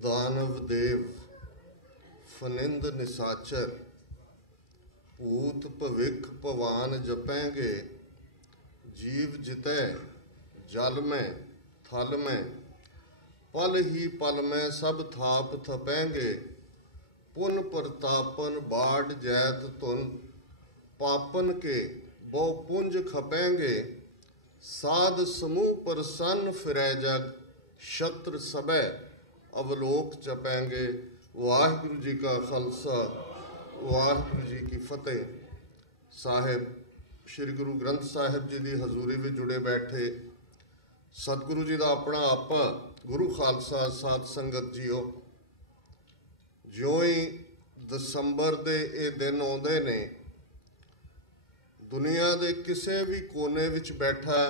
दानव देव फनिंद निसाचर भूत भविख भवान जपेंगे। जीव जितै जल में थल में पल ही पल में सब थाप थपेंगे। पुन प्रतापन बाढ़ जैत तुन पापन के बहु पुंज खपेंगे। साध समूह प्रसन्न फिरै जग शत्रु सबै अवलोक चपेंगे। वाहिगुरु जी का खालसा वाहिगुरु जी की फतेह। साहिब श्री गुरु ग्रंथ साहिब जी की हजूरी में जुड़े बैठे सतगुरु जी का अपना आपा गुरु खालसा साध संगत जीओ, ज्यों ही दसंबर के ये दिन आउंदे ने, दुनिया के किसी भी कोने विच बैठा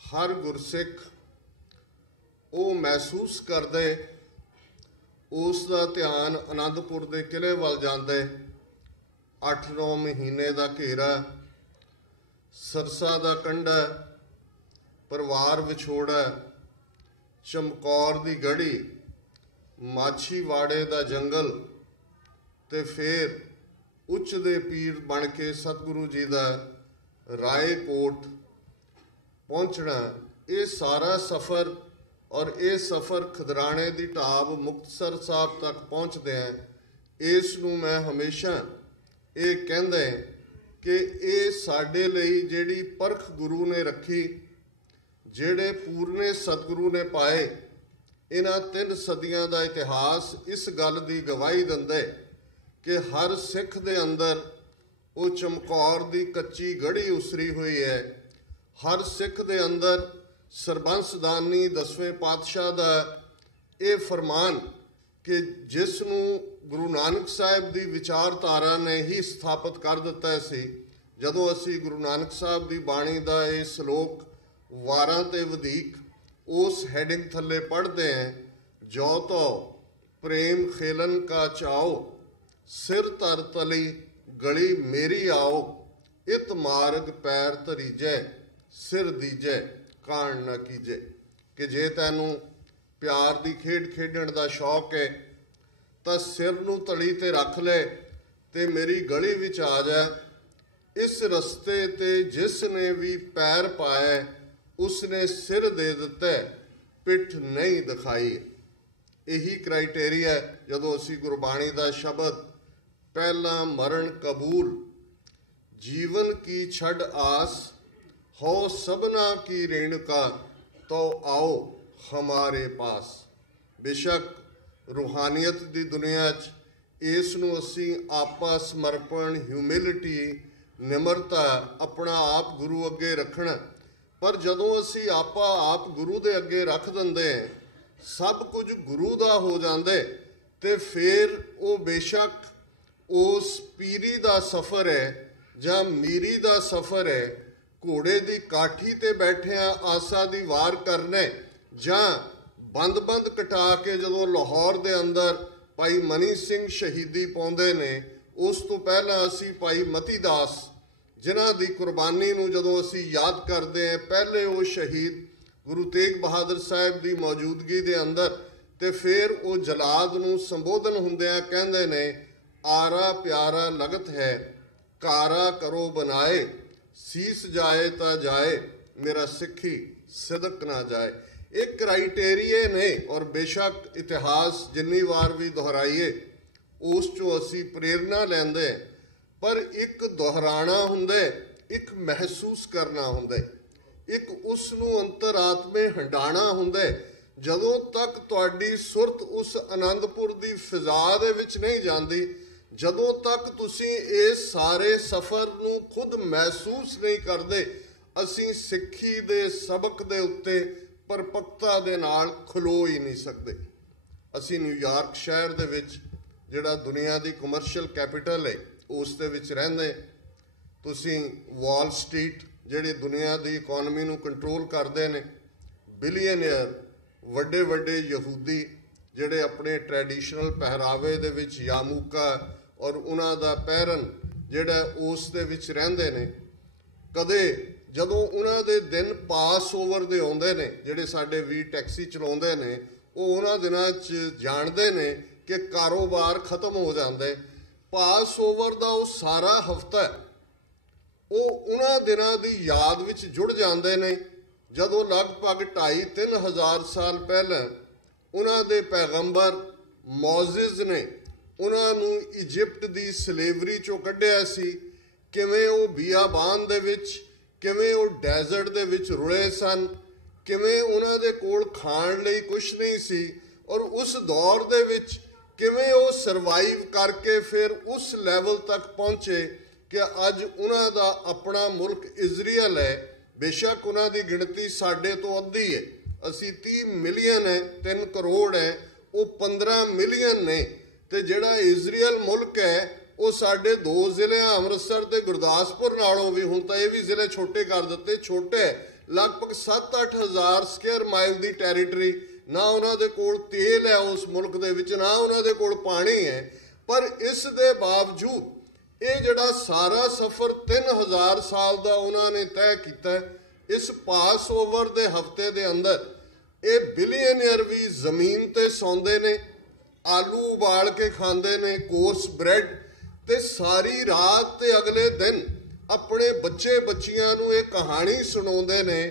हर गुरसिख वो महसूस करदे, उसका ध्यान आनंदपुर के किले वाल जांदे। 8-9 महीने का घेरा, सरसा का कंढा, परिवार विछोड़ा, चमकौर की गढ़ी, माछीवाड़े का जंगल, ते फिर उच्च दे पीर बन के सतगुरु जी का रायकोट पहुँचना। ये सारा सफ़र और ये सफ़र खदराने की ढाब मुक्तसर साहब तक पहुँचते हैं। इस नूं मैं हमेशा ये कहंदा कि ये साडे लई जिहड़ी परख गुरु ने रखी, जिहड़े पूरने सतगुरु ने पाए, इन्हां 3 सदियां का इतिहास इस गल की गवाही दिंदा है कि हर सिख दे अंदर वो चमकौर की कच्ची गढ़ी उसरी हुई है। हर सिख दे अंदर सरबंसदानी 10वें पातशाह का ये फरमान कि जिसनूं गुरु नानक साहिब की विचारधारा ने ही स्थापित कर दिता सी। जदों असी गुरु नानक साहब की बाणी का ये श्लोक वारां ते वधीक उस हैडिंग थले पढ़ते हैं, जो तो प्रेम खेलन का चाओ, सिर तर तली गली मेरी आओ, इत मार्ग पैर धरीजै, सिर दीजै कान न कीजे। कि जे तैनू प्यार की खेड खेडण का शौक है तो सिर नू तली ते रख ले ते मेरी गली विच आ जा। इस रस्ते ते जिसने भी पैर पाया उसने सिर दे दिता, पिठ नहीं दिखाई। यही क्राइटेरिया जदों असी गुरबाणी का शब्द पहला मरण कबूल, जीवन की छड़ आस, हो सबना की रेणुका, तो आओ हमारे पास। बेशक रूहानियत की दुनिया इस नूं असी आपा समर्पण, ह्यूमिलिटी, निमरता, अपना आप गुरु अगे रखना। पर जदों असी आपा आप गुरु दे अगे रख दिंदे हैं, सब कुछ गुरु दा हो जांदे, ते फिर वो बेशक उस पीरी दा सफ़र है जां मीरी दा सफ़र है, घोड़े की काठी ते बैठिया आसा दी वार करने, जां बंद बंद कटा के जदों लाहौर दे अंदर भाई मनी सिंह शहीदी पाउंदे ने, उस तो पहला असी भाई मती दास जिन्हां दी कुर्बानी नूं जदों असी याद करते हैं, पहले वो शहीद गुरु तेग बहादुर साहिब की मौजूदगी दे अंदर, ते फिर वो जलाद नूं संबोधन हुंदिआं कहंदे ने, आरा प्यारा लगत है कारा करो बनाए, सीस जाए ता जाए मेरा सिखी सिदक ना जाए। एक क्राइटेरिए ने, और बेशक इतिहास जिन्नी बार भी दोहराइए उस चों असी प्रेरणा लैंदे, पर एक दोहराना हुंदे, एक महसूस करना हुंदे, एक उसनूं अंतरात्मे हंडाना हुंदे। जदों तक तुहाडी सुरत उस आनंदपुर की फिजा दे विच नहीं जाती, जदों तक तुसीं इस सारे सफ़र नूं खुद महसूस नहीं करते, असीं सिੱਖੀ दे सबक दे उत्ते परपक्ता दे नाल खलो ही नहीं सकते। असीं न्यूयॉर्क शहर दे विच जिहड़ा दुनिया की कमर्शियल कैपिटल है उस दे विच रहिंदे, तुसीं वॉल स्ट्रीट जिहड़ी दुनिया की इकोनमी नूं कंट्रोल करते हैं, बिलियनियर वड्डे वड्डे यहूदी जिहड़े अपने ट्रैडिशनल पहरावे दे विच यामूका और उन्हां दा पहरन जिहड़ा उस दे विच रहिंदे ने, कदे जदों उन्हां दे दिन पास ओवर दे आउंदे ने, जिहड़े साडे वीर टैक्सी चलाउंदे ने, ਉਹ ਉਹਨਾਂ ਦਿਨਾਂ 'ਚ ਜਾਣਦੇ ਨੇ ਕਿ ਕਾਰੋਬਾਰ ਖਤਮ ਹੋ ਜਾਂਦੇ। ਪਾਸ ਓਵਰ ਦਾ ਉਹ ਸਾਰਾ ਹਫ਼ਤਾ ਉਹ ਉਹਨਾਂ ਦਿਨਾਂ ਦੀ ਯਾਦ ਵਿੱਚ ਜੁੜ ਜਾਂਦੇ ਨੇ ਜਦੋਂ ਲਗਭਗ 2,5-3 ਹਜ਼ਾਰ ਸਾਲ ਪਹਿਲਾਂ ਉਹਨਾਂ ਦੇ ਪੈਗੰਬਰ ਮੋਜ਼ਿਸ ਨੇ ਉਹਨਾਂ ਨੂੰ ਇਜਿਪਟ ਦੀ ਸਲੇਵਰੀ 'ਚੋਂ ਕੱਢਿਆ ਸੀ। ਕਿਵੇਂ ਉਹ ਬੀਆਬਾਨ ਦੇ ਵਿੱਚ, ਕਿਵੇਂ ਉਹ ਡੈਜ਼ਰਟ ਦੇ ਵਿੱਚ ਰੁਲੇ ਸਨ, ਕਿਵੇਂ ਉਹਨਾਂ ਦੇ ਕੋਲ ਖਾਣ ਲਈ ਕੁਛ ਨਹੀਂ ਸੀ, ਔਰ ਉਸ ਦੌਰ ਦੇ ਵਿੱਚ ਕਿਵੇਂ ਉਹ ਸਰਵਾਈਵ ਕਰਕੇ ਫਿਰ ਉਸ ਲੈਵਲ ਤੱਕ ਪਹੁੰਚੇ ਕਿ ਅੱਜ ਉਹਨਾਂ ਦਾ ਆਪਣਾ ਮੁਲਕ ਇਜ਼ਰਾਈਲ ਹੈ। ਬੇਸ਼ੱਕ ਉਹਨਾਂ ਦੀ ਗਿਣਤੀ ਸਾਡੇ ਤੋਂ ਅੱਧੀ ਹੈ, ਅਸੀਂ 30 ਮਿਲੀਅਨ ਹੈ, 3 ਕਰੋੜ ਹੈ, ਉਹ 15 ਮਿਲੀਅਨ ਨੇ। ਤੇ ਜਿਹੜਾ ਇਜ਼ਰਾਈਲ ਮੁਲਕ ਹੈ ਉਹ ਸਾਡੇ 2 ਜ਼ਿਲ੍ਹੇ ਅੰਮ੍ਰਿਤਸਰ ਤੇ ਗੁਰਦਾਸਪੁਰ ਨਾਲੋਂ ਵੀ, ਹੁਣ ਤਾਂ ਇਹ ਵੀ ਜ਼ਿਲ੍ਹੇ ਛੋਟੇ ਕਰ ਦਿੱਤੇ, ਛੋਟੇ ਲਗਭਗ 7-8 ਹਜ਼ਾਰ ਸਕੁਅਰ ਮਾਈਲ ਦੀ ਟੈਰੀਟਰੀ। ਨਾ ਉਹਨਾਂ ਦੇ ਕੋਲ ਤੇਲ ਹੈ ਉਸ ਮੁਲਕ ਦੇ ਵਿੱਚ, ਨਾ ਉਹਨਾਂ ਦੇ ਕੋਲ ਪਾਣੀ ਹੈ, ਪਰ ਇਸ ਦੇ ਬਾਵਜੂਦ ਇਹ ਜਿਹੜਾ ਸਾਰਾ ਸਫ਼ਰ 3000 ਸਾਲ ਦਾ ਉਹਨਾਂ ਨੇ ਤੈਅ ਕੀਤਾ, ਇਸ ਪਾਸ ਓਵਰ ਦੇ ਹਫ਼ਤੇ ਦੇ ਅੰਦਰ ਇਹ ਬਿਲੀਅਨਰ ਵੀ ਜ਼ਮੀਨ ਤੇ ਸੌਂਦੇ ਨੇ, ਆਲੂ ਉਬਾਲ ਕੇ ਖਾਂਦੇ ਨੇ, ਕੋਰਸ ਬ੍ਰੈਡ, ਤੇ ਸਾਰੀ ਰਾਤ ਤੇ ਅਗਲੇ ਦਿਨ ਆਪਣੇ ਬੱਚੇ ਬੱਚੀਆਂ ਨੂੰ ਇਹ ਕਹਾਣੀ ਸੁਣਾਉਂਦੇ ਨੇ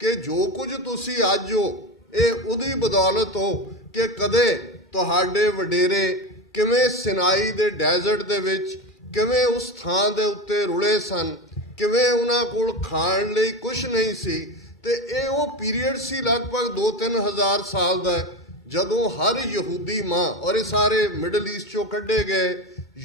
ਕਿ ਜੋ ਕੁਝ ਤੁਸੀਂ ਅੱਜ ਹੋ ਇਹ ਉਹਦੀ ਬਦੌਲਤ ਹੋ ਕਿ ਕਦੇ ਤੁਹਾਡੇ ਵਡੇਰੇ ਕਿਵੇਂ ਸਿਨਾਈ ਦੇ ਡੈਜ਼ਰਟ ਦੇ ਵਿੱਚ ਕਿਵੇਂ ਉਸ ਥਾਂ ਦੇ ਉੱਤੇ ਰੁਲੇ ਸਨ, ਕਿਵੇਂ ਉਹਨਾਂ ਕੋਲ ਖਾਣ ਲਈ ਕੁਛ ਨਹੀਂ ਸੀ। ਤੇ ਇਹ ਉਹ ਪੀਰੀਅਡ ਸੀ ਲਗਭਗ 2-3 ਹਜ਼ਾਰ ਸਾਲ ਦਾ ਜਦੋਂ ਹਰ ਯਹੂਦੀ ਮਾਂ, ਔਰ ਇਹ ਸਾਰੇ ਮਿਡਲ ਈਸਟ 'ਚੋਂ ਕੱਢੇ ਗਏ,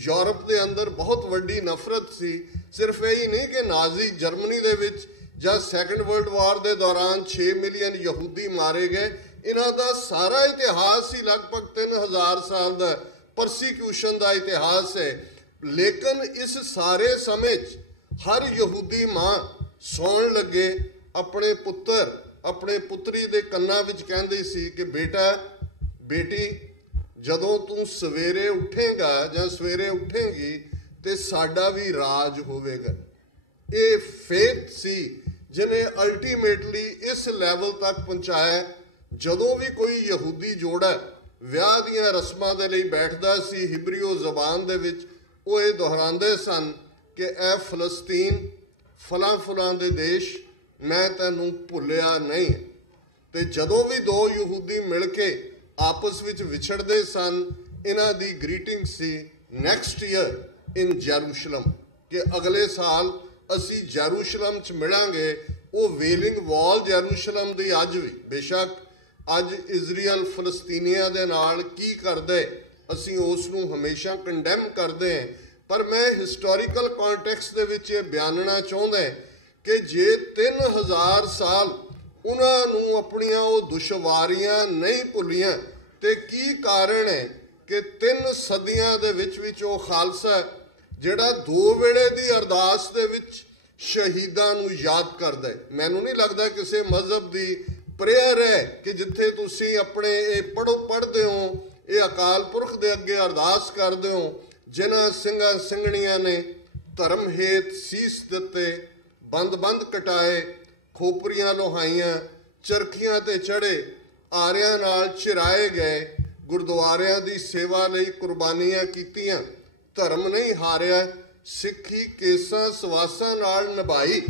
ਯੂਰਪ ਦੇ ਅੰਦਰ ਬਹੁਤ ਵੱਡੀ ਨਫ਼ਰਤ ਸੀ। ਸਿਰਫ ਇਹੀ ਨਹੀਂ ਕਿ ਨਾਜ਼ੀ ਜਰਮਨੀ ਦੇ ਵਿੱਚ ਜਾਂ ਸੈਕੰਡ ਵਰਲਡ ਵਾਰ ਦੇ ਦੌਰਾਨ 6 ਮਿਲੀਅਨ ਯਹੂਦੀ ਮਾਰੇ ਗਏ, ਇਹਨਾਂ ਦਾ ਸਾਰਾ ਇਤਿਹਾਸ ਹੀ ਲਗਭਗ 3000 ਸਾਲ ਦਾ ਪਰਸੀਕਿਊਸ਼ਨ ਦਾ ਇਤਿਹਾਸ ਹੈ। ਲੇਕਿਨ ਇਸ ਸਾਰੇ ਸਮੇਂ 'ਚ ਹਰ ਯਹੂਦੀ ਮਾਂ ਸੌਣ ਲੱਗੇ ਆਪਣੇ ਪੁੱਤਰ, ਆਪਣੇ ਪੁੱਤਰੀ ਦੇ ਕੰਨਾਂ ਵਿੱਚ ਕਹਿੰਦੀ ਸੀ ਕਿ ਬੇਟਾ, ਬੇਟੀ, ਜਦੋਂ ਤੂੰ ਸਵੇਰੇ ਉੱਠੇਗਾ ਜਾਂ ਸਵੇਰੇ ਉੱਠੇਗੀ ਤੇ ਸਾਡਾ ਵੀ ਰਾਜ ਹੋਵੇਗਾ। ਇਹ ਫੇਥ ਸੀ ਜਿਹਨੇ ਅਲਟੀਮੇਟਲੀ ਇਸ ਲੈਵਲ ਤੱਕ ਪਹੁੰਚਾਇਆ। ਜਦੋਂ ਵੀ ਕੋਈ ਯਹੂਦੀ ਜੋੜਾ ਵਿਆਹ ਦੀਆਂ ਰਸਮਾਂ ਦੇ ਲਈ ਬੈਠਦਾ ਸੀ ਹਿਬਰੀਓ ਜ਼ਬਾਨ ਦੇ ਵਿੱਚ, ਉਹ ਇਹ ਦੁਹਰਾਉਂਦੇ ਸਨ ਕਿ ਐ ਫਲਸਤੀਨ, ਫਲਾਂ ਫੁਲਾਂ ਦੇ ਦੇਸ਼, ਮੈਂ ਤੈਨੂੰ ਭੁੱਲਿਆ ਨਹੀਂ। ਤੇ ਜਦੋਂ ਵੀ 2 ਯਹੂਦੀ ਮਿਲ ਕੇ ਆਪਸ ਵਿੱਚ ਵਿਛੜਦੇ ਸਨ, ਇਹਨਾਂ ਦੀ ਗ੍ਰੀਟਿੰਗ ਸੀ ਨੈਕਸਟ ਈਅਰ ਇਨ ਜੈਰੂਸ਼ਲਮ, ਕਿ ਅਗਲੇ ਸਾਲ ਅਸੀਂ ਜੈਰੂਸ਼ਲਮ 'ਚ ਮਿਲਾਂਗੇ। ਉਹ ਵੇਲਿੰਗ ਵਾਲ ਜੈਰੂਸ਼ਲਮ ਦੀ ਅੱਜ ਵੀ, ਬੇਸ਼ੱਕ ਅੱਜ ਇਜ਼ਰਾਈਲ ਫਲਸਤੀਨੀਆਂ ਦੇ ਨਾਲ ਕੀ ਕਰਦੇ ਅਸੀਂ ਉਸ ਨੂੰ ਹਮੇਸ਼ਾ ਕੰਡੈਮ ਕਰਦੇ ਹਾਂ, ਪਰ ਮੈਂ ਹਿਸਟੋਰੀਕਲ ਕੰਟੈਕਸਟ ਦੇ ਵਿੱਚ ਇਹ ਬਿਆਨਣਾ ਚਾਹੁੰਦਾ ਕਿ ਜੇ 3000 ਸਾਲ ਉਹਨਾਂ ਨੂੰ ਆਪਣੀਆਂ ਉਹ ਦੁਸ਼ਵਾਰੀਆਂ ਨਹੀਂ ਭੁੱਲੀਆਂ ਤੇ ਕੀ ਕਾਰਨ ਹੈ ਕਿ 3 ਸਦੀਆਂ ਦੇ ਵਿੱਚ ਉਹ ਖਾਲਸਾ ਜਿਹੜਾ 2 ਵੇਲੇ ਦੀ ਅਰਦਾਸ ਦੇ ਵਿੱਚ ਸ਼ਹੀਦਾਂ ਨੂੰ ਯਾਦ ਕਰਦਾ ਹੈ। ਮੈਨੂੰ ਨਹੀਂ ਲੱਗਦਾ ਕਿਸੇ ਮਜ਼ਹਬ ਦੀ ਪ੍ਰੇਅਰ ਹੈ ਕਿ ਜਿੱਥੇ ਤੁਸੀਂ ਆਪਣੇ ਇਹ ਪੜ੍ਹਦੇ ਹੋ, ਇਹ ਅਕਾਲ ਪੁਰਖ ਦੇ ਅੱਗੇ ਅਰਦਾਸ ਕਰਦੇ ਹੋ ਜਿਨ੍ਹਾਂ ਸਿੰਘਾਂ ਸਿੰਘਣੀਆਂ ਨੇ ਧਰਮ ਹੇਤ ਸੀਸ ਦਿੱਤੇ, ਬੰਦ ਕਟਾਏ, ਖੋਪਰੀਆਂ ਲੋਹਾਈਆਂ, ਚਰਖੀਆਂ ਤੇ ਚੜ੍ਹੇ, ਆਰਿਆਂ ਨਾਲ ਚਿਰਾਏ ਗਏ, ਗੁਰਦੁਆਰਿਆਂ ਦੀ ਸੇਵਾ ਲਈ ਕੁਰਬਾਨੀਆਂ ਕੀਤੀਆਂ, ਧਰਮ ਨਹੀਂ ਹਾਰਿਆ, ਸਿੱਖੀ ਕੇਸਾਂ ਸਵਾਸਾਂ ਨਾਲ ਨਿਭਾਈ,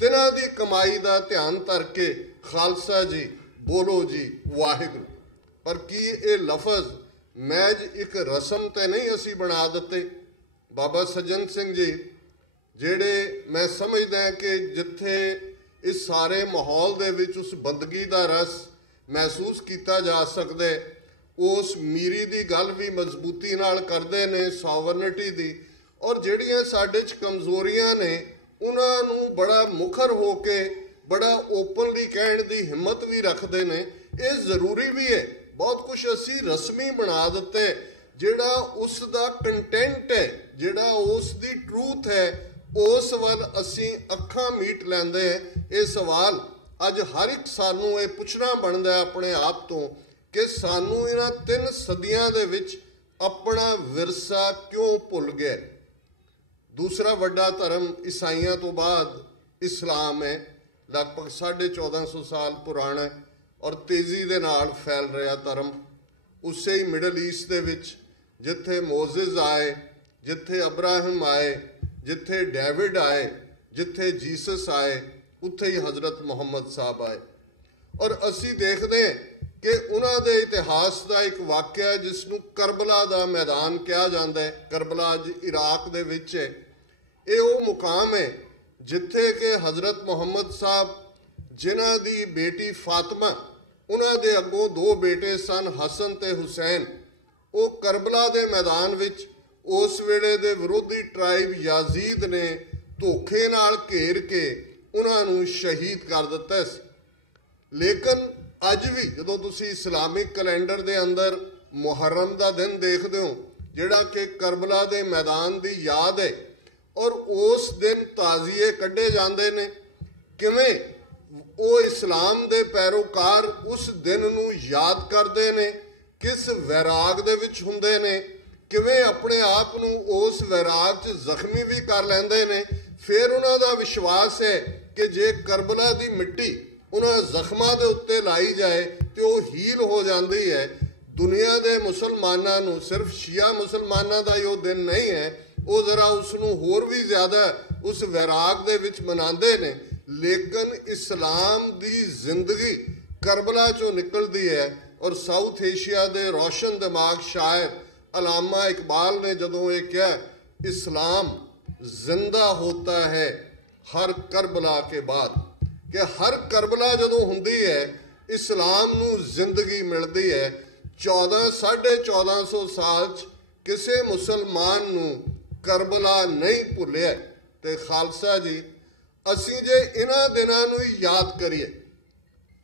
ਤਿਨਾਂ ਦੀ ਕਮਾਈ ਦਾ ਧਿਆਨ ਧਰ ਕੇ ਖਾਲਸਾ ਜੀ ਬੋਲੋ ਜੀ ਵਾਹਿਗੁਰੂ। ਪਰ ਕੀ ਇਹ ਲਫ਼ਜ਼ ਮੈਜ ਇੱਕ ਰਸਮ ਤੇ ਨਹੀਂ ਅਸੀਂ ਬਣਾ ਦਿੱਤੇ? ਬਾਬਾ ਸੱਜਣ ਸਿੰਘ ਜੀ, ਜਿਹੜੇ ਮੈਂ ਸਮਝਦਾ ਕਿ ਜਿੱਥੇ ਇਸ ਸਾਰੇ ਮਾਹੌਲ ਦੇ ਵਿੱਚ ਉਸ ਬੰਦਗੀ ਦਾ ਰਸ ਮਹਿਸੂਸ ਕੀਤਾ ਜਾ ਸਕਦਾ, ਉਸ ਮੀਰੀ ਦੀ ਗੱਲ ਵੀ ਮਜ਼ਬੂਤੀ ਨਾਲ ਕਰਦੇ ਨੇ, ਸੋਵਰਨਿਟੀ ਦੀ, ਔਰ ਜਿਹੜੀਆਂ ਸਾਡੇ 'ਚ ਕਮਜ਼ੋਰੀਆਂ ਨੇ ਉਹਨਾਂ ਨੂੰ ਬੜਾ ਮੁਖਰ ਹੋ ਕੇ ਬੜਾ ਓਪਨਲੀ ਕਹਿਣ ਦੀ ਹਿੰਮਤ ਵੀ ਰੱਖਦੇ ਨੇ। ਇਹ ਜ਼ਰੂਰੀ ਵੀ ਹੈ। ਬਹੁਤ ਕੁਝ ਅਸੀਂ ਰਸਮੀ ਬਣਾ ਦਿੱਤੇ, ਜਿਹੜਾ ਉਸ ਦਾ ਕੰਟੈਂਟ ਹੈ, ਜਿਹੜਾ ਉਸ ਦੀ ਟਰੂਥ ਹੈ, ਉਸ ਵੱਲ ਅਸੀਂ ਅੱਖਾਂ ਮੀਟ ਲੈਂਦੇ ਹਾਂ। ਇਹ ਸਵਾਲ ਅੱਜ ਹਰ ਇੱਕ ਸਾਨੂੰ ਇਹ ਪੁੱਛਣਾ ਬਣਦਾ ਆਪਣੇ ਆਪ ਤੋਂ ਕਿ ਸਾਨੂੰ ਇਹਨਾਂ 3 ਸਦੀਆਂ ਦੇ ਵਿੱਚ ਆਪਣਾ ਵਿਰਸਾ ਕਿਉਂ ਭੁੱਲ ਗਏ। ਦੂਸਰਾ ਵੱਡਾ ਧਰਮ ਈਸਾਈਆਂ ਤੋਂ ਬਾਅਦ ਇਸਲਾਮ ਹੈ, ਲਗਭਗ 1450 ਸਾਲ ਪੁਰਾਣਾ। ਔਰ ਤੇਜ਼ੀ ਦੇ ਨਾਲ ਫੈਲ ਰਿਹਾ ਧਰਮ। ਉਸੇ ਹੀ ਮਿਡਲ ਈਸਟ ਦੇ ਵਿੱਚ ਜਿੱਥੇ ਮੋਜ਼ਿਸ ਆਏ, ਜਿੱਥੇ ਅਬਰਾਹਿਮ ਆਏ, ਜਿੱਥੇ ਡੇਵਿਡ ਆਏ, ਜਿੱਥੇ ਜੀਸਸ ਆਏ, ਉੱਥੇ ਹੀ ਹਜ਼ਰਤ ਮੁਹੰਮਦ ਸਾਹਿਬ ਆਏ। ਔਰ ਅਸੀਂ ਦੇਖਦੇ ਕਿ ਉਹਨਾਂ ਦੇ ਇਤਿਹਾਸ ਦਾ ਇੱਕ ਵਾਕਿਆ ਜਿਸ ਨੂੰ ਕਰਬਲਾ ਦਾ ਮੈਦਾਨ ਕਿਹਾ ਜਾਂਦਾ ਹੈ, ਕਰਬਲਾ ਅੱਜ ਇਰਾਕ ਦੇ ਵਿੱਚ ਹੈ। ਇਹ ਉਹ ਮੁਕਾਮ ਹੈ ਜਿੱਥੇ ਕਿ ਹਜ਼ਰਤ ਮੁਹੰਮਦ ਸਾਹਿਬ, ਜਿਨ੍ਹਾਂ ਦੀ ਬੇਟੀ ਫਾਤਮਾ, ਉਹਨਾਂ ਦੇ ਅੱਗੋਂ 2 ਬੇਟੇ ਸਨ, ਹਸਨ ਤੇ ਹੁਸੈਨ, ਉਹ ਕਰਬਲਾ ਦੇ ਮੈਦਾਨ ਵਿੱਚ ਉਸ ਵੇਲੇ ਦੇ ਵਿਰੋਧੀ ਟਰਾਈਬ ਯਾਜ਼ੀਦ ਨੇ ਧੋਖੇ ਨਾਲ ਘੇਰ ਕੇ ਉਹਨਾਂ ਨੂੰ ਸ਼ਹੀਦ ਕਰ ਦਿੱਤਾ ਸੀ। ਲੇਕਿਨ ਅੱਜ ਵੀ ਜਦੋਂ ਤੁਸੀਂ ਇਸਲਾਮਿਕ ਕੈਲੰਡਰ ਦੇ ਅੰਦਰ ਮੁਹਰਮ ਦਾ ਦਿਨ ਦੇਖਦੇ ਹੋ, ਜਿਹੜਾ ਕਿ ਕਰਬਲਾ ਦੇ ਮੈਦਾਨ ਦੀ ਯਾਦ ਹੈ, ਔਰ ਉਸ ਦਿਨ ਤਾਜ਼ੀਏ ਕੱਢੇ ਜਾਂਦੇ ਨੇ, ਕਿਵੇਂ ਉਹ ਇਸਲਾਮ ਦੇ ਪੈਰੋਕਾਰ ਉਸ ਦਿਨ ਨੂੰ ਯਾਦ ਕਰਦੇ ਨੇ, ਕਿਸ ਵੈਰਾਗ ਦੇ ਵਿੱਚ ਹੁੰਦੇ ਨੇ, ਕਿਵੇਂ ਆਪਣੇ ਆਪ ਨੂੰ ਉਸ ਵੈਰਾਗ 'ਚ ਜ਼ਖਮੀ ਵੀ ਕਰ ਲੈਂਦੇ ਨੇ। ਫਿਰ ਉਹਨਾਂ ਦਾ ਵਿਸ਼ਵਾਸ ਹੈ ਕਿ ਜੇ ਕਰਬਲਾ ਦੀ ਮਿੱਟੀ ਉਹਨਾਂ ਜ਼ਖਮਾਂ ਦੇ ਉੱਤੇ ਲਾਈ ਜਾਏ ਤੇ ਉਹ ਹੀਲ ਹੋ ਜਾਂਦੀ ਹੈ। ਦੁਨੀਆ ਦੇ ਮੁਸਲਮਾਨਾਂ ਨੂੰ, ਸਿਰਫ ਸ਼ੀਆ ਮੁਸਲਮਾਨਾਂ ਦਾ ਹੀ ਉਹ ਦਿਨ ਨਹੀਂ ਹੈ, ਉਹ ਜ਼ਰਾ ਉਸ ਨੂੰ ਹੋਰ ਵੀ ਜ਼ਿਆਦਾ ਉਸ ਵੈਰਾਗ ਦੇ ਵਿੱਚ ਮਨਾਉਂਦੇ ਨੇ। ਲੇਕਿਨ ਇਸਲਾਮ ਦੀ ਜ਼ਿੰਦਗੀ ਕਰਬਲਾ 'ਚੋਂ ਨਿਕਲਦੀ ਹੈ। ਔਰ ਸਾਊਥ ਏਸ਼ੀਆ ਦੇ ਰੋਸ਼ਨ ਦਿਮਾਗ ਸ਼ਾਇਰ ਅਲਾਮਾ ਇਕਬਾਲ ਨੇ ਜਦੋਂ ਇਹ ਕਿਹਾ, ਇਸਲਾਮ ਜ਼ਿੰਦਾ ਹੋਤਾ ਹੈ ਹਰ ਕਰਬਲਾ ਕੇ ਬਾਅਦ, ਕਿ ਹਰ ਕਰਬਲਾ ਜਦੋਂ ਹੁੰਦੀ ਹੈ ਇਸਲਾਮ ਨੂੰ ਜ਼ਿੰਦਗੀ ਮਿਲਦੀ ਹੈ। 1450 ਸਾਲ 'ਚ ਕਿਸੇ ਮੁਸਲਮਾਨ ਨੂੰ ਕਰਬਲਾ ਨਹੀਂ ਭੁੱਲਿਆ। ਤੇ ਖਾਲਸਾ ਜੀ, ਅਸੀਂ ਜੇ ਇਹਨਾਂ ਦਿਨਾਂ ਨੂੰ ਹੀ ਯਾਦ ਕਰੀਏ,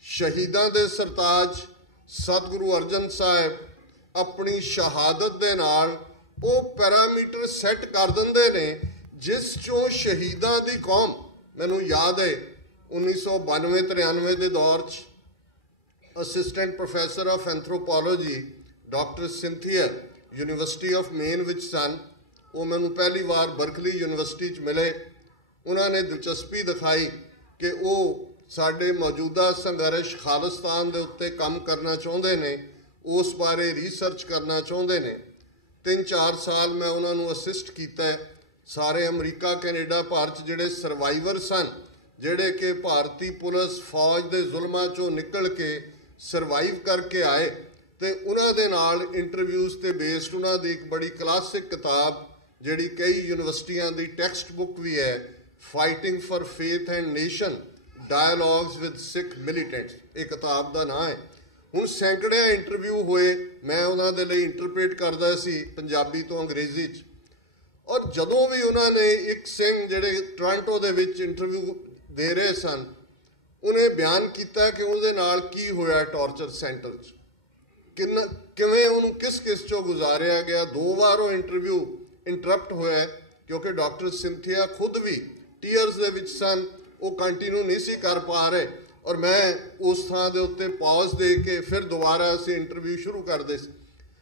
ਸ਼ਹੀਦਾਂ ਦੇ ਸਰਤਾਜ ਸਤਿਗੁਰੂ ਅਰਜਨ ਸਾਹਿਬ ਆਪਣੀ ਸ਼ਹਾਦਤ ਦੇ ਨਾਲ ਉਹ ਪੈਰਾਮੀਟਰ ਸੈੱਟ ਕਰ ਦਿੰਦੇ ਨੇ ਜਿਸ 'ਚੋਂ ਸ਼ਹੀਦਾਂ ਦੀ ਕੌਮ, ਮੈਨੂੰ ਯਾਦ ਹੈ 1992-93 ਦੇ ਦੌਰ 'ਚ assistant professor of anthropology doctor Cynthia university of Maine ਵਿੱਚ ਸਨ। ਉਹ ਮੈਨੂੰ ਪਹਿਲੀ ਵਾਰ ਬਰਕਲੀ ਯੂਨੀਵਰਸਿਟੀ 'ਚ ਮਿਲੇ। ਉਹਨਾਂ ਨੇ ਦਿਲਚਸਪੀ ਦਿਖਾਈ ਕਿ ਉਹ ਸਾਡੇ ਮੌਜੂਦਾ ਸੰਘਰਸ਼ ਖਾਲਿਸਤਾਨ ਦੇ ਉੱਤੇ ਕੰਮ ਕਰਨਾ ਚਾਹੁੰਦੇ ਨੇ, ਉਸ ਬਾਰੇ ਰਿਸਰਚ ਕਰਨਾ ਚਾਹੁੰਦੇ ਨੇ। 3-4 ਸਾਲ ਮੈਂ ਉਹਨਾਂ ਨੂੰ ਅਸਿਸਟ ਕੀਤਾ। ਸਾਰੇ ਅਮਰੀਕਾ, ਕੈਨੇਡਾ, ਭਾਰਤ ਜਿਹੜੇ ਸਰਵਾਈਵਰ ਸਨ, ਜਿਹੜੇ ਕਿ ਭਾਰਤੀ ਪੁਲਿਸ ਫੌਜ ਦੇ ਜ਼ੁਲਮਾਂ 'ਚੋਂ ਨਿਕਲ ਕੇ ਸਰਵਾਈਵ ਕਰਕੇ ਆਏ, ਤੇ ਉਹਨਾਂ ਦੇ ਨਾਲ ਇੰਟਰਵਿਊਜ਼ 'ਤੇ ਬੇਸਡ ਉਹਨਾਂ ਦੀ ਇੱਕ ਬੜੀ ਕਲਾਸਿਕ ਕਿਤਾਬ, ਜਿਹੜੀ ਕਈ ਯੂਨੀਵਰਸਿਟੀਆਂ ਦੀ ਟੈਕਸਟ ਬੁੱਕ ਵੀ ਹੈ, fighting for faith and nation, dialogues with Sikh militants, ਇਹ ਕਿਤਾਬ ਦਾ ਨਾਂ ਹੈ। ਹੁਣ ਸੈਂਕੜਿਆਂ ਇੰਟਰਵਿਊ ਹੋਏ, ਮੈਂ ਉਹਨਾਂ ਦੇ ਲਈ ਇੰਟਰਪ੍ਰੀਟ ਕਰਦਾ ਸੀ ਪੰਜਾਬੀ ਤੋਂ ਅੰਗਰੇਜ਼ੀ 'ਚ। ਔਰ ਜਦੋਂ ਵੀ ਉਹਨਾਂ ਨੇ ਇੱਕ ਸਿੰਘ ਜਿਹੜੇ ਟੋਰਾਂਟੋ ਦੇ ਵਿੱਚ ਇੰਟਰਵਿਊ ਦੇ ਰਹੇ ਸਨ, ਉਹਨੇ ਬਿਆਨ ਕੀਤਾ ਕਿ ਉਹਦੇ ਨਾਲ ਕੀ ਹੋਇਆ ਟਾਰਚਰ ਸੈਂਟਰ 'ਚ, ਕਿਵੇਂ ਉਹਨੂੰ ਕਿਸ ਚੋਂ ਗੁਜ਼ਾਰਿਆ ਗਿਆ। 2 ਵਾਰ ਉਹ ਇੰਟਰਵਿਊ ਇੰਟਰਪਟ ਹੋਇਆ ਕਿਉਂਕਿ ਡਾਕਟਰ ਸਿੰਥੀਆ ਖੁਦ ਵੀ ਟੀਅਰਸ ਦੇ ਵਿੱਚ ਸਨ, ਉਹ ਕੰਟੀਨਿਊ ਨਹੀਂ ਸੀ ਕਰ ਪਾ ਰਹੇ। ਔਰ ਮੈਂ ਉਸ ਥਾਂ ਦੇ ਉੱਤੇ ਪੌਜ਼ ਦੇ ਕੇ ਫਿਰ ਦੁਬਾਰਾ ਅਸੀਂ ਇੰਟਰਵਿਊ ਸ਼ੁਰੂ ਕਰਦੇ ਸੀ।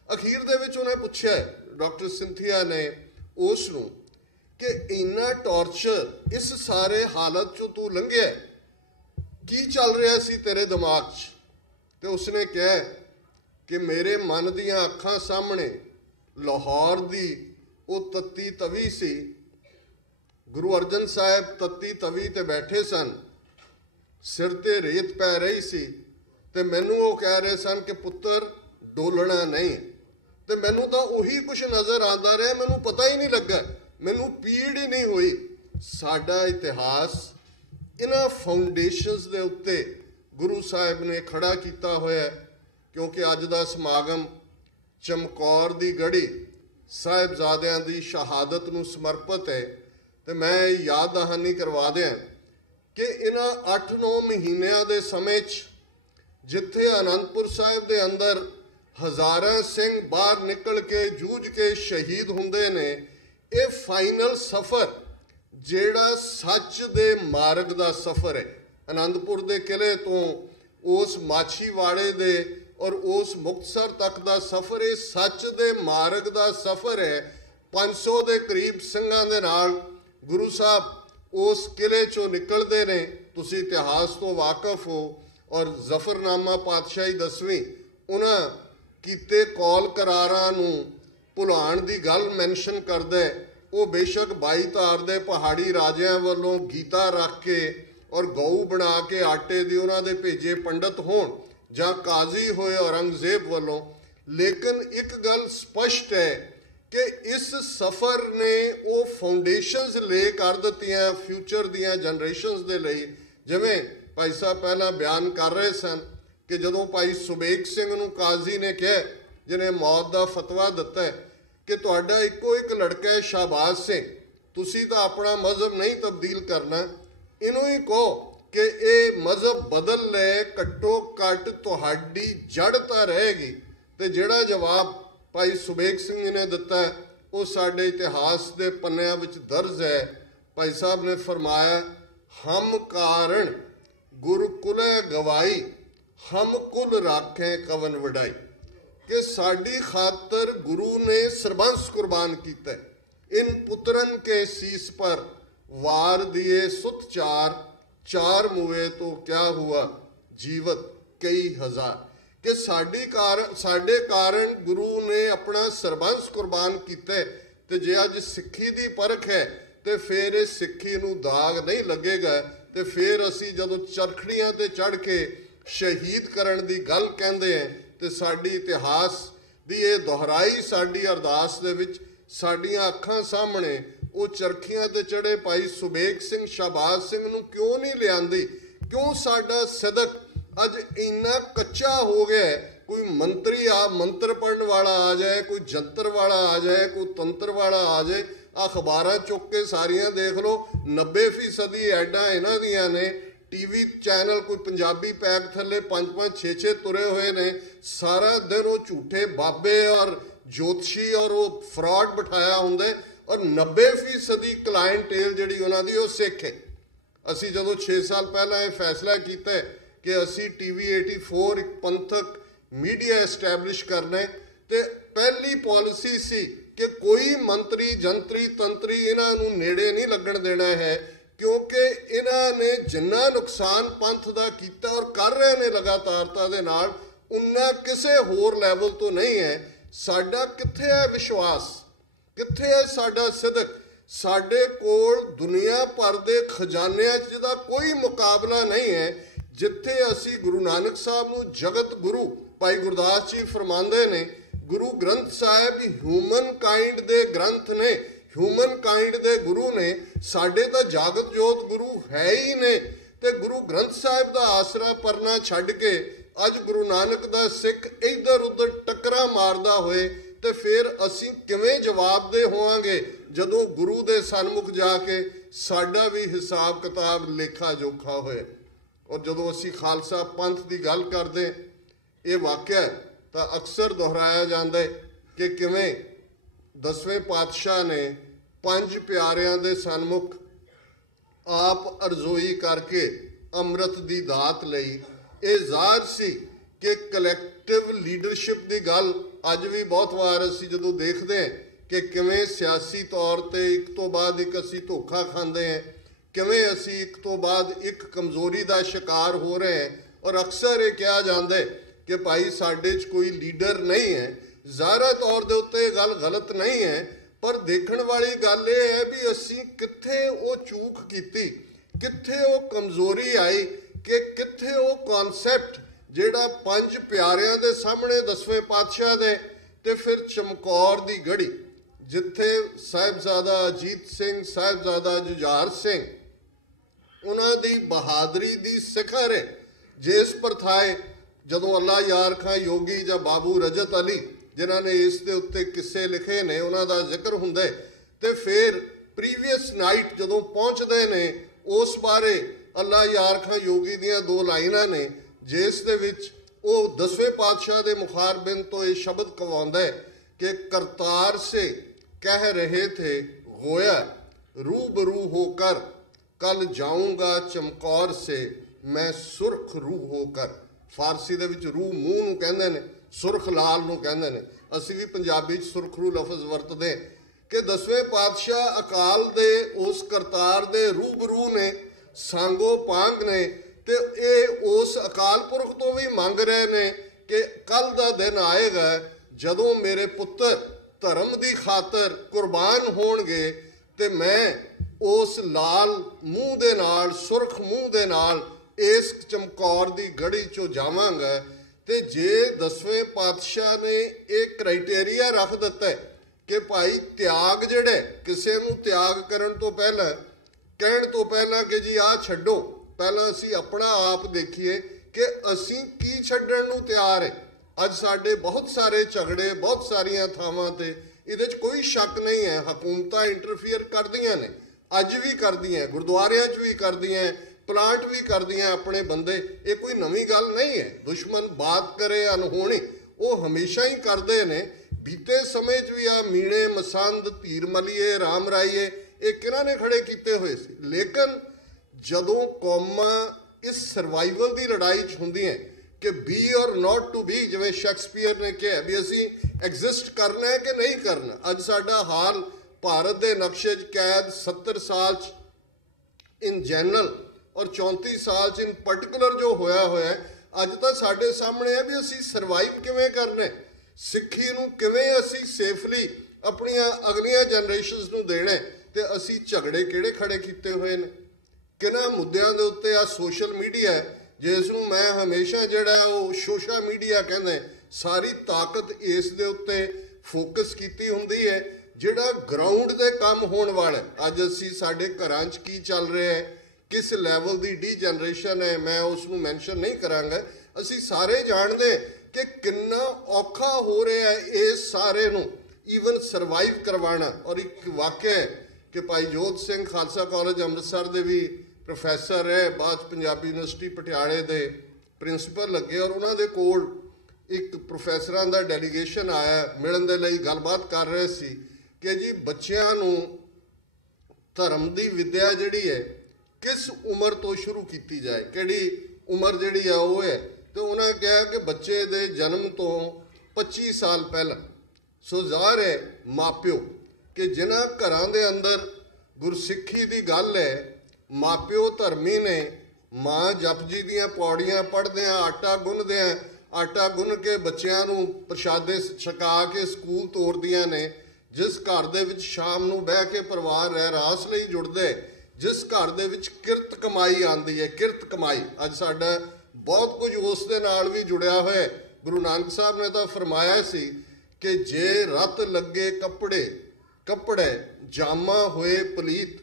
ਅਖੀਰ ਦੇ ਵਿੱਚ ਉਹਨੇ ਪੁੱਛਿਆ, ਡਾਕਟਰ ਸਿੰਥੀਆ ਨੇ ਉਸ ਨੂੰ, ਕਿ ਇੰਨਾ ਟਾਰਚਰ, ਇਸ ਸਾਰੇ ਹਾਲਤ 'ਚੋਂ ਤੂੰ ਲੰਘਿਆ, ਕੀ ਚੱਲ ਰਿਹਾ ਸੀ ਤੇਰੇ ਦਿਮਾਗ 'ਚ? ਤੇ ਉਸਨੇ ਕਿਹਾ ਕਿ ਮੇਰੇ ਮਨ ਦੀਆਂ ਅੱਖਾਂ ਸਾਹਮਣੇ ਲਾਹੌਰ ਦੀ ਉਹ ਤੱਤੀ ਤਵੀ ਸੀ, ਗੁਰੂ ਅਰਜਨ ਸਾਹਿਬ ਤੱਤੀ ਤਵੀ ਤੇ ਬੈਠੇ ਸਨ, ਸਿਰ ਤੇ ਰੇਤ ਪੈ ਰਹੀ ਸੀ, ਤੇ ਮੈਨੂੰ ਉਹ ਕਹਿ ਰਹੇ ਸਨ ਕਿ ਪੁੱਤਰ ਡੋਲਣਾ ਨਹੀਂ। ਤੇ ਮੈਨੂੰ ਤਾਂ ਉਹੀ ਕੁਛ ਨਜ਼ਰ ਆਉਂਦਾ ਰਿਹਾ, ਮੈਨੂੰ ਪਤਾ ਹੀ ਨਹੀਂ ਲੱਗਾ, ਮੈਨੂੰ ਪੀੜ ਹੀ ਨਹੀਂ ਹੋਈ। ਸਾਡਾ ਇਤਿਹਾਸ ਇਹਨਾਂ ਫਾਊਂਡੇਸ਼ਨਸ ਦੇ ਉੱਤੇ ਗੁਰੂ ਸਾਹਿਬ ਨੇ ਖੜਾ ਕੀਤਾ ਹੋਇਆ, ਕਿਉਂਕਿ ਅੱਜ ਦਾ ਸਮਾਗਮ ਚਮਕੌਰ ਦੀ ਗੜੀ ਸਾਹਿਬਜ਼ਾਦਿਆਂ ਦੀ ਸ਼ਹਾਦਤ ਨੂੰ ਸਮਰਪਿਤ ਹੈ। ਤੇ ਮੈਂ ਯਾਦ ਦਹਾਨੀ ਕਰਵਾ ਦਿਆਂ ਕਿ ਇਹਨਾਂ 8-9 ਮਹੀਨਿਆਂ ਦੇ ਸਮੇਂ 'ਚ ਜਿੱਥੇ ਅਨੰਦਪੁਰ ਸਾਹਿਬ ਦੇ ਅੰਦਰ ਹਜ਼ਾਰਾਂ ਸਿੰਘ ਬਾਹਰ ਨਿਕਲ ਕੇ ਜੂਝ ਕੇ ਸ਼ਹੀਦ ਹੁੰਦੇ ਨੇ, ਇਹ ਫਾਈਨਲ ਸਫ਼ਰ ਜਿਹੜਾ ਸੱਚ ਦੇ ਮਾਰਗ ਦਾ ਸਫ਼ਰ ਹੈ, ਅਨੰਦਪੁਰ ਦੇ ਕਿਲੇ ਤੋਂ ਉਸ ਮਾਛੀਵਾੜੇ ਦੇ ਔਰ ਉਸ ਮੁਕਤਸਰ ਤੱਕ ਦਾ ਸਫ਼ਰ, ਇਹ ਸੱਚ ਦੇ ਮਾਰਗ ਦਾ ਸਫ਼ਰ ਹੈ। 500 ਦੇ ਕਰੀਬ ਸਿੰਘਾਂ ਦੇ ਨਾਲ ਗੁਰੂ ਸਾਹਿਬ ਉਸ ਕਿਲੇ 'ਚੋਂ ਨਿਕਲਦੇ ਨੇ। ਤੁਸੀਂ ਇਤਿਹਾਸ ਤੋਂ ਵਾਕਫ ਹੋ। ਔਰ ਜ਼ਫਰਨਾਮਾ ਪਾਤਸ਼ਾਹੀ 10ਵੀਂ ਉਹਨਾਂ ਕੀਤੇ ਕੌਲ ਕਰਾਰਾਂ ਨੂੰ ਭੁਲਾਉਣ ਦੀ ਗੱਲ ਮੈਂਸ਼ਨ ਕਰਦਾ ਹੈ। ਉਹ ਬੇਸ਼ੱਕ 22 ਧਾਰ ਦੇ ਪਹਾੜੀ ਰਾਜਿਆਂ ਵੱਲੋਂ ਗੀਤਾ ਰੱਖ ਕੇ ਔਰ ਗਊ ਬਣਾ ਕੇ ਆਟੇ ਦੀ ਉਹਨਾਂ ਦੇ ਭੇਜੇ ਪੰਡਤ ਹੋਣ ਜਾਂ ਕਾਜ਼ੀ ਹੋਏ ਔਰੰਗਜ਼ੇਬ ਵੱਲੋਂ, ਲੇਕਿਨ ਇੱਕ ਗੱਲ ਸਪਸ਼ਟ ਹੈ ਕਿ ਇਸ ਸਫ਼ਰ ਨੇ ਉਹ ਫਾਊਂਡੇਸ਼ਨਸ ਲੇ ਕਰ ਦਿੱਤੀਆਂ ਫਿਊਚਰ ਦੀਆਂ ਜਨਰੇਸ਼ਨਸ ਦੇ ਲਈ। ਜਿਵੇਂ ਭਾਈ ਸਾਹਿਬ ਪਹਿਲਾਂ ਬਿਆਨ ਕਰ ਰਹੇ ਸਨ ਕਿ ਜਦੋਂ ਭਾਈ ਸੁਬੇਗ ਸਿੰਘ ਨੂੰ ਕਾਜ਼ੀ ਨੇ ਕਿਹਾ, ਜਿਹਨੇ ਮੌਤ ਦਾ ਫਤਵਾ ਦਿੱਤਾ ਹੈ, ਕਿ ਤੁਹਾਡਾ ਇੱਕੋ ਇੱਕ ਲੜਕਾ ਹੈ ਸ਼ਾਹਬਾਜ਼ ਸਿੰਘ, ਤੁਸੀਂ ਤਾਂ ਆਪਣਾ ਮਜ਼ਹਬ ਨਹੀਂ ਤਬਦੀਲ ਕਰਨਾ, ਇਹਨੂੰ ਹੀ ਕਹੋ ਕਿ ਇਹ ਮਜ਼ਹਬ ਬਦਲ ਲੈ, ਘੱਟੋ ਘੱਟ ਤੁਹਾਡੀ ਜੜ ਤਾਂ ਰਹੇਗੀ। ਤੇ ਜਿਹੜਾ ਜਵਾਬ ਭਾਈ ਸੁਬੇਗ ਸਿੰਘ ਨੇ ਦਿੱਤਾ ਉਹ ਸਾਡੇ ਇਤਿਹਾਸ ਦੇ ਪੰਨਿਆਂ ਵਿੱਚ ਦਰਜ ਹੈ। ਭਾਈ ਸਾਹਿਬ ਨੇ ਫਰਮਾਇਆ, ਹਮ ਕਾਰਨ ਗੁਰਕੁਲੇ ਗਵਾਈ, ਹਮ ਕੁਲ ਰਾਖੇ ਕਵਨ ਵਡਾਈ, ਕਿ ਸਾਡੀ ਖਾਤਰ ਗੁਰੂ ਨੇ ਸਰਬੰਸ ਕੁਰਬਾਨ ਕੀਤਾ। ਇਨ ਪੁੱਤਰਨ ਕੇ ਸੀਸ ਪਰ ਵਾਰ ਦਿਏ ਸੁਤ ਚਾਰ, ਚਾਰ ਮੁਏ ਤੋਂ ਕਿਆ ਹੁਆ ਜੀਵਤ ਕਈ ਹਜ਼ਾਰ, ਕਿ ਸਾਡੇ ਕਾਰਨ ਗੁਰੂ ਨੇ ਆਪਣਾ ਸਰਬੰਸ ਕੁਰਬਾਨ ਕੀਤਾ। ਤੇ ਜੇ ਅੱਜ ਸਿੱਖੀ ਦੀ ਪਰਖ ਹੈ ਤੇ ਫਿਰ ਇਹ ਸਿੱਖੀ ਨੂੰ ਦਾਗ ਨਹੀਂ ਲੱਗੇਗਾ। ਤੇ ਫਿਰ ਅਸੀਂ ਜਦੋਂ ਚਰਖੜੀਆਂ ਤੇ ਚੜ੍ਹ ਕੇ ਸ਼ਹੀਦ ਕਰਨ ਦੀ ਗੱਲ ਕਹਿੰਦੇ ਹਾਂ ਤੇ ਸਾਡੀ ਇਤਿਹਾਸ ਦੀ ਇਹ ਦੁਹਰਾਈ ਸਾਡੀ ਅਰਦਾਸ ਦੇ ਵਿੱਚ ਸਾਡੀਆਂ ਅੱਖਾਂ ਸਾਹਮਣੇ ਉਹ ਚਰਖੀਆਂ ਤੇ ਚੜ੍ਹੇ ਭਾਈ ਸੁਬੇਗ ਸਿੰਘ ਸ਼ਾਹਬਾਜ਼ ਸਿੰਘ ਨੂੰ ਕਿਉਂ ਨਹੀਂ ਲਿਆਂਦੀ? ਕਿਉਂ ਸਾਡਾ ਸਿਦਕ ਅੱਜ ਇੰਨਾ ਕੱਚਾ ਹੋ ਗਿਆ? ਕੋਈ ਮੰਤਰੀ ਮੰਤਰ ਪੜ੍ਹਨ ਵਾਲਾ ਆ ਜਾਏ, ਕੋਈ ਜੰਤਰ ਵਾਲਾ ਆ ਜਾਏ, ਕੋਈ ਤੰਤਰ ਵਾਲਾ ਆ ਜਾਏ, ਅਖਬਾਰਾਂ ਚੁੱਕ ਕੇ ਸਾਰੀਆਂ ਦੇਖ ਲਓ, 90% ਐਡਾਂ ਇਹਨਾਂ ਦੀਆਂ ਨੇ। ਟੀਵੀ ਚੈਨਲ ਕੋਈ ਪੰਜਾਬੀ ਪੈਕ ਥੱਲੇ 5-5 6-6 ਤੁਰੇ ਹੋਏ ਨੇ, ਸਾਰਾ ਦਿਨ ਉਹ ਝੂਠੇ ਬਾਬੇ ਔਰ ਜੋਤਸ਼ੀ ਔਰ ਉਹ ਫਰਾਡ ਬਿਠਾਇਆ ਹੁੰਦਾ, ਔਰ 90% ਕਲਾਇੰਟੇਲ ਜਿਹੜੀ ਉਹਨਾਂ ਦੀ ਉਹ ਸਿੱਖ ਹੈ। ਅਸੀਂ ਜਦੋਂ 6 ਸਾਲ ਪਹਿਲਾਂ ਇਹ ਫੈਸਲਾ ਕੀਤਾ ਕਿ ਅਸੀਂ TV 84 ਇੱਕ ਪੰਥਕ ਮੀਡੀਆ ਐਸਟੈਬਲਿਸ਼ ਕਰਨਾ, ਤੇ ਪਹਿਲੀ ਪਾਲਿਸੀ ਸੀ ਕਿ ਕੋਈ ਮੰਤਰੀ ਜੰਤਰੀ ਤੰਤਰੀ ਇਹਨਾਂ ਨੂੰ ਨੇੜੇ ਨਹੀਂ ਲੱਗਣ ਦੇਣਾ ਹੈ, ਕਿਉਂਕਿ ਇਹਨਾਂ ਨੇ ਜਿੰਨਾ ਨੁਕਸਾਨ ਪੰਥ ਦਾ ਕੀਤਾ ਔਰ ਕਰ ਰਹੇ ਨੇ ਲਗਾਤਾਰਤਾ ਦੇ ਨਾਲ, ਉਨਾ ਕਿਸੇ ਹੋਰ ਲੈਵਲ ਤੋਂ ਨਹੀਂ ਹੈ। ਸਾਡਾ ਕਿੱਥੇ ਹੈ ਵਿਸ਼ਵਾਸ? ਕਿੱਥੇ ਹੈ ਸਾਡਾ ਸਿਦਕ? ਸਾਡੇ ਕੋਲ ਦੁਨੀਆ ਭਰ ਦੇ ਖਜ਼ਾਨਿਆਂ 'ਚ ਜਿਹਦਾ ਕੋਈ ਮੁਕਾਬਲਾ ਨਹੀਂ ਹੈ। ਜਿੱਥੇ ਅਸੀਂ ਗੁਰੂ ਨਾਨਕ ਸਾਹਿਬ ਨੂੰ ਜਗਤ ਗੁਰੂ ਭਾਈ ਗੁਰਦਾਸ ਜੀ ਫਰਮਾਉਂਦੇ ਨੇ, ਗੁਰੂ ਗ੍ਰੰਥ ਸਾਹਿਬ ਹਿਊਮਨ ਕਾਈਂਡ ਦੇ ਗ੍ਰੰਥ ਨੇ, ਹਿਊਮਨ ਕਾਈਂਡ ਦੇ ਗੁਰੂ ਨੇ, ਸਾਡੇ ਤਾਂ ਜਾਗਤ ਜੋਤ ਗੁਰੂ ਹੈ ਹੀ ਨੇ। ਤੇ ਗੁਰੂ ਗ੍ਰੰਥ ਸਾਹਿਬ ਦਾ ਆਸਰਾ ਪਰਨਾ ਛੱਡ ਕੇ ਅੱਜ ਗੁਰੂ ਨਾਨਕ ਦਾ ਸਿੱਖ ਇੱਧਰ ਉੱਧਰ ਟੱਕਰਾਂ ਮਾਰਦਾ ਹੋਏ, ਤੇ ਫਿਰ ਅਸੀਂ ਕਿਵੇਂ ਜਵਾਬਦੇਹ ਹੋਵਾਂਗੇ ਜਦੋਂ ਗੁਰੂ ਦੇ ਸਨਮੁਖ ਜਾ ਕੇ ਸਾਡਾ ਵੀ ਹਿਸਾਬ ਕਿਤਾਬ ਲੇਖਾ ਜੋਖਾ ਹੋਏ। ਔਰ ਜਦੋਂ ਅਸੀਂ ਖਾਲਸਾ ਪੰਥ ਦੀ ਗੱਲ ਕਰਦੇ, ਇਹ ਵਾਕਿਆ ਤਾਂ ਅਕਸਰ ਦੁਹਰਾਇਆ ਜਾਂਦਾ ਕਿ ਕਿਵੇਂ 10ਵੇਂ ਪਾਤਸ਼ਾਹ ਨੇ 5 ਪਿਆਰਿਆਂ ਦੇ ਸਨਮੁਖ ਆਪ ਅਰਜ਼ੋਈ ਕਰਕੇ ਅੰਮ੍ਰਿਤ ਦੀ ਦਾਤ ਲਈ। ਇਹ ਜ਼ਾਹਰ ਸੀ ਕਿ ਕਲੈਕਟਿਵ ਲੀਡਰਸ਼ਿਪ ਦੀ ਗੱਲ ਅੱਜ ਵੀ ਬਹੁਤ ਵਾਰ ਅਸੀਂ ਜਦੋਂ ਦੇਖਦੇ ਹਾਂ ਕਿ ਕਿਵੇਂ ਸਿਆਸੀ ਤੌਰ ਤੇ ਇੱਕ ਤੋਂ ਬਾਅਦ ਇੱਕ ਅਸੀਂ ਧੋਖਾ ਖਾਂਦੇ ਹਾਂ, ਕਿਵੇਂ ਅਸੀਂ ਇੱਕ ਤੋਂ ਬਾਅਦ ਇੱਕ ਕਮਜ਼ੋਰੀ ਦਾ ਸ਼ਿਕਾਰ ਹੋ ਰਹੇ ਹਾਂ, ਔਰ ਅਕਸਰ ਇਹ ਕਿਹਾ ਜਾਂਦਾ ਕਿ ਭਾਈ ਸਾਡੇ 'ਚ ਕੋਈ ਲੀਡਰ ਨਹੀਂ ਹੈ। ਜ਼ਾਹਰਾ ਤੌਰ ਦੇ ਉੱਤੇ ਇਹ ਗੱਲ ਗਲਤ ਨਹੀਂ ਹੈ, ਪਰ ਦੇਖਣ ਵਾਲੀ ਗੱਲ ਇਹ ਹੈ ਵੀ ਅਸੀਂ ਕਿੱਥੇ ਉਹ ਚੂਕ ਕੀਤੀ, ਕਿੱਥੇ ਉਹ ਕਮਜ਼ੋਰੀ ਆਈ, ਕਿ ਕਿੱਥੇ ਉਹ ਕਨਸੈਪਟ ਜਿਹੜਾ 5 ਪਿਆਰਿਆਂ ਦੇ ਸਾਹਮਣੇ 10ਵੇਂ ਪਾਤਸ਼ਾਹ ਦੇ, ਤੇ ਫਿਰ ਚਮਕੌਰ ਦੀ ਗੜੀ ਜਿੱਥੇ ਸਾਹਿਬਜ਼ਾਦਾ ਅਜੀਤ ਸਿੰਘ, ਸਾਹਿਬਜ਼ਾਦਾ ਜੁਝਾਰ ਸਿੰਘ, ਉਹਨਾਂ ਦੀ ਬਹਾਦਰੀ ਦੀ ਸਿਖਰ ਹੈ। ਜਿਸ ਪ੍ਰਥਾਏ ਜਦੋਂ ਅੱਲਾ ਯਾਰ ਖਾਂ ਯੋਗੀ ਜਾਂ ਬਾਬੂ ਰਜਤ ਅਲੀ ਜਿਨ੍ਹਾਂ ਨੇ ਇਸ ਦੇ ਉੱਤੇ ਕਿੱਸੇ ਲਿਖੇ ਨੇ ਉਹਨਾਂ ਦਾ ਜ਼ਿਕਰ ਹੁੰਦਾ, ਤੇ ਫਿਰ ਪ੍ਰੀਵੀਅਸ ਨਾਈਟ ਜਦੋਂ ਪਹੁੰਚਦੇ ਨੇ ਉਸ ਬਾਰੇ ਅੱਲਾ ਯਾਰ ਖਾਂ ਯੋਗੀ ਦੀਆਂ 2 ਲਾਈਨਾਂ ਨੇ, ਜਿਸ ਦੇ ਵਿੱਚ ਉਹ 10ਵੇਂ ਪਾਤਸ਼ਾਹ ਦੇ ਮੁਖਾਰਬਿੰਦ ਤੋਂ ਇਹ ਸ਼ਬਦ ਕਵਾਉਂਦਾ ਕਿ ਕਰਤਾਰ ਸੇ ਕਹਿ ਰਹੇ ਥੇ ਗੋਇਆ रूबरू होकर कल जाऊंगा चमकौर से मैं सुर्ख रूह होकर। फारसी ਦੇ ਵਿੱਚ रूह ਮੂੰਹ ਨੂੰ ਕਹਿੰਦੇ ਨੇ, ਸੁਰਖ ਲਾਲ ਨੂੰ ਕਹਿੰਦੇ ਨੇ, ਅਸੀਂ ਵੀ ਪੰਜਾਬੀ 'ਚ ਸੁਰਖਰੂ ਲਫ਼ਜ਼ ਵਰਤਦੇ ਕਿ 10ਵੇਂ ਪਾਤਸ਼ਾਹ ਅਕਾਲ ਦੇ ਉਸ ਕਰਤਾਰ ਦੇ ਰੂਬਰੂ ਨੇ, ਸਾਂਗੋ ਪਾਂਗ ਨੇ, ਤੇ ਇਹ ਉਸ ਅਕਾਲ ਪੁਰਖ ਤੋਂ ਵੀ ਮੰਗ ਰਹੇ ਨੇ ਕਿ ਕੱਲ੍ਹ ਦਾ ਦਿਨ ਆਏਗਾ ਜਦੋਂ ਮੇਰੇ ਪੁੱਤਰ ਧਰਮ ਦੀ ਖਾਤਰ ਕੁਰਬਾਨ ਹੋਣਗੇ ਤੇ ਮੈਂ ਉਸ ਲਾਲ ਮੂੰਹ ਦੇ ਨਾਲ, ਸੁਰਖ ਮੂੰਹ ਦੇ ਨਾਲ ਇਸ ਚਮਕੌਰ ਦੀ ਗੜੀ 'ਚੋਂ ਜਾਵਾਂਗਾ। ਤੇ ਜੇ 10ਵੇਂ ਪਾਤਸ਼ਾਹ ਨੇ ਇਹ ਕ੍ਰਾਈਟੇਰੀਆ ਰੱਖ ਦਿੱਤਾ ਕਿ ਭਾਈ ਤਿਆਗ ਜਿਹੜੇ, ਕਿਸੇ ਨੂੰ ਤਿਆਗ ਕਰਨ ਤੋਂ ਪਹਿਲਾਂ, ਕਹਿਣ ਤੋਂ ਪਹਿਲਾਂ ਕਿ ਜੀ ਆਹ ਛੱਡੋ, ਪਹਿਲਾਂ ਅਸੀਂ ਆਪਣਾ ਆਪ ਦੇਖੀਏ ਕਿ ਅਸੀਂ ਕੀ ਛੱਡਣ ਨੂੰ ਤਿਆਰ ਹੈ। ਅੱਜ ਸਾਡੇ ਬਹੁਤ ਸਾਰੇ ਝਗੜੇ ਬਹੁਤ ਸਾਰੀਆਂ ਥਾਵਾਂ ਤੇ, ਇਹਦੇ 'ਚ ਕੋਈ ਸ਼ੱਕ ਨਹੀਂ ਹੈ, ਹਕੂਮਤਾਂ ਇੰਟਰਫੀਅਰ ਕਰਦੀਆਂ ਨੇ, ਅੱਜ ਵੀ ਕਰਦੀਆਂ, ਗੁਰਦੁਆਰਿਆਂ 'ਚ ਵੀ ਕਰਦੀਆਂ, ਪਲਾਂਟ ਵੀ ਕਰਦੀਆਂ ਆਪਣੇ ਬੰਦੇ। ਇਹ ਕੋਈ ਨਵੀਂ ਗੱਲ ਨਹੀਂ ਹੈ। ਦੁਸ਼ਮਣ ਬਾਤ ਕਰੇ ਅਨਹੋਣੀ, ਉਹ ਹਮੇਸ਼ਾ ਹੀ ਕਰਦੇ ਨੇ। ਬੀਤੇ ਸਮੇਂ 'ਚ ਵੀ ਆ ਮੀਣੇ ਮਸੰਦ, ਧੀਰ ਮਲੀਏ, ਰਾਮ ਰਾਈਏ, ਇਹ ਕਿਹਨਾਂ ਨੇ ਖੜੇ ਕੀਤੇ ਹੋਏ ਸੀ। ਲੇਕਿਨ ਜਦੋਂ ਕੌਮਾਂ ਇਸ ਸਰਵਾਈਵਲ ਦੀ ਲੜਾਈ 'ਚ ਹੁੰਦੀਆਂ ਕਿ ਬੀ ਔਰ ਨਾਟ ਟੂ ਬੀ, ਜਿਵੇਂ ਸ਼ੇਕਸਪੀਅਰ ਨੇ ਕਿਹਾ ਵੀ ਅਸੀਂ ਐਗਜ਼ਿਸਟ ਕਰਨਾ ਹੈ ਕਿ ਨਹੀਂ ਕਰਨਾ। ਅੱਜ ਸਾਡਾ ਹਾਲ ਭਾਰਤ ਦੇ ਨਕਸ਼ੇ 'ਚ ਕੈਦ 70 ਸਾਲ 'ਚ ਇਨ ਜਨਰਲ ਔਰ 34 ਸਾਲ 'ਚ ਇਨ ਪਰਟੀਕੂਲਰ ਜੋ ਹੋਇਆ ਅੱਜ ਤਾਂ ਸਾਡੇ ਸਾਹਮਣੇ ਹੈ ਵੀ ਅਸੀਂ ਸਰਵਾਈਵ ਕਿਵੇਂ ਕਰਨਾ, ਸਿੱਖੀ ਨੂੰ ਕਿਵੇਂ ਅਸੀਂ ਸੇਫਲੀ ਆਪਣੀਆਂ ਅਗਲੀਆਂ ਜਨਰੇਸ਼ਨਸ ਨੂੰ ਦੇਣਾ, ਤੇ ਅਸੀਂ ਝਗੜੇ ਕਿਹੜੇ ਖੜੇ ਕੀਤੇ ਹੋਏ ਨੇ ਕਿਹਨਾਂ ਮੁੱਦਿਆਂ ਦੇ ਉੱਤੇ। ਆ ਸੋਸ਼ਲ ਮੀਡੀਆ ਜਿਸ ਨੂੰ ਮੈਂ ਹਮੇਸ਼ਾ ਜਿਹੜਾ ਉਹ ਸੋਸ਼ਲ ਮੀਡੀਆ ਕਹਿੰਦੇ, ਸਾਰੀ ਤਾਕਤ ਇਸ ਦੇ ਉੱਤੇ ਫੋਕਸ ਕੀਤੀ ਹੁੰਦੀ ਹੈ। ਜਿਹੜਾ ਗਰਾਊਂਡ 'ਤੇ ਕੰਮ ਹੋਣ ਵਾਲਾ, ਅੱਜ ਅਸੀਂ ਸਾਡੇ ਘਰਾਂ 'ਚ ਕੀ ਚੱਲ ਰਿਹਾ ਹੈ, ਕਿਸ ਲੈਵਲ ਦੀ ਡੀਜਨਰੇਸ਼ਨ ਹੈ, ਮੈਂ ਉਸ ਨੂੰ ਮੈਂਸ਼ਨ ਨਹੀਂ ਕਰਾਂਗਾ। ਅਸੀਂ ਸਾਰੇ ਜਾਣਦੇ ਕਿ ਕਿੰਨਾ ਔਖਾ ਹੋ ਰਿਹਾ ਹੈ ਇਸ ਸਾਰੇ ਨੂੰ ਈਵਨ ਸਰਵਾਈਵ ਕਰਵਾਉਣਾ। ਔਰ ਇੱਕ ਵਾਕਿਆ ਹੈ ਕਿ ਭਾਈ ਜੋਤ ਸਿੰਘ ਖਾਲਸਾ ਕਾਲਜ ਅੰਮ੍ਰਿਤਸਰ ਦੇ ਵੀ ਪ੍ਰੋਫੈਸਰ ਹੈ, ਬਾਅਦ ਪੰਜਾਬੀ ਯੂਨੀਵਰਸਿਟੀ ਪਟਿਆਲੇ ਦੇ ਪ੍ਰਿੰਸੀਪਲ ਲੱਗੇ, ਔਰ ਉਹਨਾਂ ਦੇ ਕੋਲ ਇੱਕ ਪ੍ਰੋਫੈਸਰਾਂ ਦਾ ਡੈਲੀਗੇਸ਼ਨ ਆਇਆ ਮਿਲਣ ਦੇ ਲਈ, ਗੱਲਬਾਤ ਕਰ ਰਹੇ ਸੀ ਕਿ ਜੀ ਬੱਚਿਆਂ ਨੂੰ ਧਰਮ ਦੀ ਵਿੱਦਿਆ ਜਿਹੜੀ ਹੈ ਕਿਸ ਉਮਰ ਤੋਂ ਸ਼ੁਰੂ ਕੀਤੀ ਜਾਏ, ਕਿਹੜੀ ਉਮਰ ਜਿਹੜੀ ਆ ਉਹ ਹੈ। ਤੇ ਉਹਨਾਂ ਕਿਹਾ ਕਿ ਬੱਚੇ ਦੇ ਜਨਮ ਤੋਂ 25 ਸਾਲ ਪਹਿਲਾਂ। ਸੋ ਜ਼ਾਹਰ ਹੈ ਮਾਪਿਓ ਕਿ ਜਿਨ੍ਹਾਂ ਘਰਾਂ ਦੇ ਅੰਦਰ ਗੁਰਸਿੱਖੀ ਦੀ ਗੱਲ ਹੈ, ਮਾਪਿਓ ਧਰਮੀ ਨੇ, ਮਾਂ ਜਪਜੀ ਦੀਆਂ ਪੌੜੀਆਂ ਪੜ੍ਹਦਿਆਂ, ਆਟਾ ਗੁੰਨਦਿਆਂ, ਆਟਾ ਗੁੰਨ ਕੇ ਬੱਚਿਆਂ ਨੂੰ ਪ੍ਰਸ਼ਾਦੇ ਛਕਾ ਕੇ ਸਕੂਲ ਤੋਰਦੀਆਂ ਨੇ, ਜਿਸ ਘਰ ਦੇ ਵਿੱਚ ਸ਼ਾਮ ਨੂੰ ਬਹਿ ਕੇ ਪਰਿਵਾਰ ਰਹਿਰਾਸ ਲਈ ਜੁੜਦੇ, ਜਿਸ ਘਰ ਦੇ ਵਿੱਚ ਕਿਰਤ ਕਮਾਈ ਆਉਂਦੀ ਹੈ, ਕਿਰਤ ਕਮਾਈ। ਅੱਜ ਸਾਡਾ ਬਹੁਤ ਕੁਝ ਉਸ ਦੇ ਨਾਲ ਵੀ ਜੁੜਿਆ ਹੋਇਆ। ਗੁਰੂ ਨਾਨਕ ਸਾਹਿਬ ਨੇ ਤਾਂ ਫਰਮਾਇਆ ਸੀ ਕਿ ਜੇ ਰਤ ਲੱਗੇ ਕੱਪੜੇ ਜਾਮਾ ਹੋਏ ਪਲੀਤ,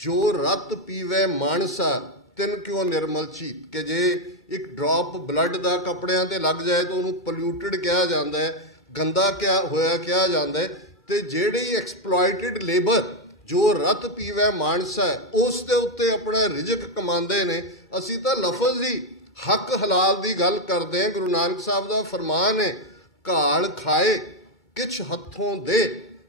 ਜੋ ਰਤ ਪੀਵੇ ਮਾਨਸਾ ਤਿਨ ਕਿਉਂ ਨਿਰਮਲ ਚੀਤ। ਕਿ ਜੇ ਇੱਕ ਡ੍ਰੌਪ ਬਲੱਡ ਦਾ ਕੱਪੜਿਆਂ ਤੇ ਲੱਗ ਜਾਏ ਤਾਂ ਉਹਨੂੰ ਪੋਲਿਊਟਡ ਕਿਹਾ ਜਾਂਦਾ ਹੈ, ਗੰਦਾ ਕਿਹਾ ਜਾਂਦਾ ਹੈ। ਤੇ ਜਿਹੜੀ ਐਕਸਪਲੋਇਟਡ ਲੇਬਰ ਜੋ ਰਤ ਪੀਵੇ ਮਾਨਸਾ, ਉਸ ਦੇ ਉੱਤੇ ਆਪਣਾ ਰਿਜ਼ਕ ਕਮਾਉਂਦੇ ਨੇ। ਅਸੀਂ ਤਾਂ ਲਫ਼ਜ਼ ਹੀ ਹੱਕ ਹਲਾਲ ਦੀ ਗੱਲ ਕਰਦੇ ਹਾਂ। ਗੁਰੂ ਨਾਨਕ ਸਾਹਿਬ ਦਾ ਫਰਮਾਨ ਹੈ, ਘਾਲ ਖਾਏ ਕਿਛ ਹੱਥੋਂ ਦੇ,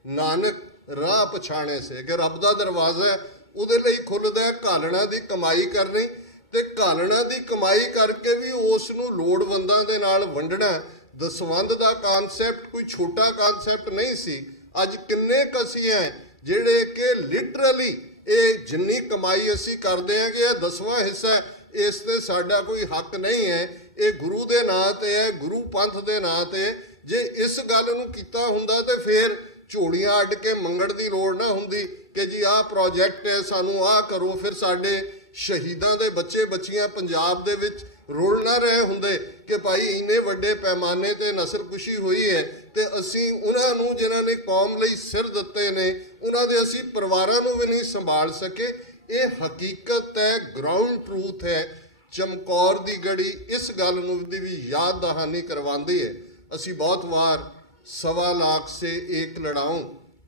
ਨਾਨਕ ਰਾਹ ਪਛਾਣੇ ਸੇ। ਕਿ ਰੱਬ ਦਾ ਦਰਵਾਜ਼ਾ ਉਹਦੇ ਲਈ ਖੁੱਲ੍ਹਦਾ ਘਾਲਣਾ ਦੀ ਕਮਾਈ ਕਰਨੀ, ਤੇ ਘਾਲਣਾ ਦੀ ਕਮਾਈ ਕਰਕੇ ਵੀ ਉਸ ਨੂੰ ਲੋੜਵੰਦਾਂ ਦੇ ਨਾਲ ਵੰਡਣਾ। ਦਸਵੰਧ ਦਾ ਕਾਨਸੈਪਟ ਕੋਈ ਛੋਟਾ ਕਾਨਸੈਪਟ ਨਹੀਂ ਸੀ। ਅੱਜ ਕਿੰਨੇ ਕਸੀ ਹੈ ਜਿਹੜੇ ਕਿ ਲਿਟਰਲੀ ਇਹ ਜਿੰਨੀ ਕਮਾਈ ਅਸੀਂ ਕਰਦੇ ਹਾਂ ਕਿ ਇਹ 10ਵਾਂ ਹਿੱਸਾ, ਇਸ ਤੇ ਸਾਡਾ ਕੋਈ ਹੱਕ ਨਹੀਂ ਹੈ। ਇਹ ਗੁਰੂ ਦੇ ਨਾਂ ਤੇ ਹੈ, ਗੁਰੂ ਪੰਥ ਦੇ ਨਾਂ ਤੇ। ਜੇ ਇਸ ਗੱਲ ਨੂੰ ਕੀਤਾ ਹੁੰਦਾ ਤੇ ਫਿਰ ਝੋਲੀਆਂ ਅੱਡ ਕੇ ਮੰਗਣ ਦੀ ਲੋੜ ਨਾ ਹੁੰਦੀ ਕਿ ਜੀ ਆਹ ਪ੍ਰੋਜੈਕਟ ਹੈ, ਸਾਨੂੰ ਆਹ ਕਰੋ। ਫਿਰ ਸਾਡੇ ਸ਼ਹੀਦਾਂ ਦੇ ਬੱਚੇ ਬੱਚੀਆਂ ਪੰਜਾਬ ਦੇ ਵਿੱਚ ਰੁਲ ਨਾ ਰਹੇ ਹੁੰਦੇ ਕਿ ਭਾਈ ਇੰਨੇ ਵੱਡੇ ਪੈਮਾਨੇ ਤੇ ਨਸਲਕੁਸ਼ੀ ਹੋਈ ਹੈ, ਤੇ ਅਸੀਂ ਉਹਨਾਂ ਨੂੰ ਜਿਨ੍ਹਾਂ ਨੇ ਕੌਮ ਲਈ ਸਿਰ ਦਿੱਤੇ ਨੇ, ਉਹਨਾਂ ਦੇ ਅਸੀਂ ਪਰਿਵਾਰਾਂ ਨੂੰ ਵੀ ਨਹੀਂ ਸੰਭਾਲ ਸਕੇ। ਇਹ ਹਕੀਕਤ ਹੈ, ਗਰਾਊਂਡ ਟਰੂਥ ਹੈ। ਚਮਕੌਰ ਦੀ ਗੜੀ ਇਸ ਗੱਲ ਨੂੰ ਵੀ ਯਾਦ ਦਹਾਨੀ ਕਰਵਾਉਂਦੀ ਹੈ। ਅਸੀਂ ਬਹੁਤ ਵਾਰ 1.25 लाख से एक लड़ाऊं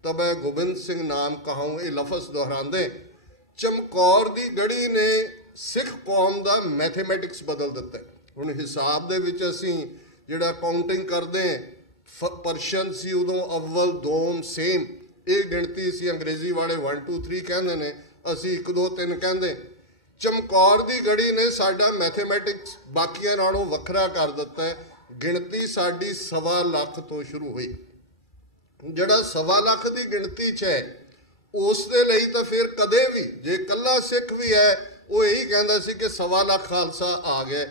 तब गोबिंद सिंह नाम कहाऊं, ਇਹ ਲਫ਼ਜ਼ ਦੁਹਰਾਉਂਦੇ। ਚਮਕੌਰ ਦੀ ਗੜੀ ਨੇ ਸਿੱਖ ਕੌਮ ਦਾ ਮੈਥਮੈਟਿਕਸ ਬਦਲ ਦਿੱਤਾ। ਹੁਣ ਹਿਸਾਬ ਦੇ ਵਿੱਚ ਅਸੀਂ ਜਿਹੜਾ ਕਾਊਂਟਿੰਗ ਕਰਦੇ ਪਰਸ਼ੀਅਨ ਸੀ ਉਦੋਂ ਅਵਲ ਦੋਮ ਸੇਮ, ਇਹ ਗਿਣਤੀ ਸੀ। ਅੰਗਰੇਜ਼ੀ ਵਾਲੇ 1 2 3 ਕਹਿੰਦੇ ਨੇ, ਅਸੀਂ 1 2 3 ਕਹਿੰਦੇ। ਚਮਕੌਰ ਦੀ ਗੜੀ ਨੇ ਸਾਡਾ ਮੈਥਮੈਟਿਕਸ ਬਾਕੀਆਂ ਨਾਲੋਂ ਵੱਖਰਾ ਕਰ ਦਿੱਤਾ। ਗਿਣਤੀ ਸਾਡੀ 1.25 ਲੱਖ ਤੋਂ ਸ਼ੁਰੂ ਹੋਈ। ਜਿਹੜਾ 1.25 ਲੱਖ ਦੀ ਗਿਣਤੀ 'ਚ ਹੈ, ਉਸ ਦੇ ਲਈ ਤਾਂ ਫਿਰ ਕਦੇ ਵੀ ਜੇ ਇਕੱਲਾ ਸਿੱਖ ਵੀ ਹੈ ਉਹ ਇਹੀ ਕਹਿੰਦਾ ਸੀ ਕਿ 1.25 ਲੱਖ ਖਾਲਸਾ ਆ ਗਿਆ।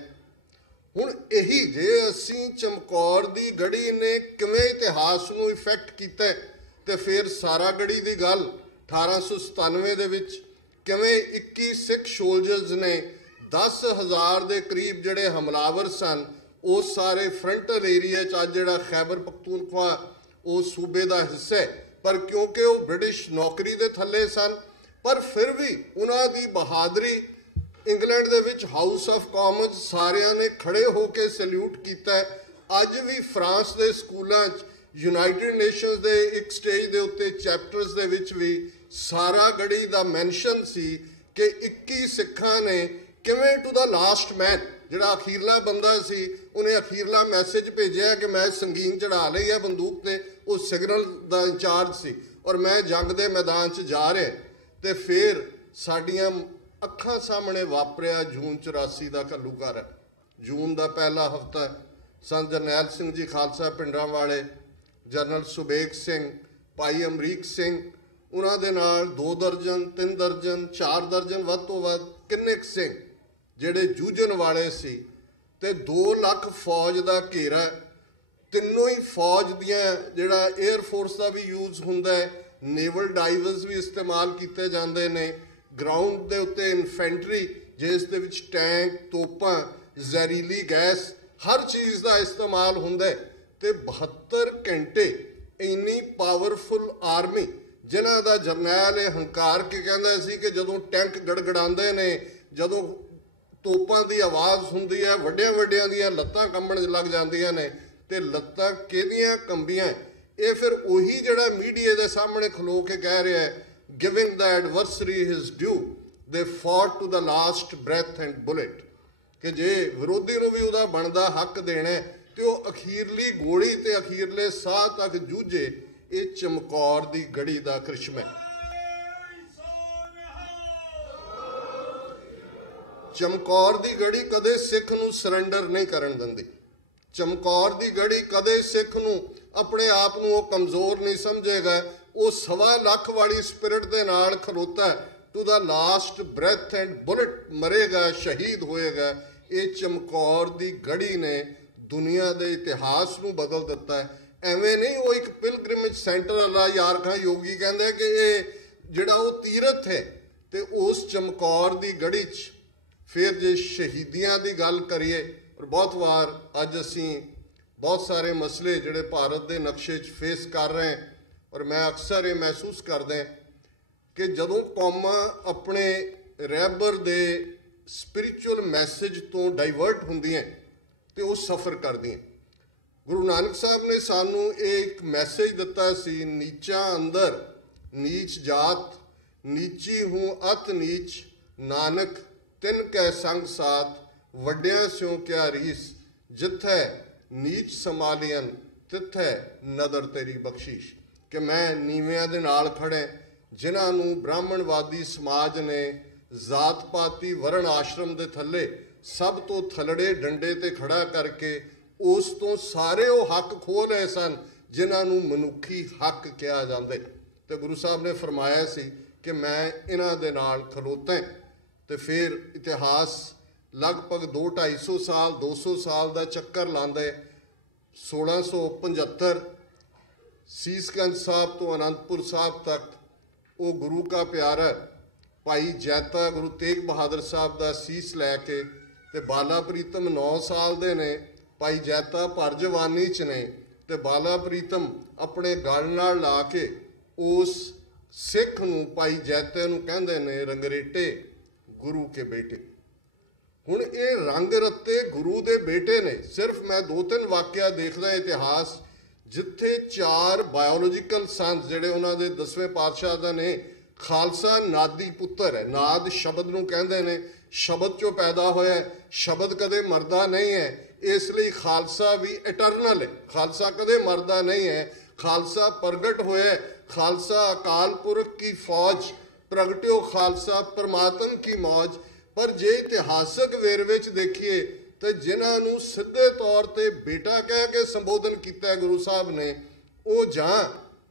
ਹੁਣ ਇਹੀ ਜੇ ਅਸੀਂ ਚਮਕੌਰ ਦੀ ਗੜੀ ਨੇ ਕਿਵੇਂ ਇਤਿਹਾਸ ਨੂੰ ਇਫੈਕਟ ਕੀਤਾ, ਤੇ ਫਿਰ ਸਾਰਾਗੜ੍ਹੀ ਦੀ ਗੱਲ 1897 ਦੇ ਵਿੱਚ ਕਿਵੇਂ 21 ਸਿੱਖ ਸੋਲਜਰਸ ਨੇ 10,000 ਦੇ ਕਰੀਬ ਜਿਹੜੇ ਹਮਲਾਵਰ ਸਨ, ਉਹ ਸਾਰੇ ਫਰੰਟਲ ਏਰੀਆ 'ਚ ਅੱਜ ਜਿਹੜਾ ਖੈਬਰ ਪਖਤੂਨਖਵਾ ਉਹ ਸੂਬੇ ਦਾ ਹਿੱਸਾ ਹੈ, ਪਰ ਕਿਉਂਕਿ ਉਹ ਬ੍ਰਿਟਿਸ਼ ਨੌਕਰੀ ਦੇ ਥੱਲੇ ਸਨ, ਪਰ ਫਿਰ ਵੀ ਉਹਨਾਂ ਦੀ ਬਹਾਦਰੀ ਇੰਗਲੈਂਡ ਦੇ ਵਿੱਚ ਹਾਊਸ ਆਫ ਕਾਮਨਸ ਸਾਰਿਆਂ ਨੇ ਖੜੇ ਹੋ ਕੇ ਸੈਲਿਊਟ ਕੀਤਾ। ਅੱਜ ਵੀ ਫਰਾਂਸ ਦੇ ਸਕੂਲਾਂ 'ਚ ਯੂਨਾਈਟਿਡ ਨੇਸ਼ਨਸ ਦੇ ਇੱਕ ਸਟੇਜ ਦੇ ਉੱਤੇ ਚੈਪਟਰਸ ਦੇ ਵਿੱਚ ਵੀ ਸਾਰਾਗੜ੍ਹੀ ਦਾ ਮੈਂਸ਼ਨ ਸੀ ਕਿ 21 ਸਿੱਖਾਂ ਨੇ ਕਿਵੇਂ ਟੂ ਦਾ ਲਾਸਟ ਮੈਨ, ਜਿਹੜਾ ਅਖੀਰਲਾ ਬੰਦਾ ਸੀ, ਉਹਨੇ ਅਖੀਰਲਾ ਮੈਸੇਜ ਭੇਜਿਆ ਕਿ ਮੈਂ ਸੰਗੀਨ ਚੜ੍ਹਾ ਲਈ ਹੈ ਬੰਦੂਕ ਤੇ, ਉਹ ਸਿਗਨਲ ਦਾ ਇੰਚਾਰਜ ਸੀ ਔਰ ਮੈਂ ਜੰਗ ਦੇ ਮੈਦਾਨ 'ਚ ਜਾ ਰਿਹਾ। ਤੇ ਫਿਰ ਸਾਡੀਆਂ ਅੱਖਾਂ ਸਾਹਮਣੇ ਵਾਪਰਿਆ ਜੂਨ 84 ਦਾ ਘੱਲੂਘਾਰਾ। ਜੂਨ ਦਾ ਪਹਿਲਾ ਹਫ਼ਤਾ ਸੰਤ ਜਰਨੈਲ ਸਿੰਘ ਜੀ ਖਾਲਸਾ ਪਿੰਡਾਂ ਵਾਲੇ, ਜਨਰਲ ਸੁਬੇਗ ਸਿੰਘ, ਭਾਈ ਅਮਰੀਕ ਸਿੰਘ, ਉਹਨਾਂ ਦੇ ਨਾਲ 2 ਦਰਜਨ 3 ਦਰਜਨ 4 ਦਰਜਨ ਵੱਧ ਤੋਂ ਵੱਧ ਕਿੰਨੇ ਕੁ ਸਿੰਘ ਜਿਹੜੇ ਜੂਝਣ ਵਾਲੇ ਸੀ, ਤੇ 2 ਲੱਖ ਫੌਜ ਦਾ ਘੇਰਾ। ਤਿੰਨੋਂ ਹੀ ਫੌਜ ਦੀਆਂ ਜਿਹੜਾ 에ਅਰ ਫੋਰਸ ਦਾ ਵੀ ਯੂਜ਼ ਹੁੰਦਾ ਹੈ, ਨੇਵਲ ਡਾਈਵਰਸ ਵੀ ਇਸਤੇਮਾਲ ਕੀਤੇ ਜਾਂਦੇ ਨੇ, ਗਰਾਊਂਡ ਦੇ ਉੱਤੇ ਇਨਫੈਂਟਰੀ ਜਿਸ ਦੇ ਵਿੱਚ ਟੈਂਕ, ਤੋਪਾਂ, ਜ਼ਹਿਰੀਲੀ ਗੈਸ, ਹਰ ਚੀਜ਼ ਦਾ ਇਸਤੇਮਾਲ ਹੁੰਦਾ, ਤੇ 72 ਘੰਟੇ ਇੰਨੀ ਪਾਵਰਫੁਲ ਆਰਮੀ, ਜਿਨ੍ਹਾਂ ਦਾ ਜਰਨੈਲ ਇਹ ਹੰਕਾਰ ਕੇ ਕਹਿੰਦਾ ਸੀ ਕਿ ਜਦੋਂ ਟੈਂਕ ਗੜਗੜਾਉਂਦੇ ਨੇ, ਜਦੋਂ ਤੋਪਾਂ ਦੀ ਆਵਾਜ਼ ਹੁੰਦੀ ਹੈ, ਵੱਡਿਆਂ ਵੱਡਿਆਂ ਦੀਆਂ ਲੱਤਾਂ ਕੰਬਣ ਲੱਗ ਜਾਂਦੀਆਂ ਨੇ, ਤੇ ਲੱਤਾਂ ਕਿਹਦੀਆਂ ਕੰਬੀਆਂ। ਇਹ ਫਿਰ ਉਹੀ ਜਿਹੜਾ ਮੀਡੀਆ ਦੇ ਸਾਹਮਣੇ ਖਲੋ ਕੇ ਕਹਿ ਰਿਹਾ ਹੈ, giving the adversary his due, they fought to the last breath and bullet, ਕਿ ਜੇ ਵਿਰੋਧੀ ਨੂੰ ਵੀ ਉਹਦਾ ਬਣਦਾ ਹੱਕ ਦੇਣਾ ਤੇ ਉਹ ਅਖੀਰਲੀ ਗੋਲੀ ਤੇ ਅਖੀਰਲੇ ਸਾਹ ਤੱਕ ਜੂਝੇ। ਇਹ ਚਮਕੌਰ ਦੀ ਗੜੀ ਦਾ ਕ੍ਰਿਸ਼ਮਾ। ਚਮਕੌਰ ਦੀ ਗੜੀ ਕਦੇ ਸਿੱਖ ਨੂੰ ਸਰੈਂਡਰ ਨਹੀਂ ਕਰਨ ਦਿੰਦੀ। ਚਮਕੌਰ ਦੀ ਗੜੀ ਕਦੇ ਸਿੱਖ ਨੂੰ ਆਪਣੇ ਆਪ ਨੂੰ ਉਹ ਕਮਜ਼ੋਰ ਨਹੀਂ ਸਮਝੇਗਾ। ਉਹ 1.25 ਲੱਖ ਵਾਲੀ ਸਪਿਰਿਟ ਦੇ ਨਾਲ ਖਲੋਤਾ, to the last breath and bullet ਮਰੇਗਾ, ਸ਼ਹੀਦ ਹੋਏਗਾ। ਇਹ ਚਮਕੌਰ ਦੀ ਗੜੀ ਨੇ ਦੁਨੀਆ ਦੇ ਇਤਿਹਾਸ ਨੂੰ ਬਦਲ ਦਿੱਤਾ ਹੈ। ਐਵੇਂ ਨਹੀਂ ਉਹ ਇੱਕ ਪਿਲਗ੍ਰਿਮੇਜ ਸੈਂਟਰ ਵਾਲਾ ਯਾਰ ਖਾਂ ਯੋਗੀ ਕਹਿੰਦੇ ਕਿ ਇਹ ਜਿਹੜਾ ਉਹ ਤੀਰਥ ਹੈ, ਤੇ ਉਸ ਚਮਕੌਰ ਦੀ ਗੜੀ 'ਚ ਫਿਰ ਜੇ ਸ਼ਹੀਦੀਆਂ ਦੀ ਗੱਲ ਕਰੀਏ, ਔਰ ਬਹੁਤ ਵਾਰ ਅੱਜ ਅਸੀਂ ਬਹੁਤ ਸਾਰੇ ਮਸਲੇ ਜਿਹੜੇ ਭਾਰਤ ਦੇ ਨਕਸ਼ੇ 'ਚ ਫੇਸ ਕਰ ਰਹੇ ਹਾਂ, ਔਰ ਮੈਂ ਅਕਸਰ ਇਹ ਮਹਿਸੂਸ ਕਰਦਾ ਕਿ ਜਦੋਂ ਕੌਮਾਂ ਆਪਣੇ ਰਹਿਬਰ ਦੇ ਸਪਿਰਿਚੁਅਲ ਮੈਸੇਜ ਤੋਂ ਡਾਈਵਰਟ ਹੁੰਦੀਆਂ ਤੇ ਉਹ ਸਫਰ ਕਰਦੀਆਂ। ਗੁਰੂ ਨਾਨਕ ਸਾਹਿਬ ਨੇ ਸਾਨੂੰ ਇਹ ਇੱਕ ਮੈਸੇਜ ਦਿੱਤਾ ਸੀ, ਨੀਚਾ ਅੰਦਰ ਨੀਚ ਜਾਤ, ਨੀਚੀ ਹੂੰ ਅਤ ਨੀਚ, ਨਾਨਕ ਤਿੰਨ ਕੈ ਸੰਗ ਸਾਥ, ਵੱਡਿਆਂ ਸਿਉ ਕਿਆ ਰੀਸ, ਜਿੱਥੈ ਨੀਚ ਸੰਭਾਲੀਅਨ ਤਿੱਥੈ ਨਦਰ ਤੇਰੀ ਬਖਸ਼ੀਸ਼। ਕਿ ਮੈਂ ਨੀਵਿਆਂ ਦੇ ਨਾਲ ਖੜ੍ਹਾਂ, ਜਿਨ੍ਹਾਂ ਨੂੰ ਬ੍ਰਾਹਮਣਵਾਦੀ ਸਮਾਜ ਨੇ ਜ਼ਾਤ ਪਾਤੀ ਵਰਣ ਆਸ਼ਰਮ ਦੇ ਥੱਲੇ ਸਭ ਤੋਂ ਥੱਲੜੇ ਡੰਡੇ ਤੇ ਖੜਾ ਕਰਕੇ ਉਸ ਤੋਂ ਸਾਰੇ ਉਹ ਹੱਕ ਖੋਹ ਲਏ ਸਨ ਜਿਨ੍ਹਾਂ ਨੂੰ ਮਨੁੱਖੀ ਹੱਕ ਕਿਹਾ ਜਾਂਦਾ। ਤੇ ਗੁਰੂ ਸਾਹਿਬ ਨੇ ਫਰਮਾਇਆ ਸੀ ਕਿ ਮੈਂ ਇਹਨਾਂ ਦੇ ਨਾਲ ਖਲੋਤਾ। ਤੇ ਫਿਰ ਇਤਿਹਾਸ ਲਗਭਗ 200-250 ਸਾਲ 200 ਸਾਲ ਦਾ ਚੱਕਰ ਲਾਉਂਦਾ। 1675 ਸੀਸਗੰਜ ਸਾਹਿਬ ਤੋਂ ਅਨੰਦਪੁਰ ਸਾਹਿਬ ਤੱਕ ਉਹ ਗੁਰੂ ਕਾ ਪਿਆਰਾ ਭਾਈ ਜੈਤਾ ਗੁਰੂ ਤੇਗ ਬਹਾਦਰ ਸਾਹਿਬ ਦਾ ਸੀਸ ਲੈ ਕੇ, ਤੇ ਬਾਲਾ ਪ੍ਰੀਤਮ 9 ਸਾਲ ਦੇ ਨੇ, ਭਾਈ ਜੈਤਾ ਭਰ ਜਵਾਨੀ 'ਚ ਨੇ, ਤੇ ਬਾਲਾ ਪ੍ਰੀਤਮ ਆਪਣੇ ਗਲ ਨਾਲ ਲਾ ਕੇ ਉਸ ਸਿੱਖ ਨੂੰ ਭਾਈ ਜੈਤੇ ਨੂੰ ਕਹਿੰਦੇ ਨੇ ਰੰਗਰੇਟੇ ਗੁਰੂ ਕੇ ਬੇਟੇ। ਹੁਣ ਇਹ ਰੰਗ ਰੱਤੇ ਗੁਰੂ ਦੇ ਬੇਟੇ ਨੇ। ਸਿਰਫ ਮੈਂ 2-3 ਵਾਕਿਆ ਦੇਖਦਾ ਇਤਿਹਾਸ, ਜਿੱਥੇ 4 ਬਾਇਓਲੋਜੀਕਲ ਸੰਸ ਜਿਹੜੇ ਉਹਨਾਂ ਦੇ 10ਵੇਂ ਪਾਤਸ਼ਾਹ ਦਾ ਨੇ, ਖਾਲਸਾ ਨਾਦੀ ਪੁੱਤਰ ਹੈ। ਨਾਦ ਸ਼ਬਦ ਨੂੰ ਕਹਿੰਦੇ ਨੇ, ਸ਼ਬਦ 'ਚੋਂ ਪੈਦਾ ਹੋਇਆ, ਸ਼ਬਦ ਕਦੇ ਮਰਦਾ ਨਹੀਂ ਹੈ, ਇਸ ਲਈ ਖਾਲਸਾ ਵੀ ਇਟਰਨਲ ਹੈ। ਖਾਲਸਾ ਕਦੇ ਮਰਦਾ ਨਹੀਂ ਹੈ। ਖਾਲਸਾ ਪ੍ਰਗਟ ਹੋਇਆ, ਖਾਲਸਾ ਅਕਾਲ ਪੁਰਖ ਕੀ ਫੌਜ, ਪ੍ਰਗਟਿਓ ਖਾਲਸਾ ਪਰਮਾਤਮ ਕੀ ਮੌਜ। ਪਰ ਜੇ ਇਤਿਹਾਸਕ ਵੇਰਵੇ 'ਚ ਦੇਖੀਏ ਤਾਂ ਜਿਨ੍ਹਾਂ ਨੂੰ ਸਿੱਧੇ ਤੌਰ ਤੇ ਬੇਟਾ ਕਹਿ ਕੇ ਸੰਬੋਧਨ ਕੀਤਾ ਗੁਰੂ ਸਾਹਿਬ ਨੇ, ਉਹ ਜਾਂ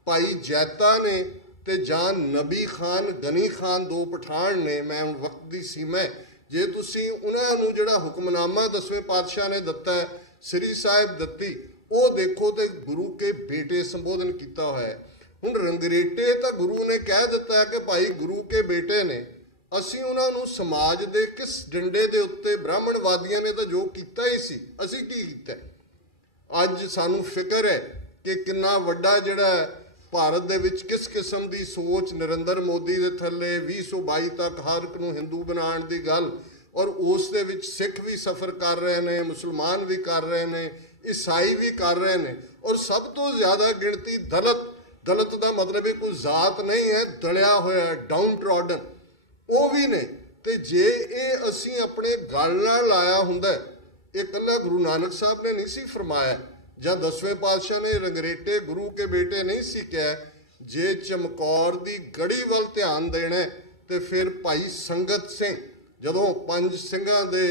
ਭਾਈ ਜੈਤਾ ਨੇ ਤੇ ਜਾਂ ਨਬੀ ਖਾਨ ਗਨੀ ਖਾਨ 2 ਪਠਾਨ ਨੇ। ਮੈਂ ਹੁਣ ਵਕਤ ਦੀ ਸੀਮਾ ਜੇ ਤੁਸੀਂ ਉਹਨਾਂ ਨੂੰ ਜਿਹੜਾ ਹੁਕਮਨਾਮਾ 10ਵੇਂ ਪਾਤਸ਼ਾਹ ਨੇ ਦਿੱਤਾ ਸ੍ਰੀ ਸਾਹਿਬ ਦਿੱਤੀ ਉਹ ਦੇਖੋ ਤੇ ਗੁਰੂ ਕੇ ਬੇਟੇ ਸੰਬੋਧਨ ਕੀਤਾ ਹੋਇਆ ਹੈ। ਹੁਣ ਰੰਗਰੇਟੇ ਤਾਂ ਗੁਰੂ ਨੇ ਕਹਿ ਦਿੱਤਾ ਕਿ ਭਾਈ ਗੁਰੂ ਕੇ ਬੇਟੇ ਨੇ, ਅਸੀਂ ਉਹਨਾਂ ਨੂੰ ਸਮਾਜ ਦੇ ਕਿਸ ਡੰਡੇ ਦੇ ਉੱਤੇ ਬ੍ਰਾਹਮਣਵਾਦੀਆਂ ਨੇ ਤਾਂ ਜੋ ਕੀਤਾ ਹੀ ਸੀ, ਅਸੀਂ ਕੀ ਕੀਤਾ। ਅੱਜ ਸਾਨੂੰ ਫਿਕਰ ਹੈ ਕਿ ਕਿੰਨਾ ਵੱਡਾ ਜਿਹੜਾ ਭਾਰਤ ਦੇ ਵਿੱਚ ਕਿਸ ਕਿਸਮ ਦੀ ਸੋਚ ਨਰਿੰਦਰ ਮੋਦੀ ਦੇ ਥੱਲੇ 2022 ਤੱਕ ਹਰ ਇੱਕ ਨੂੰ ਹਿੰਦੂ ਬਣਾਉਣ ਦੀ ਗੱਲ, ਔਰ ਉਸ ਦੇ ਵਿੱਚ ਸਿੱਖ ਵੀ ਸਫ਼ਰ ਕਰ ਰਹੇ ਨੇ, ਮੁਸਲਮਾਨ ਵੀ ਕਰ ਰਹੇ ਨੇ, ਈਸਾਈ ਵੀ ਕਰ ਰਹੇ ਨੇ, ਔਰ ਸਭ ਤੋਂ ਜ਼ਿਆਦਾ ਗਿਣਤੀ ਦਲਿਤ ਦਾ ਮਤਲਬ ਇਹ ਕੋਈ ਜ਼ਾਤ ਨਹੀਂ ਹੈ, ਦਲਿਆ ਹੋਇਆ ਡਾਊਨ ਟਰੋਡਨ ਉਹ ਵੀ ਨੇ। ਤੇ ਜੇ ਇਹ ਅਸੀਂ ਆਪਣੇ ਗਲ ਨਾਲ ਲਾਇਆ ਹੁੰਦਾ, ਇਹ ਇਕੱਲਾ ਗੁਰੂ ਨਾਨਕ ਸਾਹਿਬ ਨੇ ਨਹੀਂ ਸੀ ਫਰਮਾਇਆ ਜਾਂ 10ਵੇਂ ਪਾਤਸ਼ਾਹ ਨੇ ਰੰਗਰੇਟੇ ਗੁਰੂ ਕੇ ਬੇਟੇ ਨਹੀਂ ਸੀ ਕਿਹਾ। ਜੇ ਚਮਕੌਰ ਦੀ ਗੜੀ ਵੱਲ ਧਿਆਨ ਦੇਣਾ ਤੇ ਫਿਰ ਭਾਈ ਸੰਗਤ ਸਿੰਘ ਜਦੋਂ 5 ਸਿੰਘਾਂ ਦੇ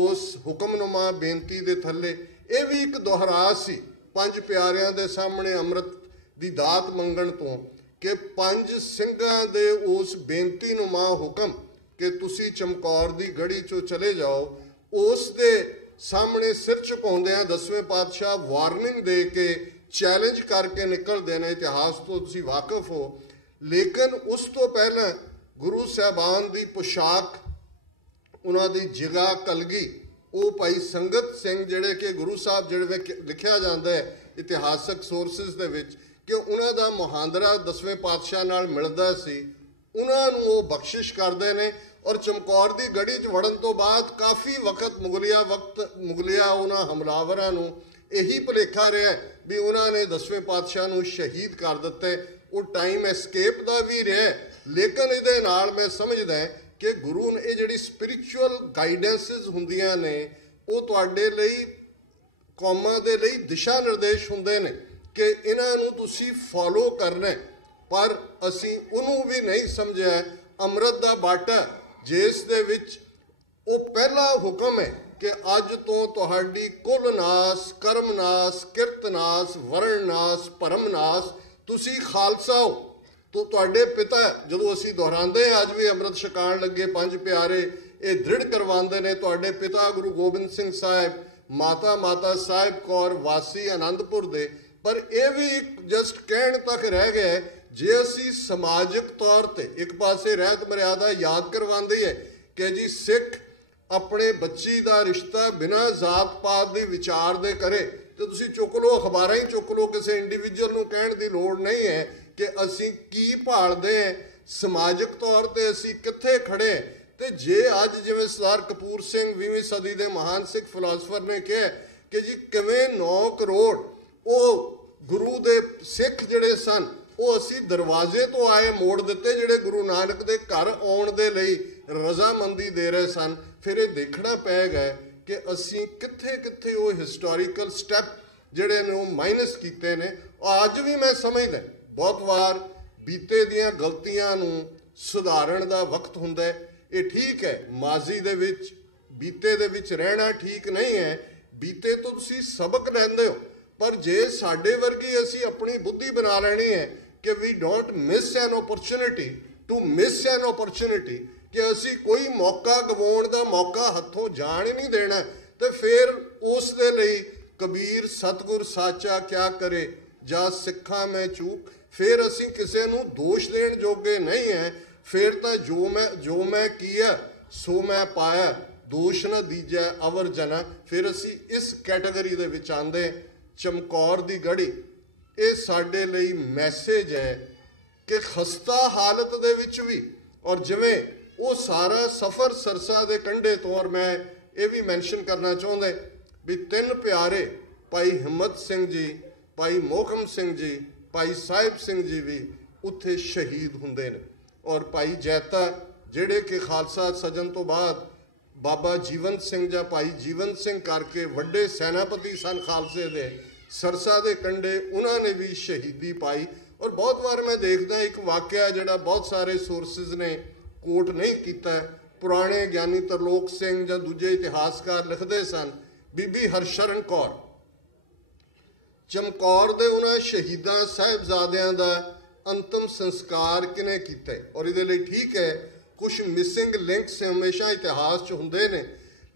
ਉਸ ਹੁਕਮਨੁਮਾ ਬੇਨਤੀ ਦੇ ਥੱਲੇ, ਇਹ ਵੀ ਇੱਕ ਦੁਹਰਾ ਸੀ 5 ਪਿਆਰਿਆਂ ਦੇ ਸਾਹਮਣੇ ਅੰਮ੍ਰਿਤ ਦੀ ਦਾਤ ਮੰਗਣ ਤੋਂ, ਕਿ 5 ਸਿੰਘਾਂ ਦੇ ਉਸ ਬੇਨਤੀਨੁਮਾ ਹੁਕਮ ਕਿ ਤੁਸੀਂ ਚਮਕੌਰ ਦੀ ਗੜੀ 'ਚੋਂ ਚਲੇ ਜਾਓ, ਉਸ ਦੇ ਸਾਹਮਣੇ ਸਿਰ ਝੁਕਾਉਂਦਿਆਂ 10ਵੇਂ ਪਾਤਸ਼ਾਹ ਵਾਰਨਿੰਗ ਦੇ ਕੇ ਚੈਲੰਜ ਕਰਕੇ ਨਿਕਲਦੇ ਨੇ। ਇਤਿਹਾਸ ਤੋਂ ਤੁਸੀਂ ਵਾਕਿਫ ਹੋ, ਲੇਕਿਨ ਉਸ ਤੋਂ ਪਹਿਲਾਂ ਗੁਰੂ ਸਾਹਿਬਾਨ ਦੀ ਪੁਸ਼ਾਕ, ਉਹਨਾਂ ਦੀ ਜਿਗਾ ਕਲਗੀ, ਉਹ ਭਾਈ ਸੰਗਤ ਸਿੰਘ ਜਿਹੜੇ ਕਿ ਗੁਰੂ ਸਾਹਿਬ ਜਿਹੜੇ ਲਿਖਿਆ ਜਾਂਦਾ ਹੈ ਇਤਿਹਾਸਕ ਸੋਰਸਿਸ ਦੇ ਵਿੱਚ ਕਿ ਉਹਨਾਂ ਦਾ ਮੁਹਾਂਦਰਾ 10ਵੇਂ ਪਾਤਸ਼ਾਹ ਨਾਲ ਮਿਲਦਾ ਸੀ, ਉਹਨਾਂ ਨੂੰ ਉਹ ਬਖਸ਼ਿਸ਼ ਕਰਦੇ ਨੇ। ਔਰ ਚਮਕੌਰ ਦੀ ਗੜੀ 'ਚ ਵੜਨ ਤੋਂ ਬਾਅਦ ਕਾਫੀ ਵਕਤ ਮੁਗਲਿਆ ਉਹਨਾਂ ਹਮਲਾਵਰਾਂ ਨੂੰ ਇਹੀ ਭੁਲੇਖਾ ਰਿਹਾ ਵੀ ਉਹਨਾਂ ਨੇ 10ਵੇਂ ਪਾਤਸ਼ਾਹ ਨੂੰ ਸ਼ਹੀਦ ਕਰ ਦਿੱਤੇ। ਉਹ ਟਾਈਮ ਐਸਕੇਪ ਦਾ ਵੀ ਰਿਹਾ, ਲੇਕਿਨ ਇਹਦੇ ਨਾਲ ਮੈਂ ਸਮਝਦਾ ਕਿ ਗੁਰੂ ਨੇ ਇਹ ਜਿਹੜੀ ਸਪਿਰਿਚੁਅਲ ਗਾਈਡੈਂਸਿਸ ਹੁੰਦੀਆਂ ਨੇ ਉਹ ਤੁਹਾਡੇ ਲਈ, ਕੌਮਾਂ ਦੇ ਲਈ ਦਿਸ਼ਾ ਨਿਰਦੇਸ਼ ਹੁੰਦੇ ਨੇ ਕਿ ਇਹਨਾਂ ਨੂੰ ਤੁਸੀਂ ਫੋਲੋ ਕਰਨਾ। ਪਰ ਅਸੀਂ ਉਹਨੂੰ ਵੀ ਨਹੀਂ ਸਮਝਿਆ ਅੰਮ੍ਰਿਤ ਦਾ ਬਾਟਾ ਜਿਸ ਦੇ ਵਿੱਚ ਉਹ ਪਹਿਲਾ ਹੁਕਮ ਹੈ ਕਿ ਅੱਜ ਤੋਂ ਤੁਹਾਡੀ ਕੁਲ ਨਾਸ, ਕਰਮ ਨਾਸ, ਕਿਰਤ ਨਾਸ, ਵਰਣ ਨਾਸ, ਭਰਮ ਨਾਸ, ਤੁਸੀਂ ਖਾਲਸਾ ਹੋ। ਤੁਹਾਡੇ ਪਿਤਾ, ਜਦੋਂ ਅਸੀਂ ਦੁਹਰਾਉਂਦੇ ਅੱਜ ਵੀ ਅੰਮ੍ਰਿਤ ਛਕਾਉਣ ਲੱਗੇ 5 ਪਿਆਰੇ ਇਹ ਦ੍ਰਿੜ ਕਰਵਾਉਂਦੇ ਨੇ, ਤੁਹਾਡੇ ਪਿਤਾ ਗੁਰੂ ਗੋਬਿੰਦ ਸਿੰਘ ਸਾਹਿਬ, ਮਾਤਾ ਸਾਹਿਬ ਕੌਰ ਵਾਸੀ ਆਨੰਦਪੁਰ ਦੇ। ਪਰ ਇਹ ਵੀ ਇੱਕ ਜਸਟ ਕਹਿਣ ਤੱਕ ਰਹਿ ਗਿਆ ਜੇ ਅਸੀਂ ਸਮਾਜਿਕ ਤੌਰ ਤੇ ਇੱਕ ਪਾਸੇ ਰਹਿਤ ਮਰਿਆਦਾ ਯਾਦ ਕਰਵਾਉਂਦੀ ਹੈ ਕਿ ਜੀ ਸਿੱਖ ਆਪਣੇ ਬੱਚੀ ਦਾ ਰਿਸ਼ਤਾ ਬਿਨਾਂ ਜ਼ਾਤ ਪਾਤ ਦੇ ਵਿਚਾਰ ਦੇ ਕਰੇ ਤੇ ਤੁਸੀਂ ਚੁੱਕ ਲਓ, ਅਖਬਾਰਾਂ ਹੀ ਚੁੱਕ ਲਓ, ਕਿਸੇ ਇੰਡੀਵਿਜੂਅਲ ਨੂੰ ਕਹਿਣ ਦੀ ਲੋੜ ਨਹੀਂ ਹੈ ਕਿ ਅਸੀਂ ਕੀ ਭਾਲਦੇ ਹਾਂ, ਸਮਾਜਿਕ ਤੌਰ ਤੇ ਅਸੀਂ ਕਿੱਥੇ ਖੜੇ। ਤੇ ਜੇ ਅੱਜ ਜਿਵੇਂ ਸਰਦਾਰ ਕਪੂਰ ਸਿੰਘ 20ਵੀਂ ਸਦੀ ਦੇ ਮਹਾਨ ਸਿੱਖ ਫਿਲਾਸਫਰ ਨੇ ਕਿਹਾ ਕਿ ਜੀ ਕਿਵੇਂ 9 ਕਰੋੜ ਉਹ ਗੁਰੂ ਦੇ ਸਿੱਖ ਜਿਹੜੇ ਸਨ ਉਹ ਅਸੀਂ ਦਰਵਾਜ਼ੇ ਤੋਂ ਆਏ ਮੋੜ ਦਿੱਤੇ ਜਿਹੜੇ ਗੁਰੂ ਨਾਨਕ ਦੇ ਘਰ ਆਉਣ ਦੇ ਲਈ ਰਜ਼ਾਮੰਦੀ ਦੇ ਰਹੇ ਸਨ। ਫਿਰ ਇਹ ਦੇਖਣਾ ਪਏਗਾ ਕਿ ਅਸੀਂ ਕਿੱਥੇ ਕਿੱਥੇ ਉਹ ਹਿਸਟੋਰੀਕਲ ਸਟੈਪ ਜਿਹੜੇ ਨੇ ਉਹ ਮਾਈਨਸ ਕੀਤੇ ਨੇ। ਅੱਜ ਵੀ ਮੈਂ ਸਮਝਦਾ ਬਹੁਤ ਵਾਰ ਬੀਤੇ ਦੀਆਂ ਗਲਤੀਆਂ ਨੂੰ ਸੁਧਾਰਨ ਦਾ ਵਕਤ ਹੁੰਦਾ। ਇਹ ਠੀਕ ਹੈ, ਮਾਜ਼ੀ ਦੇ ਵਿੱਚ ਬੀਤੇ ਦੇ ਵਿੱਚ ਰਹਿਣਾ ਠੀਕ ਨਹੀਂ ਹੈ, ਬੀਤੇ ਤੋਂ ਤੁਸੀਂ ਸਬਕ ਲੈਂਦੇ ਹੋ। ਪਰ ਜੇ ਸਾਡੇ ਵਰਗੀ ਅਸੀਂ ਆਪਣੀ ਬੁੱਧੀ ਬਣਾ ਲੈਣੀ ਹੈ ਕਿ we don't miss an opportunity to miss an opportunity, ਕਿ ਅਸੀਂ ਕੋਈ ਮੌਕਾ ਗਵਾਉਣ ਦਾ ਮੌਕਾ ਹੱਥੋਂ ਜਾਣ ਹੀ ਨਹੀਂ ਦੇਣਾ, ਤੇ ਫਿਰ ਉਸ ਦੇ ਲਈ ਕਬੀਰ ਸਤਿਗੁਰ ਸਾਚਾ ਕਿਆ ਕਰੇ ਜਾਂ ਸਿੱਖਾਂ ਮੈਂ ਚੂਕ, ਫਿਰ ਅਸੀਂ ਕਿਸੇ ਨੂੰ ਦੋਸ਼ ਦੇਣ ਜੋਗੇ ਨਹੀਂ ਹੈ। ਫਿਰ ਤਾਂ ਜੋ ਮੈਂ ਕੀਆ ਸੋ ਮੈਂ ਪਾਇਆ, ਦੋਸ਼ ਨਾ ਦੀਜੈ ਅਵਰ ਜਨਾ। ਫਿਰ ਅਸੀਂ ਇਸ ਕੈਟਾਗਰੀ ਦੇ ਵਿੱਚ ਆਉਂਦੇ। ਚਮਕੌਰ ਦੀ ਗੜੀ ਇਹ ਸਾਡੇ ਲਈ ਮੈਸੇਜ ਹੈ ਕਿ ਖਸਤਾ ਹਾਲਤ ਦੇ ਵਿੱਚ ਵੀ, ਔਰ ਜਿਵੇਂ ਉਹ ਸਾਰਾ ਸਫ਼ਰ ਸਰਸਾ ਦੇ ਕੰਢੇ ਤੋਂ, ਔਰ ਮੈਂ ਇਹ ਵੀ ਮੈਂਸ਼ਨ ਕਰਨਾ ਚਾਹੁੰਦਾ ਵੀ 3 ਪਿਆਰੇ ਭਾਈ ਹਿੰਮਤ ਸਿੰਘ ਜੀ, ਭਾਈ ਮੋਹਕਮ ਸਿੰਘ ਜੀ, ਭਾਈ ਸਾਹਿਬ ਸਿੰਘ ਜੀ ਵੀ ਉੱਥੇ ਸ਼ਹੀਦ ਹੁੰਦੇ ਨੇ। ਔਰ ਭਾਈ ਜੈਤਾ ਜਿਹੜੇ ਕਿ ਖਾਲਸਾ ਸਜਣ ਤੋਂ ਬਾਅਦ ਬਾਬਾ ਜੀਵਨ ਸਿੰਘ ਜਾਂ ਭਾਈ ਜੀਵਨ ਸਿੰਘ ਕਰਕੇ ਵੱਡੇ ਸੈਨਾਪਤੀ ਸਨ ਖਾਲਸੇ ਦੇ, ਸਰਸਾ ਦੇ ਕੰਢੇ ਉਹਨਾਂ ਨੇ ਵੀ ਸ਼ਹੀਦੀ ਪਾਈ। ਔਰ ਬਹੁਤ ਵਾਰ ਮੈਂ ਦੇਖਦਾ ਇੱਕ ਵਾਕਿਆ ਜਿਹੜਾ ਬਹੁਤ ਸਾਰੇ ਸੋਰਸਿਸ ਨੇ ਕੋਟ ਨਹੀਂ ਕੀਤਾ, ਪੁਰਾਣੇ ਗਿਆਨੀ ਤਰਲੋਕ ਸਿੰਘ ਜਾਂ ਦੂਜੇ ਇਤਿਹਾਸਕਾਰ ਲਿਖਦੇ ਸਨ, ਬੀਬੀ ਹਰਸ਼ਰਨ ਕੌਰ ਚਮਕੌਰ ਦੇ ਉਹਨਾਂ ਸ਼ਹੀਦਾਂ ਸਾਹਿਬਜ਼ਾਦਿਆਂ ਦਾ ਅੰਤਮ ਸੰਸਕਾਰ ਕਿਨੇ ਕੀਤੇ। ਔਰ ਇਹਦੇ ਲਈ ਠੀਕ ਹੈ ਕੁਛ ਮਿਸਿੰਗ ਲਿੰਕਸ ਹਮੇਸ਼ਾ ਇਤਿਹਾਸ 'ਚ ਹੁੰਦੇ ਨੇ,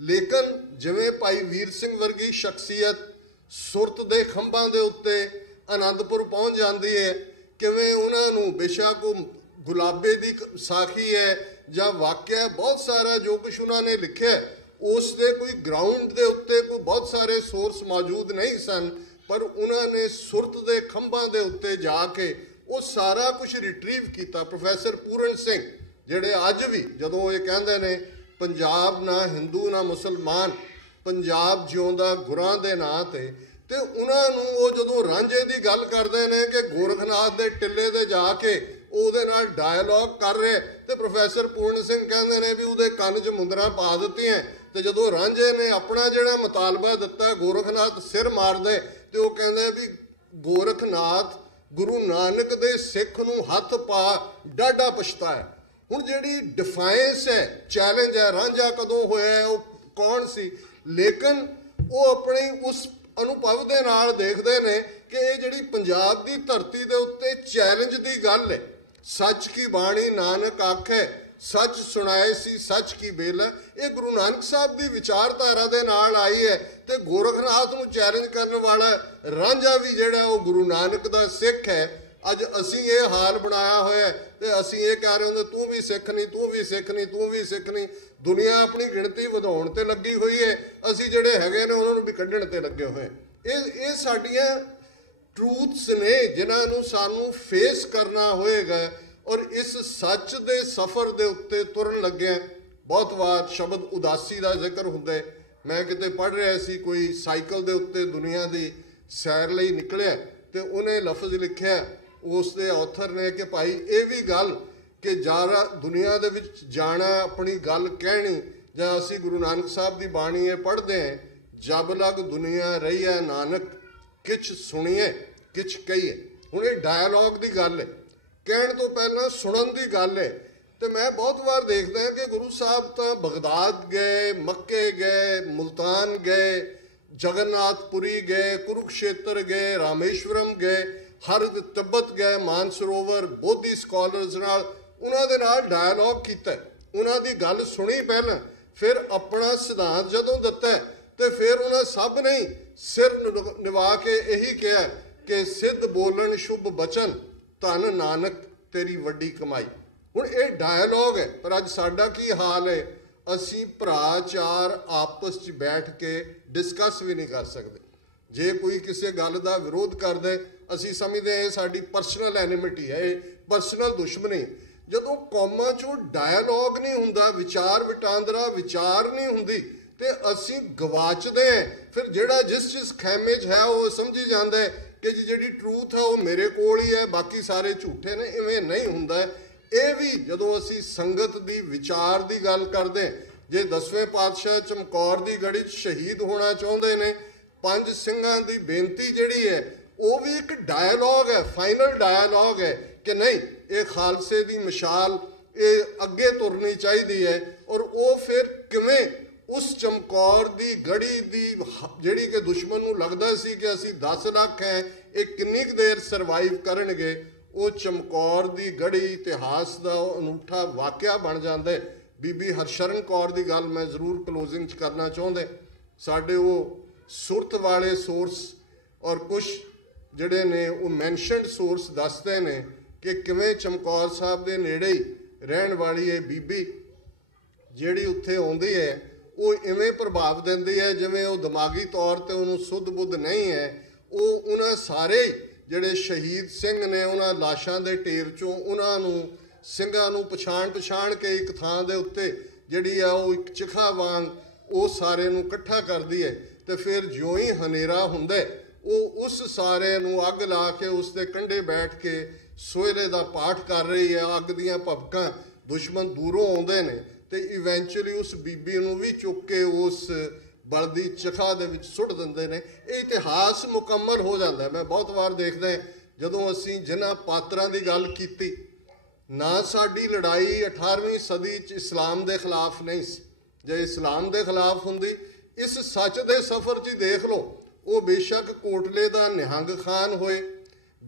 ਲੇਕਿਨ ਜਿਵੇਂ ਭਾਈ ਵੀਰ ਸਿੰਘ ਵਰਗੀ ਸ਼ਖਸੀਅਤ ਸੁਰਤ ਦੇ ਖੰਭਾਂ ਦੇ ਉੱਤੇ ਆਨੰਦਪੁਰ ਪਹੁੰਚ ਜਾਂਦੀ ਹੈ, ਕਿਵੇਂ ਉਹਨਾਂ ਨੂੰ ਬੇਸ਼ੱਕ ਉਹ ਗੁਲਾਬੇ ਦੀ ਸਾਖੀ ਹੈ ਜਾਂ ਵਾਕਿਆ ਬਹੁਤ ਸਾਰਾ ਜੋ ਕੁਛ ਉਹਨਾਂ ਨੇ ਲਿਖਿਆ, ਉਸ ਦੇ ਕੋਈ ਗਰਾਊਂਡ ਦੇ ਉੱਤੇ ਕੋਈ ਬਹੁਤ ਸਾਰੇ ਸੋਰਸ ਮੌਜੂਦ ਨਹੀਂ ਸਨ, ਪਰ ਉਹਨਾਂ ਨੇ ਸੁਰਤ ਦੇ ਖੰਭਾਂ ਦੇ ਉੱਤੇ ਜਾ ਕੇ ਉਹ ਸਾਰਾ ਕੁਝ ਰਿਟਰੀਵ ਕੀਤਾ। ਪ੍ਰੋਫੈਸਰ ਪੂਰਨ ਸਿੰਘ ਜਿਹੜੇ ਅੱਜ ਵੀ ਜਦੋਂ ਇਹ ਕਹਿੰਦੇ ਨੇ ਪੰਜਾਬ ਨਾ ਹਿੰਦੂ ਨਾ ਮੁਸਲਮਾਨ, ਪੰਜਾਬ ਜਿਉਂਦਾ ਗੁਰਾਂ ਦੇ ਨਾਂ ਤੇ ਉਹਨਾਂ ਨੂੰ ਉਹ ਜਦੋਂ ਰਾਂਝੇ ਦੀ ਗੱਲ ਕਰਦੇ ਨੇ ਕਿ ਗੋਰਖਨਾਥ ਦੇ ਟਿੱਲੇ 'ਤੇ ਜਾ ਕੇ ਉਹਦੇ ਨਾਲ ਡਾਇਲੋਗ ਕਰ ਰਹੇ, ਤੇ ਪ੍ਰੋਫੈਸਰ ਪੂਰਨ ਸਿੰਘ ਕਹਿੰਦੇ ਨੇ ਵੀ ਉਹਦੇ ਕੰਨ 'ਚ ਮੁੰਦਰਾਂ ਪਾ ਦਿੱਤੀਆਂ, ਤੇ ਜਦੋਂ ਰਾਂਝੇ ਨੇ ਆਪਣਾ ਜਿਹੜਾ ਮੁਤਾਲਬਾ ਦਿੱਤਾ ਗੋਰਖਨਾਥ ਸਿਰ ਮਾਰਦੇ, ਤੇ ਉਹ ਕਹਿੰਦੇ ਵੀ ਗੋਰਖਨਾਥ ਗੁਰੂ ਨਾਨਕ ਦੇ ਸਿੱਖ ਨੂੰ ਹੱਥ ਪਾ ਡਾਢਾ ਪਛਤਾਇਆ। ਹੁਣ ਜਿਹੜੀ ਡਿਫਾਇੰਸ ਹੈ, ਚੈਲੰਜ ਹੈ, ਰਾਂਝਾ ਕਦੋਂ ਹੋਇਆ, ਉਹ ਕੌਣ ਸੀ, ਲੇਕਿਨ ਉਹ ਆਪਣੀ ਉਸ ਅਨੁਭਵ ਦੇ ਨਾਲ ਦੇਖਦੇ ਨੇ ਕਿ ਇਹ ਜਿਹੜੀ ਪੰਜਾਬ ਦੀ ਧਰਤੀ ਦੇ ਉੱਤੇ ਚੈਲੰਜ ਦੀ ਗੱਲ ਹੈ। ਸੱਚ ਕੀ ਬਾਣੀ ਨਾਨਕ ਆਖੇ, ਸੱਚ ਸੁਣਾਏ ਸੀ ਸੱਚ ਕੀ ਬੇਲ, ਇਹ ਗੁਰੂ ਨਾਨਕ ਸਾਹਿਬ ਦੀ ਵਿਚਾਰਧਾਰਾ ਦੇ ਨਾਲ ਆਈ ਹੈ, ਤੇ ਗੋਰਖਨਾਥ ਨੂੰ ਚੈਲੰਜ ਕਰਨ ਵਾਲਾ ਰਾਂਝਾ ਵੀ ਜਿਹੜਾ ਉਹ ਗੁਰੂ ਨਾਨਕ ਦਾ ਸਿੱਖ ਹੈ। ਅੱਜ ਅਸੀਂ ਇਹ ਹਾਲ ਬਣਾਇਆ ਹੋਇਆ ਤੇ ਅਸੀਂ ਇਹ ਕਹਿ ਰਹੇ ਹੁੰਦੇ ਤੂੰ ਵੀ ਸਿੱਖ ਨਹੀਂ, ਤੂੰ ਵੀ ਸਿੱਖ ਨਹੀਂ, ਤੂੰ ਵੀ ਸਿੱਖ ਨਹੀਂ। ਦੁਨੀਆ ਆਪਣੀ ਗਿਣਤੀ ਵਧਾਉਣ ਤੇ ਲੱਗੀ ਹੋਈ ਹੈ, ਅਸੀਂ ਜਿਹੜੇ ਹੈਗੇ ਨੇ ਉਹਨਾਂ ਨੂੰ ਵੀ ਕੱਢਣ ਤੇ ਲੱਗੇ ਹੋਏ। ਇਹ ਸਾਡੀਆਂ ਟਰੂਥਸ ਨੇ ਜਿਨ੍ਹਾਂ ਨੂੰ ਸਾਨੂੰ ਫੇਸ ਕਰਨਾ ਹੋਏਗਾ। ਔਰ ਇਸ ਸੱਚ ਦੇ ਸਫ਼ਰ ਦੇ ਉੱਤੇ ਤੁਰਨ ਲੱਗਿਆ ਬਹੁਤ ਵਾਰ ਸ਼ਬਦ ਉਦਾਸੀ ਦਾ ਜ਼ਿਕਰ ਹੁੰਦਾ। ਮੈਂ ਕਿਤੇ ਪੜ੍ਹ ਰਿਹਾ ਸੀ, ਕੋਈ ਸਾਈਕਲ ਦੇ ਉੱਤੇ ਦੁਨੀਆ ਦੀ ਸੈਰ ਲਈ ਨਿਕਲਿਆ ਤੇ ਉਹਨੇ ਲਫ਼ਜ਼ ਲਿਖਿਆ ਉਸ ਦੇ ਆਥਰ ਨੇ ਕਿ ਭਾਈ ਇਹ ਵੀ ਗੱਲ ਕਿ ਜਾਰਾ ਦੁਨੀਆ ਦੇ ਵਿੱਚ ਜਾਣਾ, ਆਪਣੀ ਗੱਲ ਕਹਿਣੀ, ਜਾਂ ਅਸੀਂ ਗੁਰੂ ਨਾਨਕ ਸਾਹਿਬ ਦੀ ਬਾਣੀ ਇਹ ਪੜ੍ਹਦੇ ਹਾਂ, ਜਬ ਲਗ ਦੁਨੀਆ ਰਹੀ ਹੈ ਨਾਨਕ ਕਿਛ ਸੁਣੀਏ ਕਿਛ ਕਹੀਏ। ਹੁਣ ਇਹ ਡਾਇਲੋਗ ਦੀ ਗੱਲ ਹੈ, ਕਹਿਣ ਤੋਂ ਪਹਿਲਾਂ ਸੁਣਨ ਦੀ ਗੱਲ ਹੈ। ਤੇ ਮੈਂ ਬਹੁਤ ਵਾਰ ਦੇਖਦਾ ਕਿ ਗੁਰੂ ਸਾਹਿਬ ਤਾਂ ਬਗਦਾਦ ਗਏ, ਮੱਕੇ ਗਏ, ਮੁਲਤਾਨ ਗਏ, ਜਗਨਨਾਥਪੁਰੀ ਗਏ, ਕੁਰੂਕਸ਼ੇਤਰ ਗਏ, ਰਾਮੇਸ਼ਵਰਮ ਗਏ, ਹਰ ਤਿੱਬਤ ਗਏ, ਮਾਨਸਰੋਵਰ, ਬੋਧੀ ਸਕਾਲਰਸ ਨਾਲ ਉਹਨਾਂ ਦੇ ਨਾਲ ਡਾਇਲੋਗ ਕੀਤਾ, ਉਹਨਾਂ ਦੀ ਗੱਲ ਸੁਣੀ ਪਹਿਲਾਂ, ਫਿਰ ਆਪਣਾ ਸਿਧਾਂਤ ਜਦੋਂ ਦਿੱਤਾ ਤੇ ਫਿਰ ਉਹਨਾਂ ਸਭ ਨੇ ਸਿਰ ਨਿਵਾ ਕੇ ਇਹੀ ਕਿਹਾ ਕਿ ਸਿੱਧ ਬੋਲਣ ਸ਼ੁਭ ਬਚਨ, ਧੰਨ ਨਾਨਕ ਤੇਰੀ ਵੱਡੀ ਕਮਾਈ। ਹੁਣ ਇਹ ਡਾਇਲੋਗ ਹੈ, ਪਰ ਅੱਜ ਸਾਡਾ ਕੀ ਹਾਲ ਹੈ, ਅਸੀਂ ਭਰਾ ਚਾਰ ਆਪਸ 'ਚ ਬੈਠ ਕੇ ਡਿਸਕਸ ਵੀ ਨਹੀਂ ਕਰ ਸਕਦੇ। ਜੇ ਕੋਈ ਕਿਸੇ ਗੱਲ ਦਾ ਵਿਰੋਧ ਕਰਦੇ, ਅਸੀਂ ਸਮਝਦੇ ਹਾਂ ਇਹ ਸਾਡੀ ਪਰਸਨਲ ਐਨਿਮਿਟੀ ਹੈ, ਇਹ ਪਰਸਨਲ ਦੁਸ਼ਮਣੀ। ਜਦੋਂ ਕੌਮਾਂ 'ਚੋਂ ਡਾਇਲੋਗ ਨਹੀਂ ਹੁੰਦਾ, ਵਿਚਾਰ ਵਟਾਂਦਰਾ ਵਿਚਾਰ ਨਹੀਂ ਹੁੰਦੀ, ਤੇ ਅਸੀਂ ਗਵਾਚਦੇ ਹਾਂ। ਫਿਰ ਜਿਹੜਾ ਜਿਸ ਖੈਮੇ 'ਚ ਹੈ ਉਹ ਸਮਝੀ ਜਾਂਦਾ ਕਿ ਜੀ ਜਿਹੜੀ ਟਰੂਥ ਹੈ ਉਹ ਮੇਰੇ ਕੋਲ ਹੀ ਹੈ, ਬਾਕੀ ਸਾਰੇ ਝੂਠੇ ਨੇ। ਇਵੇਂ ਨਹੀਂ ਹੁੰਦਾ। ਇਹ ਵੀ ਜਦੋਂ ਅਸੀਂ ਸੰਗਤ ਦੀ ਵਿਚਾਰ ਦੀ ਗੱਲ ਕਰਦੇ, ਜੇ 10ਵੇਂ ਪਾਤਸ਼ਾਹ ਚਮਕੌਰ ਦੀ ਗੜੀ 'ਚ ਸ਼ਹੀਦ ਹੋਣਾ ਚਾਹੁੰਦੇ ਨੇ, 5 ਸਿੰਘਾਂ ਦੀ ਬੇਨਤੀ ਜਿਹੜੀ ਹੈ ਉਹ ਵੀ ਇੱਕ ਡਾਇਲੋਗ ਹੈ, ਫਾਈਨਲ ਡਾਇਲੋਗ ਹੈ ਕਿ ਨਹੀਂ ਇਹ ਖਾਲਸੇ ਦੀ ਮਿਸਾਲ ਇਹ ਅੱਗੇ ਤੁਰਨੀ ਚਾਹੀਦੀ ਹੈ। ਔਰ ਉਹ ਫਿਰ ਕਿਵੇਂ ਉਸ ਚਮਕੌਰ ਦੀ ਗੜੀ ਦੀ ਜਿਹੜੀ ਕਿ ਦੁਸ਼ਮਣ ਨੂੰ ਲੱਗਦਾ ਸੀ ਕਿ ਅਸੀਂ 10 ਲੱਖ ਹੈ, ਇਹ ਕਿੰਨੀ ਕੁ ਦੇਰ ਸਰਵਾਈਵ ਕਰਨਗੇ, ਉਹ ਚਮਕੌਰ ਦੀ ਗੜੀ ਇਤਿਹਾਸ ਦਾ ਅਨੂਠਾ ਵਾਕਿਆ ਬਣ ਜਾਂਦਾ। ਬੀਬੀ ਹਰਸ਼ਰਨ ਕੌਰ ਦੀ ਗੱਲ ਮੈਂ ਜ਼ਰੂਰ ਕਲੋਜ਼ਿੰਗ 'ਚ ਕਰਨਾ ਚਾਹੁੰਦੇ। ਸਾਡੇ ਉਹ ਸੁਰਤ ਵਾਲੇ ਸੋਰਸ ਔਰ ਕੁਛ ਜਿਹੜੇ ਨੇ ਉਹ ਮੈਂਸ਼ਨਡ ਸੋਰਸ ਦੱਸਦੇ ਨੇ ਕਿ ਕਿਵੇਂ ਚਮਕੌਰ ਸਾਹਿਬ ਦੇ ਨੇੜੇ ਹੀ ਰਹਿਣ ਵਾਲੀ ਇਹ ਬੀਬੀ ਜਿਹੜੀ ਉੱਥੇ ਆਉਂਦੀ ਹੈ ਉਹ ਇਵੇਂ ਪ੍ਰਭਾਵ ਦਿੰਦੀ ਹੈ ਜਿਵੇਂ ਉਹ ਦਿਮਾਗੀ ਤੌਰ 'ਤੇ ਉਹਨੂੰ ਸੁੱਧ ਬੁੱਧ ਨਹੀਂ ਹੈ। ਉਹ ਉਹਨਾਂ ਸਾਰੇ ਜਿਹੜੇ ਸ਼ਹੀਦ ਸਿੰਘ ਨੇ ਉਹਨਾਂ ਲਾਸ਼ਾਂ ਦੇ ਢੇਰ 'ਚੋਂ ਉਹਨਾਂ ਨੂੰ ਸਿੰਘਾਂ ਨੂੰ ਪਛਾਣ ਕੇ ਇੱਕ ਥਾਂ ਦੇ ਉੱਤੇ ਜਿਹੜੀ ਆ ਉਹ ਇੱਕ ਚਿਖਾ ਵਾਂਗ ਉਹ ਸਾਰੇ ਨੂੰ ਇਕੱਠਾ ਕਰਦੀ ਹੈ। ਤੇ ਫਿਰ ਜਿਉਂ ਹੀ ਹਨੇਰਾ ਹੁੰਦਾ ਉਹ ਉਸ ਸਾਰੇ ਨੂੰ ਅੱਗ ਲਾ ਕੇ ਉਸ ਦੇ ਕੰਢੇ ਬੈਠ ਕੇ ਸੋਹਲੇ ਦਾ ਪਾਠ ਕਰ ਰਹੀ ਹੈ। ਅੱਗ ਦੀਆਂ ਭਪਕਾਂ ਦੁਸ਼ਮਣ ਦੂਰੋਂ ਆਉਂਦੇ ਨੇ ਤੇ ਇਵੈਂਚੁਅਲੀ ਉਸ ਬੀਬੀ ਨੂੰ ਵੀ ਚੁੱਕ ਕੇ ਉਸ ਬਲਦੀ ਚਿਖਾ ਦੇ ਵਿੱਚ ਸੁੱਟ ਦਿੰਦੇ ਨੇ। ਇਹ ਇਤਿਹਾਸ ਮੁਕੰਮਲ ਹੋ ਜਾਂਦਾ। ਮੈਂ ਬਹੁਤ ਵਾਰ ਦੇਖਦਾ ਜਦੋਂ ਅਸੀਂ ਜਿਨ੍ਹਾਂ ਪਾਤਰਾਂ ਦੀ ਗੱਲ ਕੀਤੀ, ਨਾ ਸਾਡੀ ਲੜਾਈ 18ਵੀਂ ਸਦੀ 'ਚ ਇਸਲਾਮ ਦੇ ਖਿਲਾਫ ਨਹੀਂ ਸੀ। ਜੇ ਇਸਲਾਮ ਦੇ ਖਿਲਾਫ ਹੁੰਦੀ, ਇਸ ਸੱਚ ਦੇ ਸਫ਼ਰ 'ਚ ਹੀ ਦੇਖ ਲਓ, ਉਹ ਬੇਸ਼ੱਕ ਕੋਟਲੇ ਦਾ ਨਿਹੰਗ ਖਾਨ ਹੋਏ,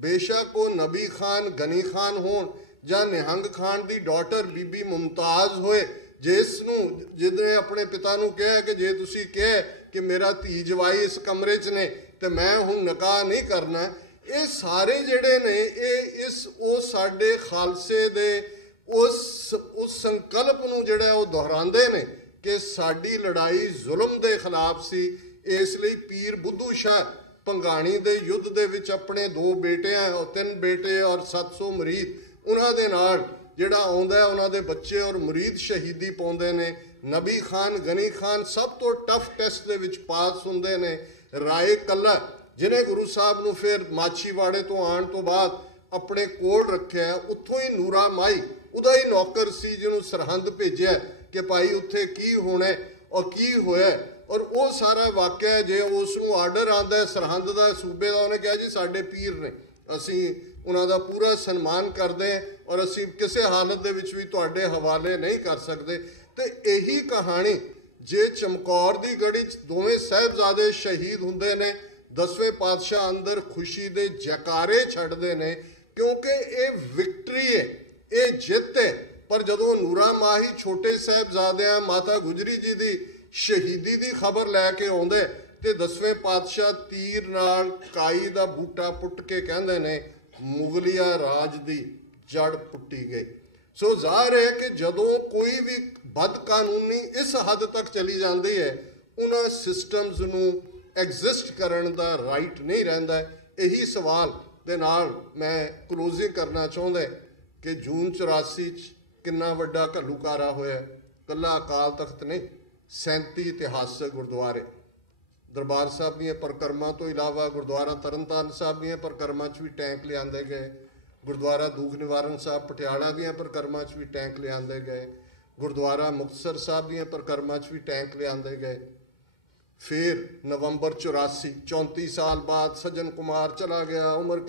ਬੇਸ਼ੱਕ ਉਹ ਨਬੀ ਖਾਨ ਗਨੀ ਖਾਨ ਹੋਣ ਜਾਂ ਨਿਹੰਗ ਖਾਨ ਦੀ ਡਾਟਰ ਬੀਬੀ ਮੁਮਤਾਜ਼ ਹੋਏ, ਜਿਸ ਨੂੰ ਜਿਹਨੇ ਆਪਣੇ ਪਿਤਾ ਨੂੰ ਕਿਹਾ ਕਿ ਜੇ ਤੁਸੀਂ ਕਿਹਾ ਕਿ ਮੇਰਾ ਧੀ ਜਵਾਈ ਇਸ ਕਮਰੇ 'ਚ ਨੇ ਤੇ ਮੈਂ ਹੁਣ ਨਿਕਾਹ ਨਹੀਂ ਕਰਨਾ, ਇਹ ਸਾਰੇ ਜਿਹੜੇ ਨੇ ਇਹ ਉਹ ਸਾਡੇ ਖਾਲਸੇ ਦੇ ਉਸ ਸੰਕਲਪ ਨੂੰ ਜਿਹੜਾ ਉਹ ਦੁਹਰਾਉਂਦੇ ਨੇ ਕਿ ਸਾਡੀ ਲੜਾਈ ਜ਼ੁਲਮ ਦੇ ਖਿਲਾਫ ਸੀ। ਇਸ ਲਈ ਪੀਰ ਬੁੱਧੂ ਸ਼ਾਹ ਭੰਗਾਣੀ ਦੇ ਯੁੱਧ ਦੇ ਵਿੱਚ ਆਪਣੇ 2 ਬੇਟਿਆਂ 3 ਬੇਟੇ ਔਰ 700 ਮੁਰੀਦ ਉਹਨਾਂ ਦੇ ਨਾਲ ਜਿਹੜਾ ਆਉਂਦਾ, ਉਹਨਾਂ ਦੇ ਬੱਚੇ ਔਰ ਮੁਰੀਦ ਸ਼ਹੀਦੀ ਪਾਉਂਦੇ ਨੇ। ਨਬੀ ਖਾਨ ਗਨੀ ਖਾਨ ਸਭ ਤੋਂ ਟਫ ਟੈਸਟ ਦੇ ਵਿੱਚ ਪਾਸ ਹੁੰਦੇ ਨੇ। ਰਾਏ ਕੱਲਾ ਜਿਹਨੇ ਗੁਰੂ ਸਾਹਿਬ ਨੂੰ ਫਿਰ ਮਾਛੀਵਾੜੇ ਤੋਂ ਆਉਣ ਤੋਂ ਬਾਅਦ ਆਪਣੇ ਕੋਲ ਰੱਖਿਆ, ਉੱਥੋਂ ਹੀ ਨੂਰਾ ਮਾਈ ਉਹਦਾ ਹੀ ਨੌਕਰ ਸੀ ਜਿਹਨੂੰ ਸਰਹੰਦ ਭੇਜਿਆ ਕਿ ਭਾਈ ਉੱਥੇ ਕੀ ਹੋਣਾ ਔਰ ਕੀ ਹੋਇਆ। ਔਰ ਉਹ ਸਾਰਾ ਵਾਕਿਆ ਜੇ ਉਸ ਨੂੰ ਆਰਡਰ ਆਉਂਦਾ ਸਰਹੰਦ ਦਾ ਸੂਬੇ ਦਾ, ਉਹਨੇ ਕਿਹਾ ਜੀ ਸਾਡੇ ਪੀਰ ਨੇ, ਅਸੀਂ ਉਹਨਾਂ ਦਾ ਪੂਰਾ ਸਨਮਾਨ ਕਰਦੇ ਔਰ ਅਸੀਂ ਕਿਸੇ ਹਾਲਤ ਦੇ ਵਿੱਚ ਵੀ ਤੁਹਾਡੇ ਹਵਾਲੇ ਨਹੀਂ ਕਰ ਸਕਦੇ। ਤੇ ਇਹੀ ਕਹਾਣੀ ਜੇ ਚਮਕੌਰ ਦੀ ਗੜੀ 'ਚ ਦੋਵੇਂ ਸਾਹਿਬਜ਼ਾਦੇ ਸ਼ਹੀਦ ਹੁੰਦੇ ਨੇ, 10ਵੇਂ ਪਾਤਸ਼ਾਹ ਅੰਦਰ ਖੁਸ਼ੀ ਦੇ ਜੈਕਾਰੇ ਛੱਡਦੇ ਨੇ ਕਿਉਂਕਿ ਇਹ ਵਿਕਟਰੀ ਹੈ, ਇਹ ਜਿੱਤ ਹੈ। ਪਰ ਜਦੋਂ ਨੂਰਾ ਮਾਹੀ ਛੋਟੇ ਸਾਹਿਬਜ਼ਾਦਿਆਂ ਮਾਤਾ ਗੁਜਰੀ ਜੀ ਦੀ ਸ਼ਹੀਦੀ ਦੀ ਖਬਰ ਲੈ ਕੇ ਆਉਂਦੇ ਤੇ 10ਵੇਂ ਪਾਤਸ਼ਾਹ ਤੀਰ ਨਾਲ ਕਾਈ ਦਾ ਬੂਟਾ ਪੁੱਟ ਕੇ ਕਹਿੰਦੇ ਨੇ ਮੁਗਲਿਆ ਰਾਜ ਦੀ ਜੜ ਪੁੱਟੀ ਗਈ। ਸੋ ਜ਼ਾਹਰ ਹੈ ਕਿ ਜਦੋਂ ਕੋਈ ਵੀ ਬਦਕਾਨੂੰਨੀ ਇਸ ਹੱਦ ਤੱਕ ਚਲੀ ਜਾਂਦੀ ਹੈ, ਉਹਨਾਂ ਸਿਸਟਮਸ ਨੂੰ ਐਗਜ਼ਿਸਟ ਕਰਨ ਦਾ ਰਾਈਟ ਨਹੀਂ ਰਹਿੰਦਾ। ਇਹੀ ਸਵਾਲ ਦੇ ਨਾਲ ਮੈਂ ਕਲੋਜ਼ਿੰਗ ਕਰਨਾ ਚਾਹੁੰਦਾ ਕਿ ਜੂਨ 84 'ਚ ਕਿੰਨਾ ਵੱਡਾ ਘੱਲੂਕਾਰਾ ਹੋਇਆ। ਇਕੱਲਾ ਅਕਾਲ ਤਖਤ ਨਹੀਂ, 37 ਇਤਿਹਾਸਕ ਗੁਰਦੁਆਰੇ, ਦਰਬਾਰ ਸਾਹਿਬ ਦੀਆਂ ਪਰਿਕਰਮਾ ਤੋਂ ਇਲਾਵਾ ਗੁਰਦੁਆਰਾ ਤਰਨਤਾਰਨ ਸਾਹਿਬ ਦੀਆਂ ਪਰਿਕਰਮਾ 'ਚ ਵੀ ਟੈਂਕ ਲਿਆਂਦੇ ਗਏ, ਗੁਰਦੁਆਰਾ ਦੂਖ ਨਿਵਾਰਨ ਸਾਹਿਬ ਪਟਿਆਲਾ ਦੀਆਂ ਪਰਿਕਰਮਾ 'ਚ ਵੀ ਟੈਂਕ ਲਿਆਂਦੇ ਗਏ, ਗੁਰਦੁਆਰਾ ਮੁਕਤਸਰ ਸਾਹਿਬ ਦੀਆਂ ਪਰਿਕਰਮਾ 'ਚ ਵੀ ਟੈਂਕ ਲਿਆਂਦੇ ਗਏ। ਫਿਰ ਨਵੰਬਰ 84 34 ਸਾਲ ਬਾਅਦ ਸੱਜਣ ਕੁਮਾਰ ਚਲਾ ਗਿਆ, ਉਮਰ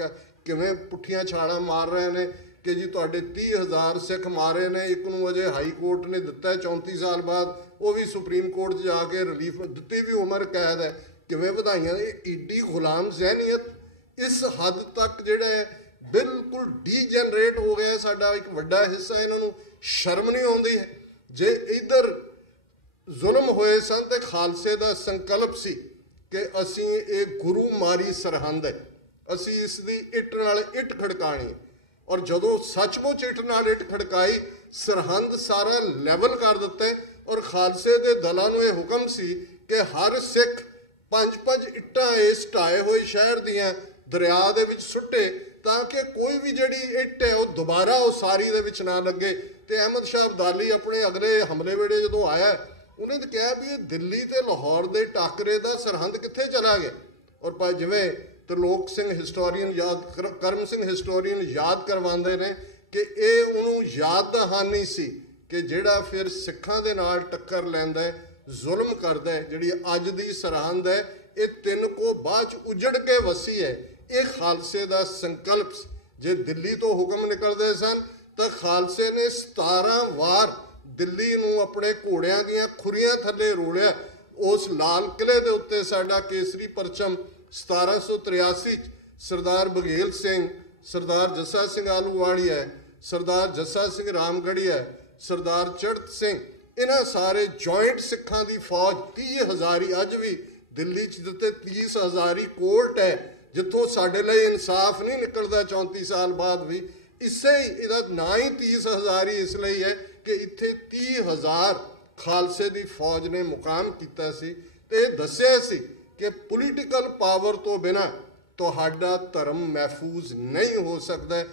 ਕਿਵੇਂ ਪੁੱਠੀਆਂ ਛਾਲਾਂ ਮਾਰ ਰਹੇ ਨੇ ਕਿ ਜੀ ਤੁਹਾਡੇ 30,000 ਸਿੱਖ ਮਾਰੇ ਨੇ, ਇੱਕ ਨੂੰ ਅਜੇ ਹਾਈ ਕੋਰਟ ਨੇ ਦਿੱਤਾ 34 ਸਾਲ ਬਾਅਦ, ਉਹ ਵੀ ਸੁਪਰੀਮ ਕੋਰਟ 'ਚ ਜਾ ਕੇ ਰਿਲੀਫ ਦਿੱਤੀ, ਵੀ ਉਮਰ ਕੈਦ ਹੈ। ਕਿਵੇਂ ਵਧਾਈਆਂ। ਇਹ ਈਡੀ ਗੁਲਾਮ ਜ਼ਹਿਨੀਅਤ ਇਸ ਹੱਦ ਤੱਕ ਜਿਹੜਾ ਹੈ ਬਿਲਕੁਲ ਡੀਜਨਰੇਟ ਹੋ ਗਿਆ ਸਾਡਾ ਇੱਕ ਵੱਡਾ ਹਿੱਸਾ। ਇਹਨਾਂ ਨੂੰ ਸ਼ਰਮ ਨਹੀਂ ਆਉਂਦੀ ਹੈ। ਜੇ ਇੱਧਰ ਜ਼ੁਲਮ ਹੋਏ ਸਨ ਤੇ ਖਾਲਸੇ ਦਾ ਸੰਕਲਪ ਸੀ ਕਿ ਅਸੀਂ ਇਹ ਗੁਰੂ ਮਾਰੀ ਸਰਹੰਦ ਹੈ, ਅਸੀਂ ਇਸ ਦੀ ਇੱਟ ਨਾਲ ਇੱਟ ਖੜਕਾਣੀ। ਔਰ ਜਦੋਂ ਸੱਚਮੁੱਚ ਇੱਟ ਨਾਲ ਇੱਟ ਖੜਕਾਈ, ਸਰਹੰਦ ਸਾਰਾ ਲੈਵਲ ਕਰ ਦਿੱਤਾ। ਔਰ ਖਾਲਸੇ ਦੇ ਦਲਾਂ ਨੂੰ ਇਹ ਹੁਕਮ ਸੀ ਕਿ ਹਰ ਸਿੱਖ 5-5 ਇੱਟਾਂ ਇਸ ਢਾਏ ਹੋਏ ਸ਼ਹਿਰ ਦੀਆਂ ਦਰਿਆ ਦੇ ਵਿੱਚ ਸੁੱਟੇ ਤਾਂ ਕਿ ਕੋਈ ਵੀ ਜਿਹੜੀ ਇੱਟ ਹੈ ਉਹ ਦੁਬਾਰਾ ਉਸਾਰੀ ਦੇ ਵਿੱਚ ਨਾ ਲੱਗੇ। ਤੇ ਅਹਿਮਦ ਸ਼ਾਹ ਅਬਦਾਲੀ ਆਪਣੇ ਅਗਲੇ ਹਮਲੇ ਵੇਲੇ ਜਦੋਂ ਆਇਆ, ਉਹਨੇ ਤਾਂ ਕਿਹਾ ਵੀ ਇਹ ਦਿੱਲੀ ਤੇ ਲਾਹੌਰ ਦੇ ਟਾਕਰੇ ਦਾ ਸਰਹੰਦ ਕਿੱਥੇ ਚਲਾ ਗਿਆ। ਔਰ ਜਿਵੇਂ ਤਰਲੋਕ ਸਿੰਘ ਹਿਸਟੋਰੀਅਨ ਕਰਮ ਸਿੰਘ ਹਿਸਟੋਰੀਅਨ ਯਾਦ ਕਰਵਾਉਂਦੇ ਨੇ ਕਿ ਇਹ ਉਹਨੂੰ ਯਾਦ ਦਾ ਹਾਨੀ ਸੀ ਕਿ ਜਿਹੜਾ ਫਿਰ ਸਿੱਖਾਂ ਦੇ ਨਾਲ ਟੱਕਰ ਲੈਂਦਾ, ਜ਼ੁਲਮ ਕਰਦਾ। ਜਿਹੜੀ ਅੱਜ ਦੀ ਸਰਹੰਦ ਹੈ ਇਹ 3 ਕੋ ਬਾਅਦ 'ਚ ਉਜੜ ਕੇ ਵਸੀ ਹੈ। ਇਹ ਖਾਲਸੇ ਦਾ ਸੰਕਲਪ। ਜੇ ਦਿੱਲੀ ਤੋਂ ਹੁਕਮ ਨਿਕਲਦੇ ਸਨ ਤਾਂ ਖਾਲਸੇ ਨੇ 17 ਵਾਰ ਦਿੱਲੀ ਨੂੰ ਆਪਣੇ ਘੋੜਿਆਂ ਦੀਆਂ ਖੁਰੀਆਂ ਥੱਲੇ ਰੋਲਿਆ। ਉਸ ਲਾਲ ਕਿਲੇ ਦੇ ਉੱਤੇ ਸਾਡਾ ਕੇਸਰੀ ਪਰਚਮ 1783 ਸਰਦਾਰ ਬਘੇਲ ਸਿੰਘ, ਸਰਦਾਰ ਜੱਸਾ ਸਿੰਘ ਆਲੂਵਾਲੀਆ, ਸਰਦਾਰ ਜੱਸਾ ਸਿੰਘ ਰਾਮਗੜੀਆ, ਸਰਦਾਰ ਚੜ੍ਹਤ ਸਿੰਘ, ਇਹਨਾਂ ਸਾਰੇ ਜੁਆਇੰਟ ਸਿੱਖਾਂ ਦੀ ਫੌਜ 30,000 ਅੱਜ ਵੀ ਦਿੱਲੀ 'ਚ ਦਿੱਤੇ 30,000 ਕੋਰਟ ਹੈ ਜਿੱਥੋਂ ਸਾਡੇ ਲਈ ਇਨਸਾਫ ਨਹੀਂ ਨਿਕਲਦਾ 34 ਸਾਲ ਬਾਅਦ ਵੀ। ਇਸੇ ਹੀ ਇਹਦਾ ਨਾਂ ਹੀ 30,000 ਇਸ ਲਈ ਹੈ ਕਿ ਇੱਥੇ 30,000 ਖਾਲਸੇ ਦੀ ਫੌਜ ਨੇ ਮੁਕਾਮ ਕੀਤਾ ਸੀ ਤੇ ਇਹ ਦੱਸਿਆ ਸੀ ਕਿ ਪੋਲੀਟੀਕਲ ਪਾਵਰ ਤੋਂ ਬਿਨਾਂ ਤੁਹਾਡਾ ਧਰਮ ਮਹਿਫੂਜ਼ ਨਹੀਂ ਹੋ ਸਕਦਾ।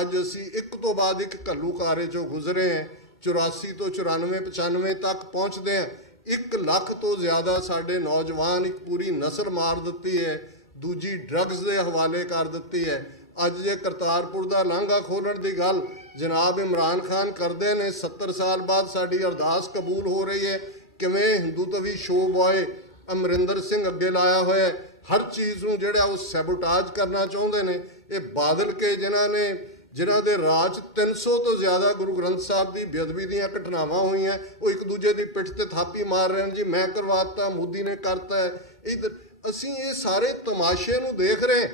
ਅੱਜ ਅਸੀਂ ਇੱਕ ਤੋਂ ਬਾਅਦ ਇੱਕ ਘੱਲੂਕਾਰੇ 'ਚੋਂ ਗੁਜ਼ਰੇ ਹਾਂ। 84 ਤੋਂ 94 95 ਤੱਕ ਪਹੁੰਚਦੇ ਹਾਂ। 1 ਲੱਖ ਤੋਂ ਜ਼ਿਆਦਾ ਸਾਡੇ ਨੌਜਵਾਨ ਇੱਕ ਪੂਰੀ ਨਸਲ ਮਾਰ ਦਿੱਤੀ ਹੈ, ਦੂਜੀ ਡਰੱਗਸ ਦੇ ਹਵਾਲੇ ਕਰ ਦਿੱਤੀ ਹੈ। ਅੱਜ ਜੇ ਕਰਤਾਰਪੁਰ ਦਾ ਲਾਂਘਾ ਖੋਲ੍ਹਣ ਦੀ ਗੱਲ ਜਨਾਬ ਇਮਰਾਨ ਖਾਨ ਕਰਦੇ ਨੇ, 70 ਸਾਲ ਬਾਅਦ ਸਾਡੀ ਅਰਦਾਸ ਕਬੂਲ ਹੋ ਰਹੀ ਹੈ। ਕਿਵੇਂ ਹਿੰਦੂਤਵੀ ਸ਼ੋ ਬॉय ਅਮਰਿੰਦਰ ਸਿੰਘ ਅੱਗੇ ਲਾਇਆ ਹੋਇਆ, ਹਰ ਚੀਜ਼ ਨੂੰ ਜਿਹੜਾ ਉਹ ਸੈਬੋਟਾਜ ਕਰਨਾ ਚਾਹੁੰਦੇ ਨੇ। ਇਹ ਬਾਦਲ ਕੇ ਜਿਨ੍ਹਾਂ ਦੇ ਰਾਜ 300 ਤੋਂ ਜ਼ਿਆਦਾ ਗੁਰੂ ਗ੍ਰੰਥ ਸਾਹਿਬ ਦੀ ਬੇਅਦਬੀ ਦੀਆਂ ਘਟਨਾਵਾਂ ਹੋਈਆਂ, ਉਹ ਇੱਕ ਦੂਜੇ ਦੀ ਪਿੱਠ ਤੇ ਥਾਪੀ ਮਾਰ ਰਹੇ ਨੇ ਜੀ ਮੈਂ ਕਰਵਾਤਾ, ਮੋਦੀ ਨੇ ਕਰਤਾ। ਇੱਧਰ ਅਸੀਂ ਇਹ ਸਾਰੇ ਤਮਾਸ਼ੇ ਨੂੰ ਦੇਖ ਰਹੇ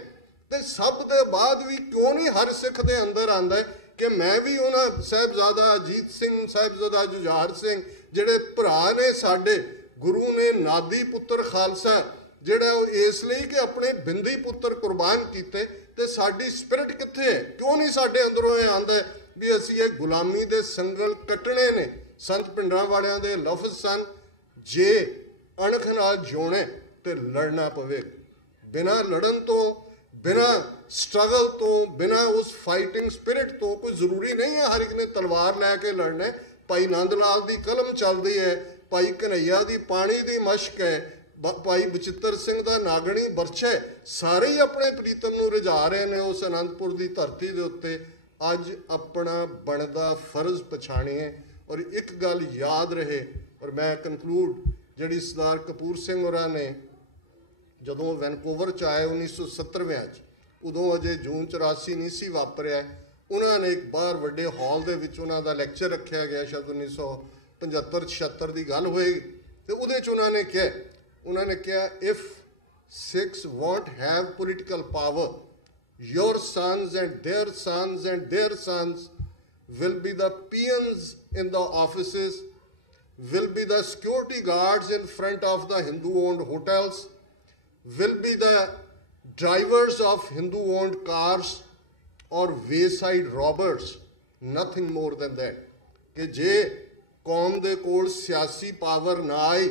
ਤੇ ਸਭ ਦੇ ਬਾਅਦ ਵੀ ਕਿਉਂ ਨਹੀਂ ਹਰ ਸਿੱਖ ਦੇ ਅੰਦਰ ਆਉਂਦਾ ਕਿ ਮੈਂ ਵੀ ਉਹਨਾਂ ਸਾਹਿਬਜ਼ਾਦਾ ਅਜੀਤ ਸਿੰਘ, ਸਾਹਿਬਜ਼ਾਦਾ ਜੁਝਾਰ ਸਿੰਘ ਜਿਹੜੇ ਭਰਾ ਨੇ ਸਾਡੇ, ਗੁਰੂ ਨੇ ਨਾਦੀ ਪੁੱਤਰ ਖਾਲਸਾ ਜਿਹੜਾ ਉਹ ਇਸ ਲਈ ਕਿ ਆਪਣੇ ਬਿੰਦੀ ਪੁੱਤਰ ਕੁਰਬਾਨ ਕੀਤੇ, ਤੇ ਸਾਡੀ ਸਪਿਰਿਟ ਕਿੱਥੇ ਹੈ? ਕਿਉਂ ਨਹੀਂ ਸਾਡੇ ਅੰਦਰੋਂ ਇਹ ਆਉਂਦਾ ਵੀ ਅਸੀਂ ਇਹ ਗੁਲਾਮੀ ਦੇ ਸੰਗਲ ਕੱਟਣੇ ਨੇ? ਸੰਤ ਭਿੰਡਰਾਂ ਵਾਲਿਆਂ ਦੇ ਲਫ਼ਜ਼ ਸਨ, ਜੇ ਅਣਖ ਨਾਲ ਜਿਉਣੇ ਤੇ ਲੜਨਾ ਪਵੇ। ਬਿਨਾਂ ਲੜਨ ਤੋਂ, ਬਿਨਾਂ ਸਟਰਗਲ ਤੋਂ, ਬਿਨਾਂ ਉਸ ਫਾਈਟਿੰਗ ਸਪਿਰਿਟ ਤੋਂ, ਕੋਈ ਜ਼ਰੂਰੀ ਨਹੀਂ ਹੈ ਹਰ ਇੱਕ ਨੇ ਤਲਵਾਰ ਲੈ ਕੇ ਲੜਨਾ। ਭਾਈ ਨੰਦ ਲਾਲ ਦੀ ਕਲਮ ਚੱਲਦੀ ਹੈ, ਭਾਈ ਕਨ੍ਹਈਆ ਦੀ ਪਾਣੀ ਦੀ ਮਸ਼ਕ ਹੈ, ਭਾਈ ਬਚਿੱਤਰ ਸਿੰਘ ਦਾ ਨਾਗਣੀ ਬਰਛਾ, ਸਾਰੇ ਹੀ ਆਪਣੇ ਪ੍ਰੀਤਮ ਨੂੰ ਰਿਝਾ ਰਹੇ ਨੇ ਉਸ ਅਨੰਦਪੁਰ ਦੀ ਧਰਤੀ ਦੇ ਉੱਤੇ। ਅੱਜ ਆਪਣਾ ਬਣਦਾ ਫਰਜ਼ ਪਛਾਣੀਏ ਔਰ ਇੱਕ ਗੱਲ ਯਾਦ ਰਹੇ। ਔਰ ਮੈਂ ਕਨਕਲੂਡ, ਜਿਹੜੀ ਸਰਦਾਰ ਕਪੂਰ ਸਿੰਘ ਹੋਰਾਂ ਨੇ ਜਦੋਂ ਵੈਨਕੂਵਰ 'ਚ ਆਏ 1970 'ਚ, ਉਦੋਂ ਅਜੇ ਜੂਨ 84 ਨਹੀਂ ਸੀ ਵਾਪਰਿਆ, ਉਹਨਾਂ ਨੇ ਇੱਕ ਬਾਹਰ ਵੱਡੇ ਹਾਲ ਦੇ ਵਿੱਚ ਉਹਨਾਂ ਦਾ ਲੈਕਚਰ ਰੱਖਿਆ ਗਿਆ, ਸ਼ਾਇਦ 1975-76 ਦੀ ਗੱਲ ਹੋਏਗੀ, ਤੇ ਉਹਦੇ 'ਚ ਉਹਨਾਂ ਨੇ ਕਿਹਾ if Sikhs won't have political power, your sons and their sons and their sons will be the peons in the offices, will be the security guards in front of the Hindu-owned hotels, will be the drivers of Hindu-owned cars or wayside robbers, nothing more than that। कि जे कौम दे कोल सियासी power ना आए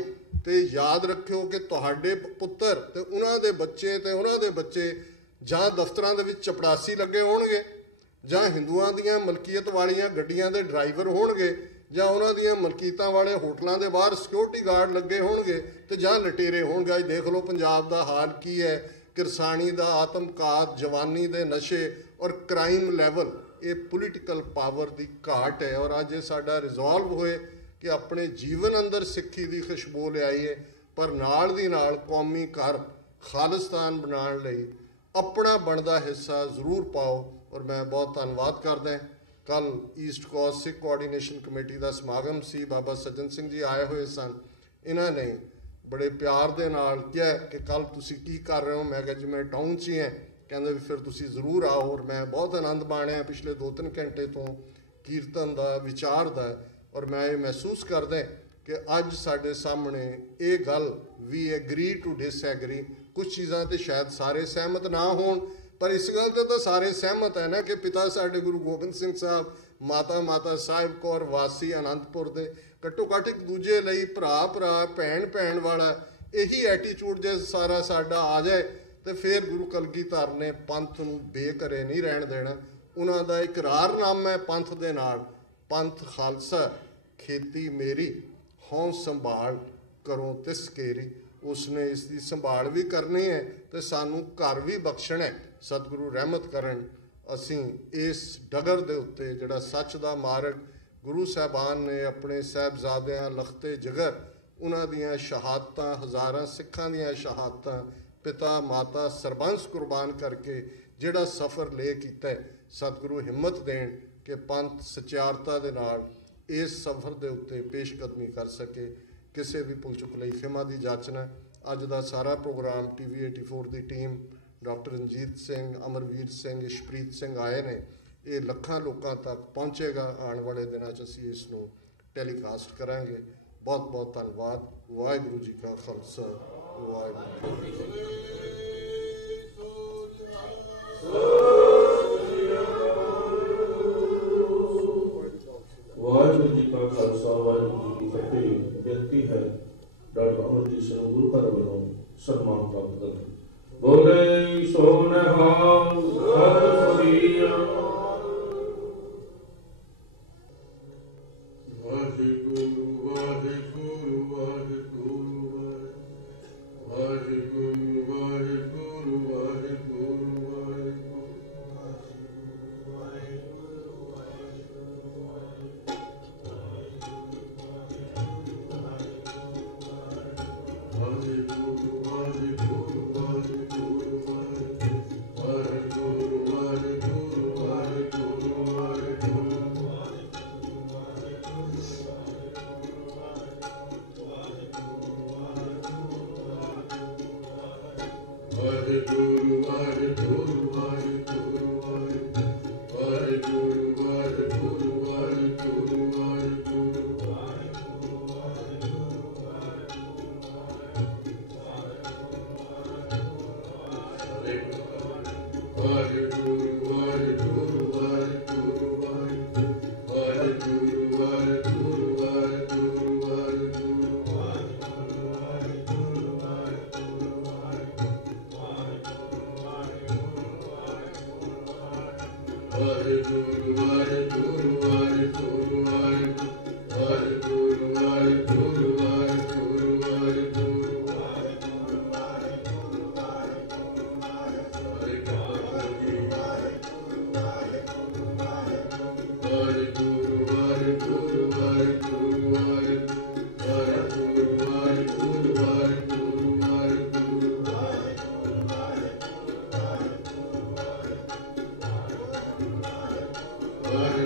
तो याद रखियो कि तुहाडे पुत्तर ते उन्हां दे बच्चे ते उन्हां दे बच्चे जां दफ्तरां दे विच चपड़ासी लगे होणगे, जां हिंदुआं दीआं मलकीयत वालियां गड्डियां दे ड्राइवर होणगे, जां उन्हां दीआं मलकीयतां वाले होटलां दे बाहर सिक्योरिटी गार्ड लगे होणगे, ते जां लटेरे होणगे। अज देख लो पंजाब दा हाल की है, किरसानी दा आतमघात, जवानी दे नशे और क्राइम लैवल, ये पोलीटिकल पावर की घाट है। और अज ये साडा रिजॉल्व होए कि अपने जीवन अंदर सिक्खी की खुशबू लियाईए, पर नाल दी नाल कौमी घर खालिस्तान बनाने लई अपना बनदा हिस्सा जरूर पाओ। और मैं बहुत धन्नवाद करदा। कल east coast Sikh coordination committee का समागम सी, बाबा सज्जन सिंह जी आए हुए सन, इन्हां ने बड़े प्यार दे नाल कहा कि कल तुसीं की कर रहे हो? मैं कहा जी मैं टाउन 'च ही है। कहते भी फिर तुसीं जरूर आओ। और मैं बहुत आनंद माणिया पिछले 2-3 घंटे तो कीर्तन का, विचार का। और मैं ये महसूस करदा कि अज साडे सामने ये गल वी एग्री टू डिसएग्री, कुछ चीज़ां ते शायद सारे सहमत ना होण, पर इस गल ते तो सारे सहमत है ना कि पिता साडे गुरु गोबिंद सिंह साहब, माता साहिब कौर वासी आनंदपुर दे, घट्टो घट्ट एक दूजे लई भरा भैन वाला यही एटीट्यूड जे सारा साडा आ जाए तो फिर गुरु कलगीधर ने पंथ नूं बेघरे नहीं रहन देना। उन्हां दा इकरारनामा है पंथ दे नाल, पंथ खालसा खेती मेरी हों संभाल करो तिस केरी। उसने इसकी संभाल भी करनी है तो सानू घर भी बख्शना है। सतगुरु रहमत करन असी इस डगर दे उत्ते जिहड़ा सच दा मार्ग गुरु साहबान ने अपने साहबजादियां लखते जगर उन्हां दियां शहादतां, हज़ारां सिखां दियां शहादतां, पिता माता सरबंस कुर्बान करके जिहड़ा सफ़र ले कीता है, सतगुरु हिम्मत देण कि पंथ सचियारता दे नाल इस सफ़र के उत्ते पेशकदमी कर सके। किसी भी भुल चुक लई खिमा की जाचना। अज का सारा प्रोग्राम TV 84 की टीम डॉक्टर रंजीत सिंह, अमरवीर सिंह, इशप्रीत सिंह आए ने, ये लखां लोगों तक पहुँचेगा। आने वाले दिनों असीं इसनूं टैलीकास्ट करांगे। बहुत बहुत धन्यवाद। वाहिगुरू जी का खालसा, वाहिगुरू जी की फतेह। वाहिगुरू जी का खालसा, वाहिगुरू जी की फतेह। बेनती है डॉक्टर अमरजीत सिंह गुरु घर वालों सम्मान प्राप्त करें। बोले सो निहाल सत श्री अकाल। वाहिगुरू वाहिगुरू वाहिगुरू वाहिगुरू वाहिगुरू वाहिगुरू वाहिगुरू Hare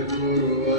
Guru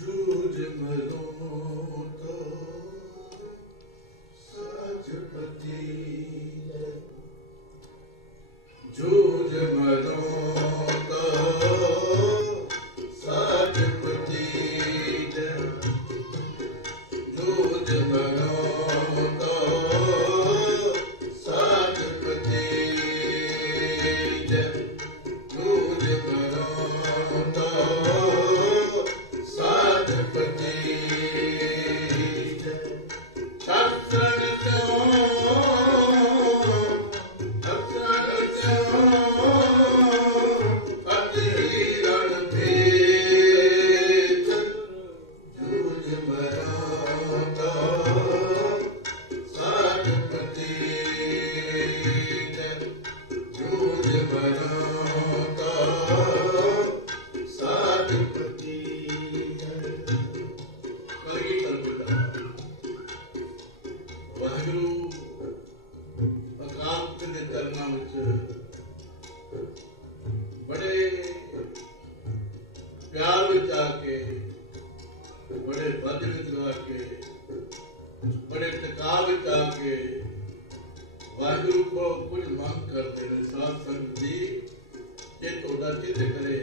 ਜੂਝ ਮਰੋ ਤੋ ਸਾਜਪਤੀ ਜੂਝ ਮਰੋ ਤੋ ਸਾਜਪਤੀ ਜੂਝ ਮਰੋ ਤੋ ਸਾਜਪਤੀ ਜੂਝ ਮਰੋ ਤੋ ਸਾਜਪਤੀ ਸ਼ਸਤਰ ਤੋਂ ਅਸਰ ਤੋਂ ਅਧੀਰਨ ਭੇਤ ਜੂਝ ਮਰੋ ਤੋ ਸਾਜਪਤੀ ਜੂਝ ਮਰੋ ਤੋ ਸਾਜਪਤੀ ਵਾਹਿਗੁਰੂ ਅਕਾਲ ਪੁਰਖ ਦੇ ਚਰਨਾਂ ਵਿੱਚ ਬੜੇ ਪਿਆਰ ਵਿੱਚ ਆ ਕੇ, ਬੜੇ ਵੱਧ ਵਿੱਚ ਗਾ ਕੇ, ਬੜੇ ਟਿਕਾ ਵਿੱਚ ਆ ਕੇ ਵਾਹਿਗੁਰੂ ਕੋਲ ਕੁਝ ਮੰਗ ਕਰਦੇ ਨੇ। ਸਾਧ ਸੰਗਤ ਜੀ, ਇਹ ਤੁਹਾਡਾ ਚਿੱਤ ਕਰੇ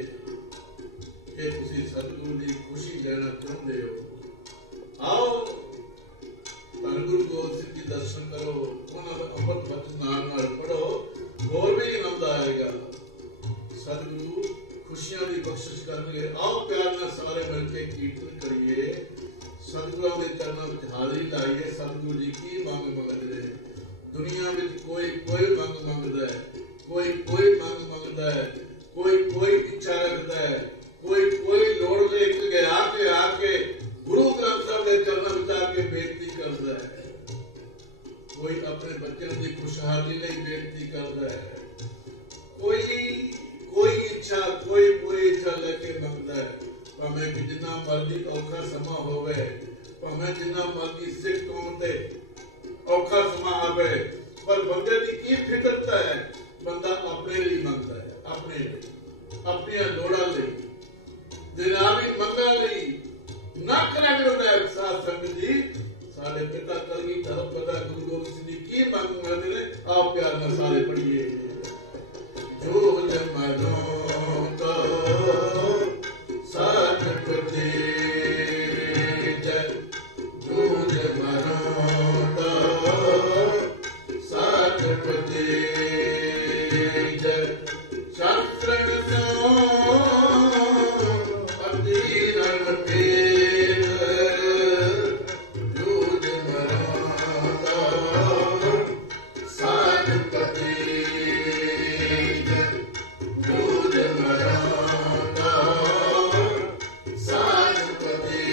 ਕਿ ਤੁਸੀਂ ਸਤਿਗੁਰੂ ਦੀ ਖੁਸ਼ੀ ਲੈਣਾ ਚਾਹੁੰਦੇ ਹੋ, ਆਓ ਧੰਨ ਗੁਰੂ ਗੋਬਿੰਦ ਸਿੰਘ ਜੀ ਦਰਸ਼ਨ ਕਰੋ, ਉਹਨਾਂ ਦਾ ਅੰਮ੍ਰਿਤ ਬਚਨ ਨਾਲ ਪੜੋ, ਹੋਰ ਵੀ ਆਨੰਦ ਆਏਗਾ। ਸਤਿਗੁਰੂ ਖੁਸ਼ੀਆਂ ਦੀ ਬਖਸ਼ਿਸ਼ ਕਰਨਗੇ। ਆਓ ਪਿਆਰ ਨਾਲ ਸਾਰੇ ਮਿਲ ਕੇ ਕੀਰਤਨ ਕਰੀਏ, ਸਤਿਗੁਰਾਂ ਦੇ ਚਰਨਾਂ ਵਿੱਚ ਹਾਜ਼ਰੀ ਲਾਈਏ। ਸਤਿਗੁਰੂ ਜੀ ਕੀ ਮੰਗ ਮੰਗਦੇ ਨੇ? ਦੁਨੀਆ ਵਿੱਚ ਕੋਈ ਮੰਗ ਮੰਗਦਾ ਹੈ, ਕੋਈ ਮੰਗ ਮੰਗਦਾ ਹੈ, ਕੋਈ ਇੱਛਾ ਰੱਖਦਾ ਹੈ, ਕੋਈ ਲੋੜ ਲੈ ਕੇ ਆ ਕੇ ਗੁਰੂ ਗ੍ਰੰਥ ਸਾਹਿਬ ਦੇ ਚਰਨਾਂ ਵਿੱਚ ਆ ਕੇ ਬੇਨਤੀ ਕਰਦਾ ਹੈ। ਕੋਈ ਆਪਣੇ ਬੱਚਿਆਂ ਦੀ ਖੁਸ਼ਹਾਲੀ ਲਈ ਬੇਨਤੀ ਕਰਦਾ ਹੈ। ਕੋਈ ਇੱਛਾ ਲੈ ਕੇ ਮੰਗਦਾ ਹੈ। ਭਾਵੇਂ ਕਿ ਜਿੰਨਾ ਮਰਜ਼ੀ ਔਖਾ ਸਮਾਂ ਹੋਵੇ, ਭਾਵੇਂ ਜਿੰਨਾ ਮਰਜ਼ੀ ਸਿੱਖ ਕੌਮ ਤੇ ਔਖਾ ਸਮਾਂ ਆਵੇ, ਪਰ ਬੰਦੇ ਦੀ ਕੀ ਫਿਤਰਤ ਹੈ? ਬੰਦਾ ਆਪਣੇ ਲਈ ਮੰਗਦਾ ਹੈ, ਆਪਣੀਆਂ ਲੋੜਾਂ ਲਈ, ਦੁਨਿਆਵੀ ਮੰਗਾਂ ਲਈ ਨਾ ਕਰਾਂਗੇ। ਸਾਧ ਸੰਗਤ ਜੀ, ਸਾਡੇ ਪਿਤਾ ਕਲਗੀਧਰ ਪਿਤਾ ਗੁਰੂ ਗੋਬਿੰਦ ਸਿੰਘ ਜੀ ਕੀ ਮੰਗ ਕਰਦੇ ਨੇ? ਆਓ ਪਿਆਰ ਨਾਲ ਸਾਰੇ ਪੜ੍ਹੀਏ। ਜੂਝ ਮਰੋ ਤੋ ਸਾਜਪਤੀ ਜੂਝ ਮਰੋ ਤੋ ਸਾਜਪਤੀ ਸ਼ਸਤਰ ਤੋਂ ਅਧੀਰਨ ਭੇਤ ਜੂਝ ਮਰੋ ਤੋ ਸਾਜਪਤੀ ਜੂਝ ਮਰੋ ਤੋ ਸਾਜਪਤੀ।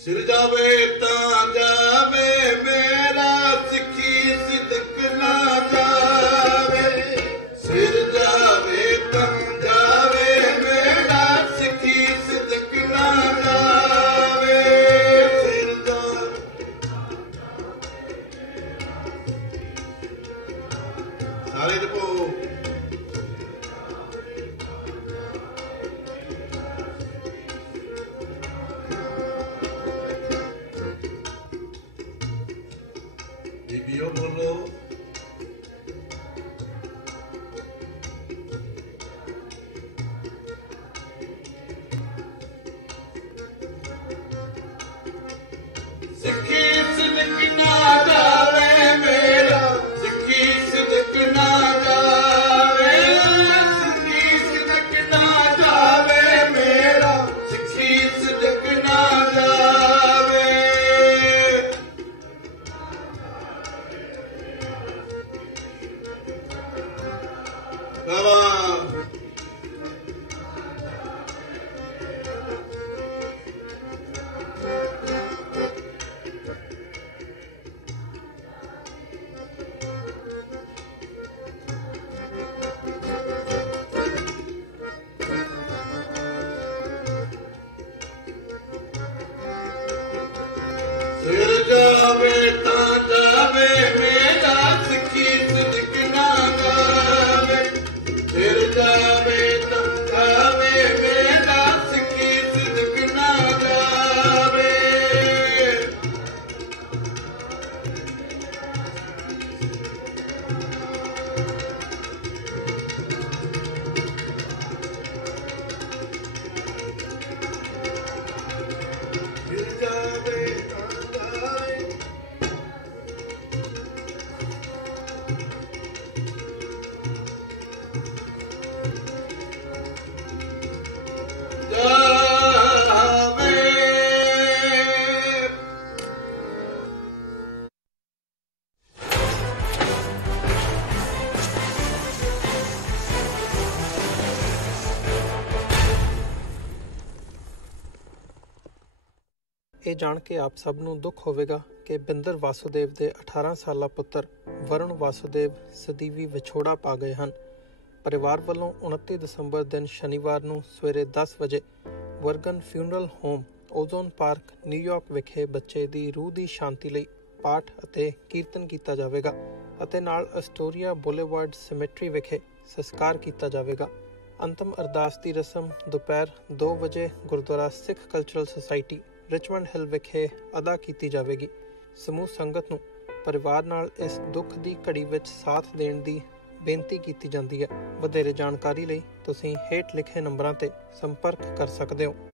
ਸਿਰ ਜਾਵੇ ਤਾਂ ਜਾਵੇ ਮੇਰਾ, ਸਿੱਖੀ ਸਿਦਕ ਨਾ ਜਾਵੇ। ਸਿਰ ਜਾਵੇ ਤਾਂ ਜਾਵੇ ਮੇਰਾ, ਸਿੱਖੀ ਸਿਦਕ ਨਾ ਜਾਵੇ। ਸਿਰ ਸਾਰੇ ਜਪੋ। ਬੀਬੀਓ ਬੋਲੋ। ਸਿੱਖੀ ਸਿਦਕ ਨਾ ਜਾਵੇ ਮੇਰਾ, ਸਿੱਖੀ ਸਿਦਕ ਨਾ ਜਾਵੇ। ਸਿੱਖੀ ਸਿਦਕ ਨਾ ਜਾਵੇ ਮੇਰਾ, ਸਿੱਖੀ ਸਿਦਕ ਨਾ ਜਾਵੇ। ਸਿਰ ਜਾਵੇ ਤਾਂ ਜਾਵੇ ਮੇਰਾ, ਸਿੱਖੀ ਸਿਦਕ ਨਾ ਜਾਵੇ। ਸਿਰ ਜਾਵੇ ਤਾਂ ਜਾਵੇ ਮੇਰਾ, ਸਿੱਖੀ ਸਿਦਕ ਨਾ ਜਾਵੇ। ਸਿਰ ਜਾਵੇ ਇਹ ਜਾਣ ਕੇ ਆਪ ਸਭ ਨੂੰ ਦੁੱਖ ਹੋਵੇਗਾ ਕਿ ਬਿੰਦਰ ਵਾਸੁਦੇਵ ਦੇ 18 ਸਾਲਾ ਪੁੱਤਰ ਵਰੁਣ ਵਾਸੁਦੇਵ ਸਦੀਵੀ ਵਿਛੋੜਾ ਪਾ ਗਏ ਹਨ। ਪਰਿਵਾਰ ਵੱਲੋਂ 29 ਦਸੰਬਰ ਦਿਨ ਸ਼ਨੀਵਾਰ ਨੂੰ ਸਵੇਰੇ 10 ਵਜੇ Vergun funeral home, Ozone Park, ਨਿਊਯਾਰਕ ਵਿਖੇ ਬੱਚੇ ਦੀ ਰੂਹ ਦੀ ਸ਼ਾਂਤੀ ਲਈ ਪਾਠ ਅਤੇ ਕੀਰਤਨ ਕੀਤਾ ਜਾਵੇਗਾ ਅਤੇ ਨਾਲ ਅਸਟੋਰੀਆ ਬੁਲੇਵਾਰਡ ਸਿਮੈਟਰੀ ਵਿਖੇ ਸੰਸਕਾਰ ਕੀਤਾ ਜਾਵੇਗਾ। ਅੰਤਮ ਅਰਦਾਸ ਦੀ ਰਸਮ ਦੁਪਹਿਰ 2 ਵਜੇ ਗੁਰਦੁਆਰਾ ਸਿੱਖ ਕਲਚਰਲ ਸੁਸਾਇਟੀ, ਰਿਚਮੰਡ ਹਿੱਲ ਵਿਖੇ ਅਦਾ ਕੀਤੀ ਜਾਵੇਗੀ। ਸਮੂਹ ਸੰਗਤ ਨੂੰ ਪਰਿਵਾਰ ਨਾਲ ਇਸ ਦੁੱਖ ਦੀ ਘੜੀ ਵਿੱਚ ਸਾਥ ਦੇਣ ਦੀ ਬੇਨਤੀ ਕੀਤੀ ਜਾਂਦੀ ਹੈ। ਵਧੇਰੇ ਜਾਣਕਾਰੀ ਲਈ ਤੁਸੀਂ ਹੇਠ ਲਿਖੇ ਨੰਬਰਾਂ ਤੇ ਸੰਪਰਕ ਕਰ ਸਕਦੇ ਹੋ।